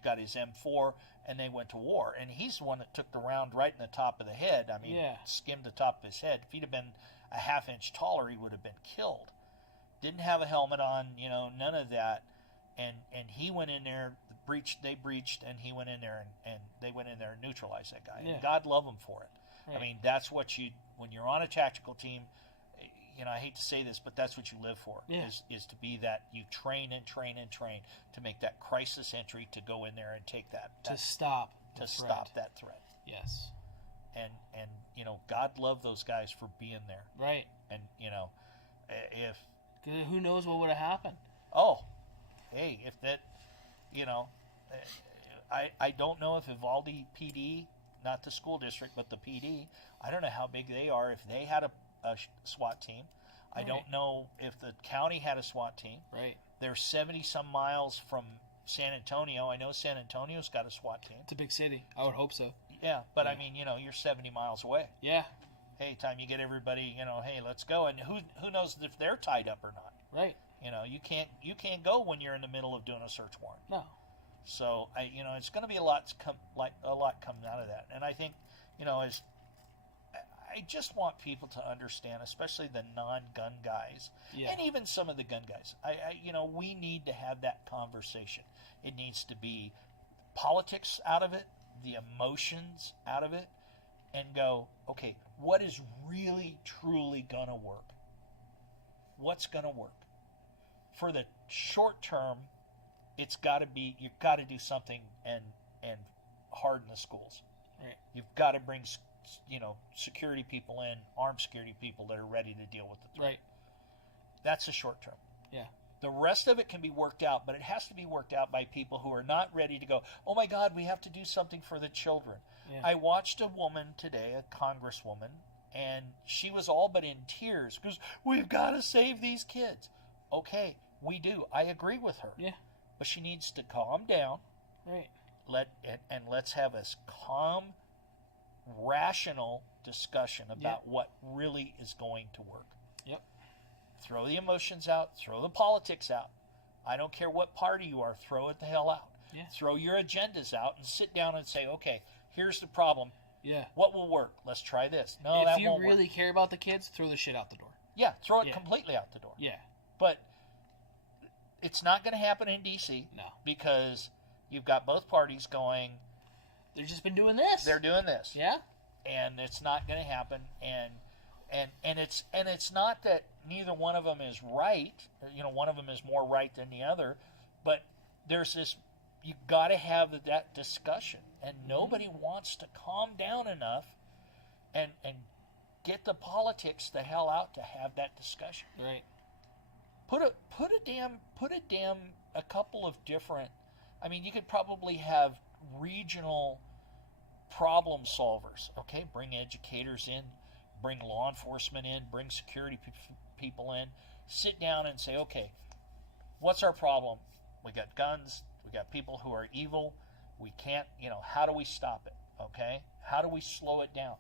got his M4, and they went to war. And he's the one that took the round right in the top of the head. I mean, skimmed the top of his head. If he'd have been a half inch taller, he would have been killed. Didn't have a helmet on, none of that. And he went in there, they breached, and he went in there and they went in there and neutralized that guy. Yeah. And God love him for it. Right. I mean, that's what when you're on a tactical team, I hate to say this, but that's what you live for, is to be that you train and train and train to make that crisis entry, to go in there and take that to stop that threat. Yes. And God love those guys for being there. Right. And if who knows what would have happened? Oh, hey, if that, I don't know if Uvalde PD, not the school district, but the PD, I don't know how big they are. If they had a SWAT team, I don't know if the county had a SWAT team. Right. They're 70 some miles from San Antonio. I know San Antonio's got a SWAT team. It's a big city. I would hope so. Yeah, but I mean, you're 70 miles away. Yeah. Hey, time you get everybody, hey, let's go. And who knows if they're tied up or not? Right. You can't go when you're in the middle of doing a search warrant. No. So it's going to be a lot coming out of that. And I think, I just want people to understand, especially the non-gun guys, and even some of the gun guys. We need to have that conversation. It needs to be politics out of it, the emotions out of it, and go, okay, what is really, truly going to work? What's going to work? For the short term, it's got to be, you've got to do something and harden the schools. Right. You've got to bring, security people in, armed security people that are ready to deal with the threat. Right. That's the short term. Yeah. The rest of it can be worked out, but it has to be worked out by people who are not ready to go, oh my God, we have to do something for the children. Yeah. I watched a woman today, a congresswoman, and she was all but in tears because we've got to save these kids. Okay, we do. I agree with her. Yeah. But she needs to calm down. Right. Let's have a calm, rational discussion about what really is going to work. Yep. Throw the emotions out. Throw the politics out. I don't care what party you are. Throw it the hell out. Yeah. Throw your agendas out and sit down and say, okay, here's the problem. Yeah. What will work? Let's try this. No, if that you won't really work. care about the kids, throw the shit out the door. Yeah, throw it completely out the door. Yeah. But it's not going to happen in D.C. No. Because you've got both parties going. They've just been doing this. They're doing this. Yeah. And it's not going to happen. And it's not that neither one of them is right. You know, one of them is more right than the other. But there's this. You got to have that discussion, and nobody wants to calm down enough and get the politics the hell out to have that discussion. Right. Put a couple of different. I mean, you could probably have regional problem solvers. Okay, bring educators in, bring law enforcement in, bring security people in. Sit down and say, okay, what's our problem? We got guns. We got people who are evil. We can't. How do we stop it? Okay, how do we slow it down?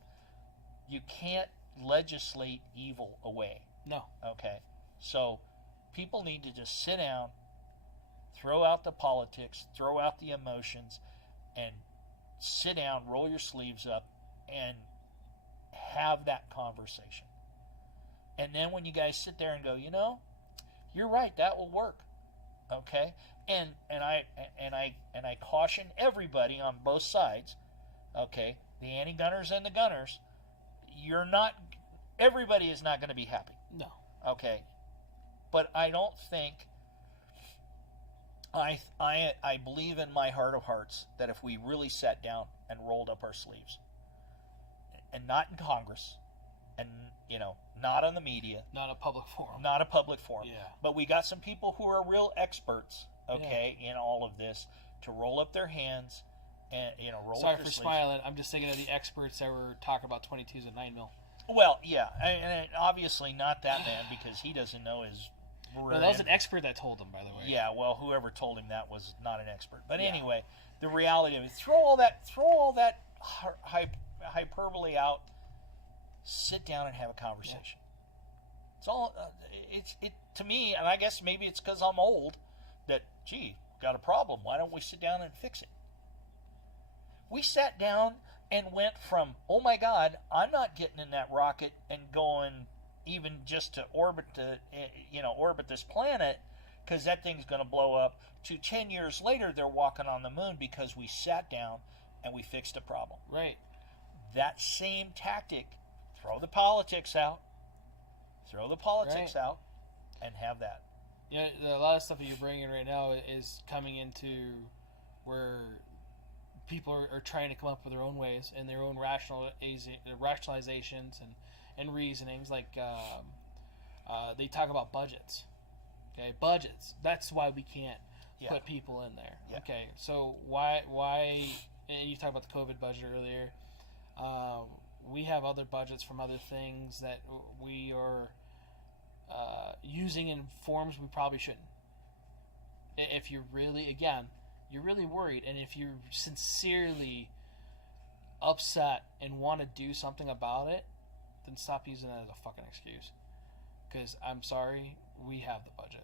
You can't legislate evil away. No. Okay, so people need to just sit down, throw out the politics, throw out the emotions, and sit down, roll your sleeves up, and have that conversation. And then when you guys sit there and go, you're right, that will work. Okay, and I caution everybody on both sides. Okay, the anti-gunners and the gunners. Everybody is not going to be happy. No. Okay, but I don't think. I believe in my heart of hearts that if we really sat down and rolled up our sleeves, and not in Congress, and not on the media, not a public forum, yeah, but we got some people who are real experts, okay, in all of this, to roll up their hands and roll Sorry up their for sleeves. smiling. I'm just thinking of the experts that were talking about 22s and 9mm. Well, yeah, and obviously not that man, because he doesn't know his. No, that was an expert that told him, by the way. Yeah, well, whoever told him that was not an expert. But anyway, the reality of it, throw all that hyperbole out, sit down and have a conversation. Yeah. It's all. It to me, and I guess maybe it's because I'm old. That got a problem. Why don't we sit down and fix it? We sat down and went from, oh my God, I'm not getting in that rocket and going even just to orbit this planet, because that thing's going to blow up, to 10 years later they're walking on the moon because we sat down and we fixed a problem. Right. That same tactic, throw the politics out, out, and have that. Yeah, a lot of stuff that you're bringing right now is coming into where people are trying to come up with their own ways and their own rationalizations and reasonings. Like they talk about budgets. Okay, budgets. That's why we can't put people in there. Yeah. Okay, so why? And you talked about the COVID budget earlier. We have other budgets from other things that we are using in forms we probably shouldn't. If you're really, you're really worried, and if you're sincerely upset and want to do something about it, then stop using that as a fucking excuse. Because I'm sorry, we have the budget.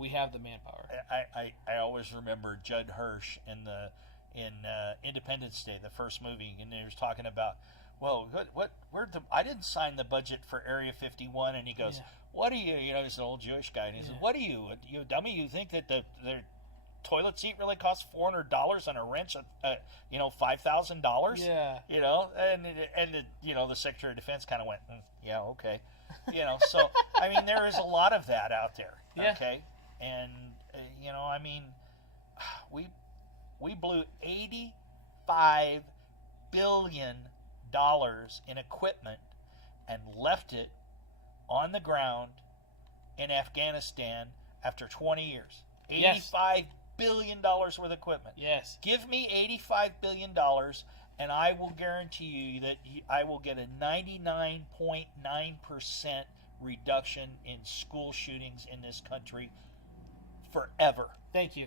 We have the manpower. I always remember Judd Hirsch in Independence Day, the first movie, and he was talking about, well, I didn't sign the budget for Area 51, and he goes, what are you? He's an old Jewish guy, and he says, what are you dummy? You think that the toilet seat really costs $400 and a wrench $5,000? Yeah. And the Secretary of Defense kind of went, yeah, okay. So I mean, there is a lot of that out there. Yeah. Okay, and I mean, we blew $85 billion in equipment and left it on the ground in Afghanistan after 20 years. $85 billion worth of equipment. Yes. Give me $85 billion, and I will guarantee you that I will get a 99.9% reduction in school shootings in this country forever. Thank you.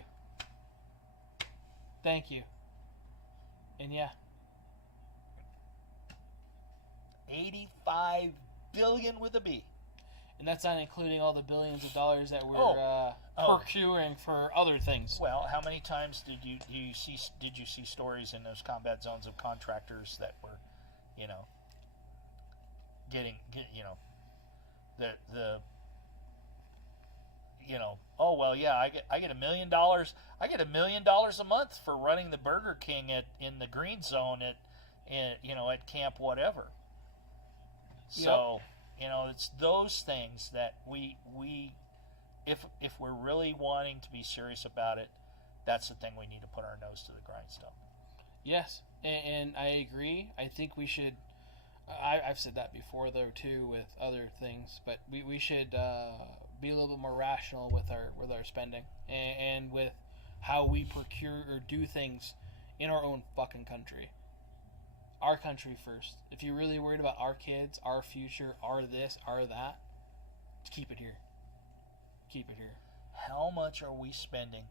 And 85 billion with a B. And that's not including all the billions of dollars that we're procuring for other things. Well, how many times did you see stories in those combat zones of contractors that were, getting oh well, yeah, I get $1 million. I get $1 million a month for running the Burger King in the green zone at camp whatever. So it's those things that we if we're really wanting to be serious about it, that's the thing we need to put our nose to the grindstone. Yes, and I agree. I think we should. I've said that before though too with other things, but we should be a little bit more rational with our spending and with how we procure or do things in our own fucking country. Our country first. If you're really worried about our kids, our future, our this, our that, keep it here. Keep it here. How much are we spending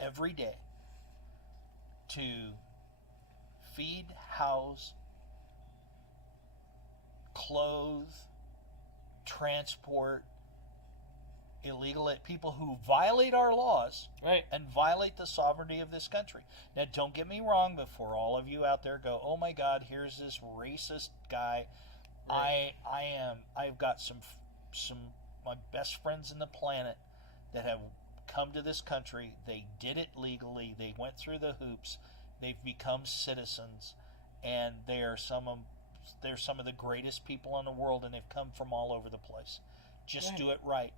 every day to feed, house, clothe, transport illegal people who violate our laws, right, and violate the sovereignty of this country? Now, don't get me wrong. Before all of you out there go, "Oh my God, here's this racist guy," right. I've got some my best friends in the planet that have come to this country. They did it legally. They went through the hoops. They've become citizens, and they're some of the greatest people in the world, and they've come from all over the place. Just do it right.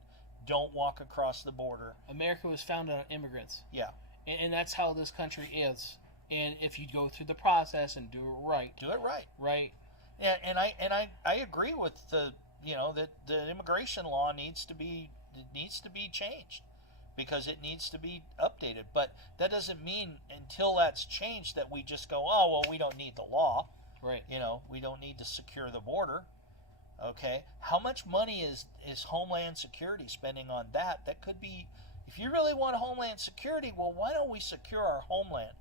Don't walk across the border. America was founded on immigrants. Yeah. And that's how this country is. And if you go through the process and do it right. Do it right. Right. Yeah, and I agree with that the immigration law needs to be changed, because it needs to be updated. But that doesn't mean until that's changed that we just go, "Oh, well, we don't need the law." Right. We don't need to secure the border. Okay, how much money is Homeland Security spending on that? That could be, if you really want Homeland Security, well, why don't we secure our homeland?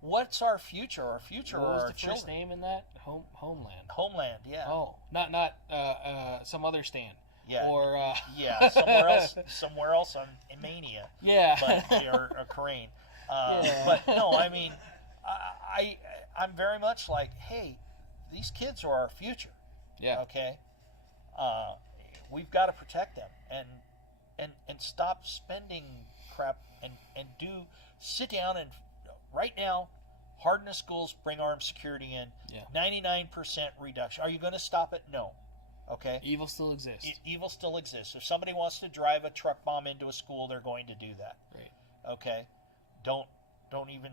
What's our future? Our future are our children. What was the first name in that? Homeland. Homeland, yeah. Oh, not some other stand. Yeah. Or yeah, somewhere else on Mania. Yeah. But or Crane. Yeah. But no, I mean, I'm very much like, hey, these kids are our future. Yeah. Okay. We've got to protect them and stop spending crap and sit down and right now harden the schools, bring armed security in. Yeah. 99% reduction. Are you going to stop it? No. Okay. Evil still exists. Evil still exists. If somebody wants to drive a truck bomb into a school, they're going to do that. Right. Okay. Don't even.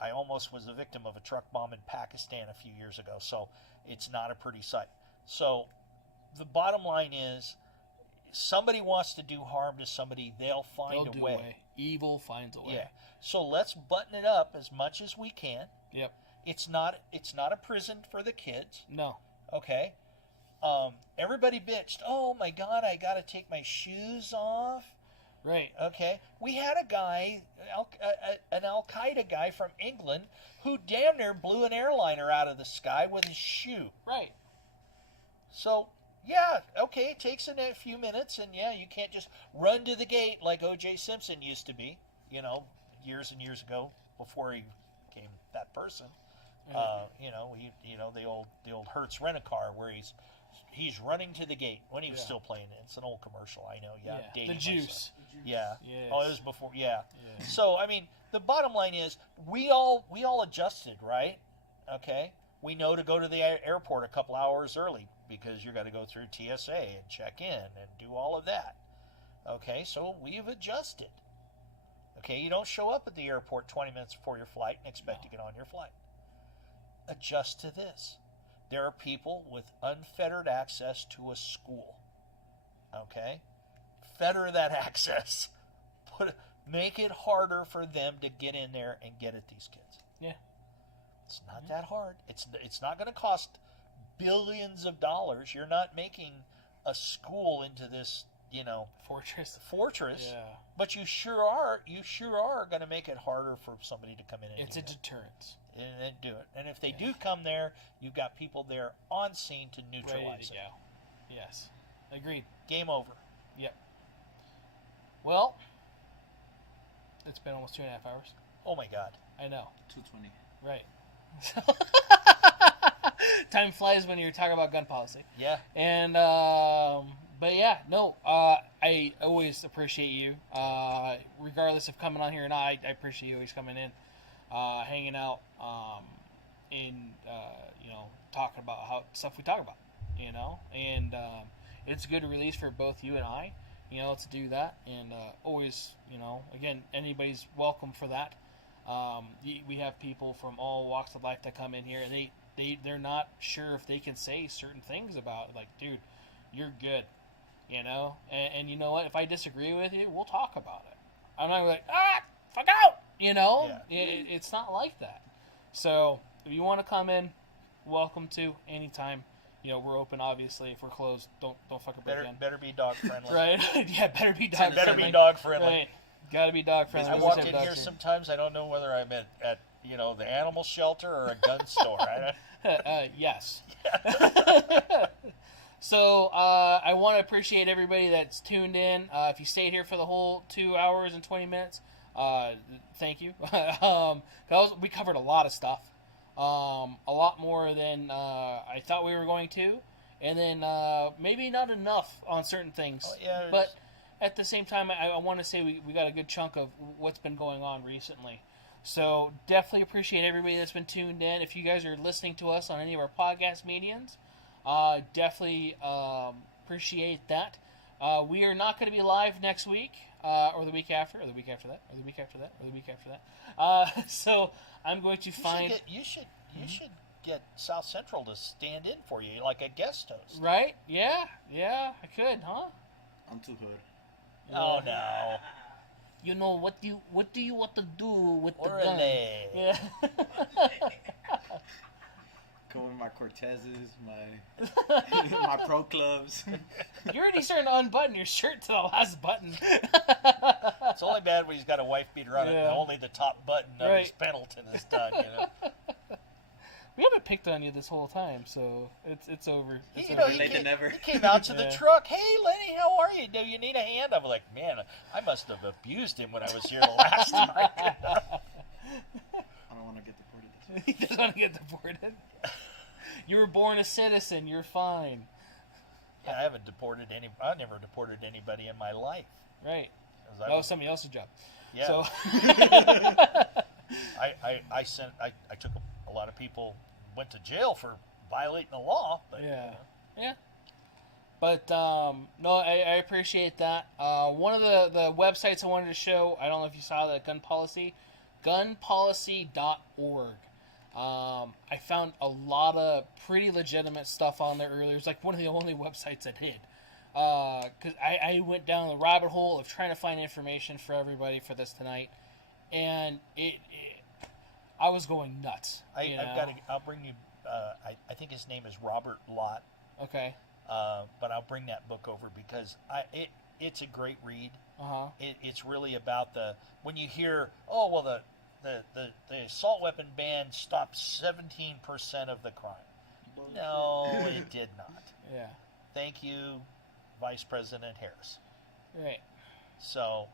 I almost was a victim of a truck bomb in Pakistan a few years ago, so it's not a pretty sight. So the bottom line is, somebody wants to do harm to somebody, they'll find a way. Evil finds a way. Yeah. So let's button it up as much as we can. Yep. It's not a prison for the kids. No. Okay. Everybody bitched, "Oh my God, I got to take my shoes off." Right. Okay. We had a guy, an Al-Qaeda guy from England, who damn near blew an airliner out of the sky with his shoe. Right. So, yeah, okay, it takes a few minutes, and yeah, you can't just run to the gate like O.J. Simpson used to be, years and years ago before he became that person. The old Hertz Rent-A-Car where he's running to the gate when he was still playing it. It's an old commercial, I know. Yeah, the juice. Yeah. Yes. Oh, it was before. Yeah. So I mean, the bottom line is we all adjusted, right? Okay. We know to go to the airport a couple hours early because you got to go through TSA and check in and do all of that. Okay. So we've adjusted. Okay. You don't show up at the airport 20 minutes before your flight and expect to get on your flight. Adjust to this. There are people with unfettered access to a school. Okay? Fetter that access. Make it harder for them to get in there and get at these kids. Yeah. It's not that hard. It's not going to cost billions of dollars. You're not making a school into this, fortress. Yeah. But you sure are going to make it harder for somebody to come in and it's a deterrent. And do it. And if they do come there, you've got people there on scene to neutralize it. Go. Yes. Agreed. Game over. Yep. Well, it's been almost 2.5 hours. Oh my God. I know. 2:20. Right. Time flies when you're talking about gun policy. Yeah. And but yeah, no. I always appreciate you, regardless of coming on here or not. I appreciate you always coming in, hanging out, and talking about how stuff we talk about. And it's a good release for both you and I. To do that, and always, again, anybody's welcome for that. We have people from all walks of life that come in here, and they're not sure if they can say certain things about it. Like, dude, you're good, and you know what? If I disagree with you, we'll talk about it. I'm not like, fuck out, Yeah. It's not like that. So if you want to come in, welcome to anytime. We're open, obviously. If we're closed, don't fucking break in. Better be dog friendly. Right? Yeah, better be dog friendly. Better be dog friendly. Right. Gotta be dog friendly. I walk in here sometimes. I don't know whether I'm at the animal shelter or a gun store. Yes. So I want to appreciate everybody that's tuned in. If you stayed here for the whole 2 hours and 20 minutes, thank you. We covered a lot of stuff. A lot more than I thought we were going to, and then maybe not enough on certain things. Oh, yeah, but at the same time, I want to say we got a good chunk of what's been going on recently. So definitely appreciate everybody that's been tuned in. If you guys are listening to us on any of our podcast mediums, definitely appreciate that. We are not going to be live next week, or the week after, or the week after that, or the week after that, or the week after that. So I'm going to find... You should get South Central to stand in for you, like a guest host. Right? Yeah, I could, huh? I'm too hood. Oh, no. What do you want to do with the gun? Orale. Yeah. Come with my Cortezes, my pro clubs. You're already starting to unbutton your shirt to the last button. It's only bad when he's got a wife beater on it and only the top button of his Pendleton is done, We haven't picked on you this whole time, so it's over. He He came out to the truck. Hey, Lenny, how are you? Do you need a hand? I'm like, man, I must have abused him when I was here the last time. I don't want to get deported this way. He doesn't want to get deported. You were born a citizen. You're fine. Yeah, I never deported anybody in my life. Right. That was somebody else's job. Yeah. So I took a lot of people went to jail for violating the law. But, yeah. But no, I appreciate that. One of the websites I wanted to show, I don't know if you saw that, gun policy, gunpolicy.org. I found a lot of pretty legitimate stuff on there earlier. It's like one of the only websites that did. Because I went down the rabbit hole of trying to find information for everybody for this tonight, and I was going nuts. I'll bring you. I think his name is Robert Lott. Okay. But I'll bring that book over because it's a great read. Uh-huh. It's really about when you hear, the assault weapon ban stopped 17% of the crime. No, it did not. Yeah. Thank you, Vice President Harris. Right. So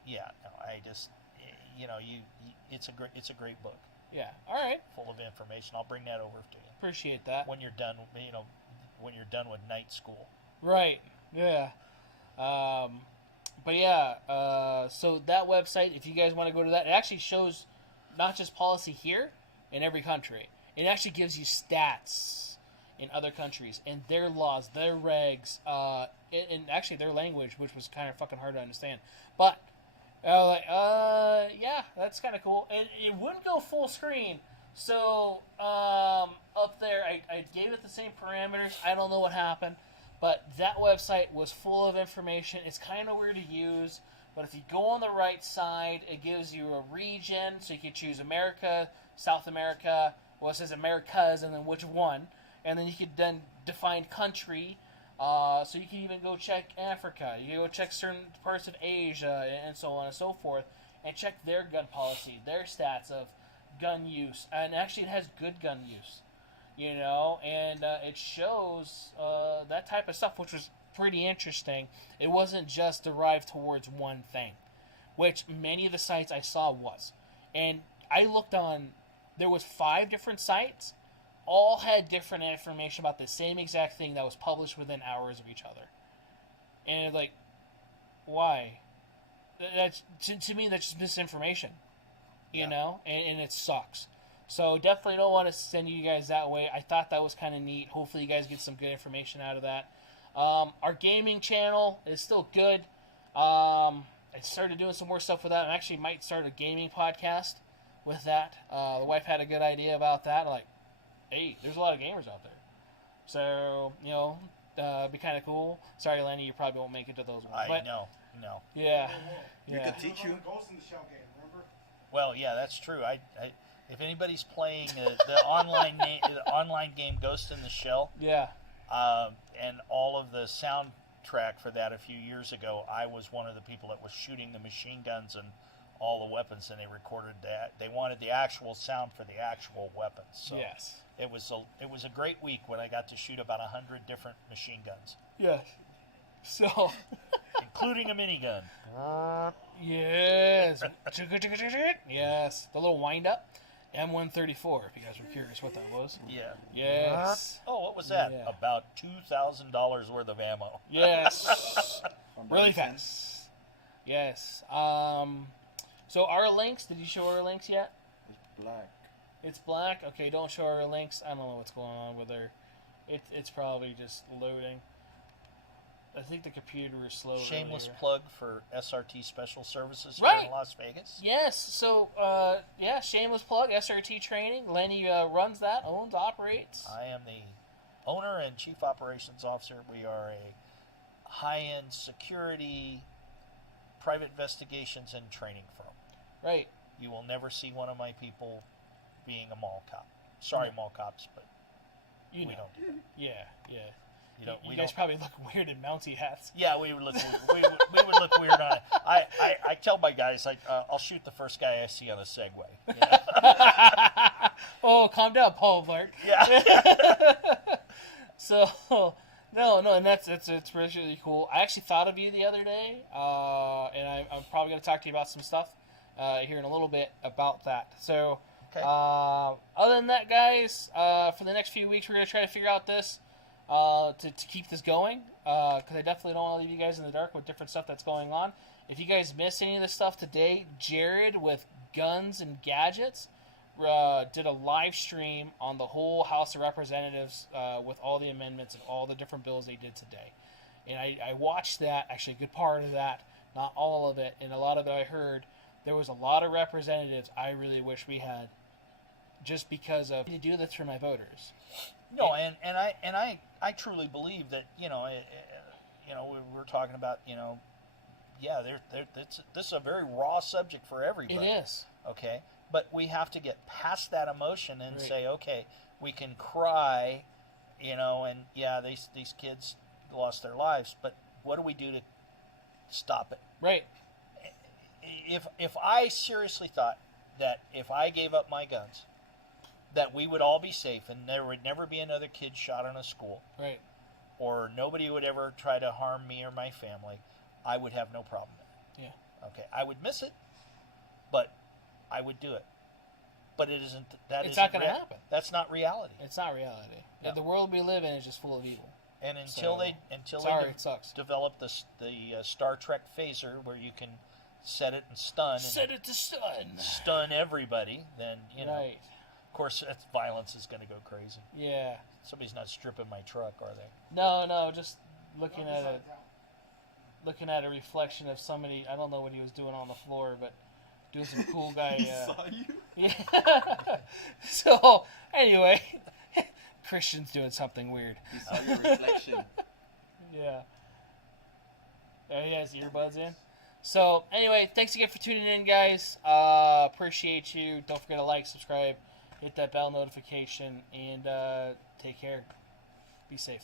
it's a great book. Yeah. All right. Full of information. I'll bring that over to you. Appreciate that. When you're done, when you're done with night school. Right. Yeah. But yeah. So that website, if you guys want to go to that, it actually shows not just policy here in every country. It actually gives you stats in other countries and their laws, their regs, and actually their language, which was kind of fucking hard to understand. But yeah, that's kind of cool. It wouldn't go full screen, so up there I gave it the same parameters. I don't know what happened, but that website was full of information. It's kind of weird to use, but if you go on the right side, it gives you a region, so you can choose America, South America. Well, it says Americas, and then which one, and then you could then define country. So you can even go check Africa. You can go check certain parts of Asia, and so on and so forth, and check their gun policy, their stats of gun use. And actually, it has good gun use, and it shows that type of stuff, which was pretty interesting. It wasn't just derived towards one thing, which many of the sites I saw was. And I looked on, there was 5 different sites, all had different information about the same exact thing that was published within hours of each other. And like, why? That's to me, that's just misinformation, you know, and it sucks. So definitely don't want to send you guys that way. I thought that was kind of neat. Hopefully you guys get some good information out of that. Our gaming channel is still good. I started doing some more stuff with that. I actually might start a gaming podcast with that. The wife had a good idea about that. Like, hey, there's a lot of gamers out there. So, you know, it'd be kind of cool. Sorry, Lenny, you probably won't make it to those ones. No. Yeah. We could teach you. Ghost in the Shell game, remember? Well, yeah, that's true. If anybody's playing the online game Ghost in the Shell, yeah, and all of the soundtrack for that a few years ago, I was one of the people that was shooting the machine guns and all the weapons, and they recorded that. They wanted the actual sound for the actual weapons. So yes. It was a great week when I got to shoot about 100 different machine guns. Yes. So, including a minigun. Yes. Yes. The little wind up. M134, if you guys were curious what that was. Yeah. Yes. Oh, what was that? Yeah. About $2,000 worth of ammo. Yes. Really fast. Yes. So our links, did you show our links yet? It's black. It's black? Okay, don't show our links. I don't know what's going on with her. It's probably just loading. I think the computer is slow. Shameless earlier. plug for SRT Special Services Right. here in Las Vegas. Yes, so, shameless plug, SRT Training. Lenny runs that, owns, operates. I am the owner and chief operations officer. We are a high-end security, private investigations, and training firm. Right. You will never see one of my people being a mall cop. Sorry, mall cops, but You we know. don't do that. Yeah. We You guys don't. probably look weird in Mountie hats. Yeah, we would look. we would look weird on it. I tell my guys, like, I'll shoot the first guy I see on a Segway. You know? Oh, calm down, Paul Blart. Yeah. So, no, and that's it's really cool. I actually thought of you the other day, and I'm probably going to talk to you about some stuff here in a little bit about that. So, Okay. other than that, guys, for the next few weeks, we're going to try to figure out this to keep this going, because I definitely don't want to leave you guys in the dark with different stuff that's going on. If you guys missed any of this stuff today, Jared with Guns and Gadgets did a live stream on the whole House of Representatives with all the amendments and all the different bills they did today. And I watched that, actually a good part of that, not all of it, and a lot of it I heard. There was a lot of representatives I really wish we had, just because of to do this for my voters. No, and I truly believe that, we're talking about, this is a very raw subject for everybody. It is. Okay, but we have to get past that emotion and Right. say, okay, we can cry, and yeah, these kids lost their lives, but what do we do to stop it? Right. If I seriously thought that if I gave up my guns, that we would all be safe and there would never be another kid shot in a school, Right. or nobody would ever try to harm me or my family, I would have no problem with it. Yeah. Okay, I would miss it, but I would do it. But it isn't. It's not going to happen. That's not reality. It's not reality. No. The world we live in is just full of evil. And until So, they it sucks. develop the Star Trek phaser where you can set it and Set it to stun. stun everybody, then Right. Of course, violence is going to go crazy. Yeah. Somebody's not stripping my truck, are they? No, just looking at a reflection of somebody. I don't know what he was doing on the floor, but doing some cool guy. He saw you? Yeah. So anyway, Christian's doing something weird. He saw your reflection. Yeah. There he has earbuds in. So anyway, thanks again for tuning in, guys. Appreciate you. Don't forget to like, subscribe, hit that bell notification, and take care. Be safe.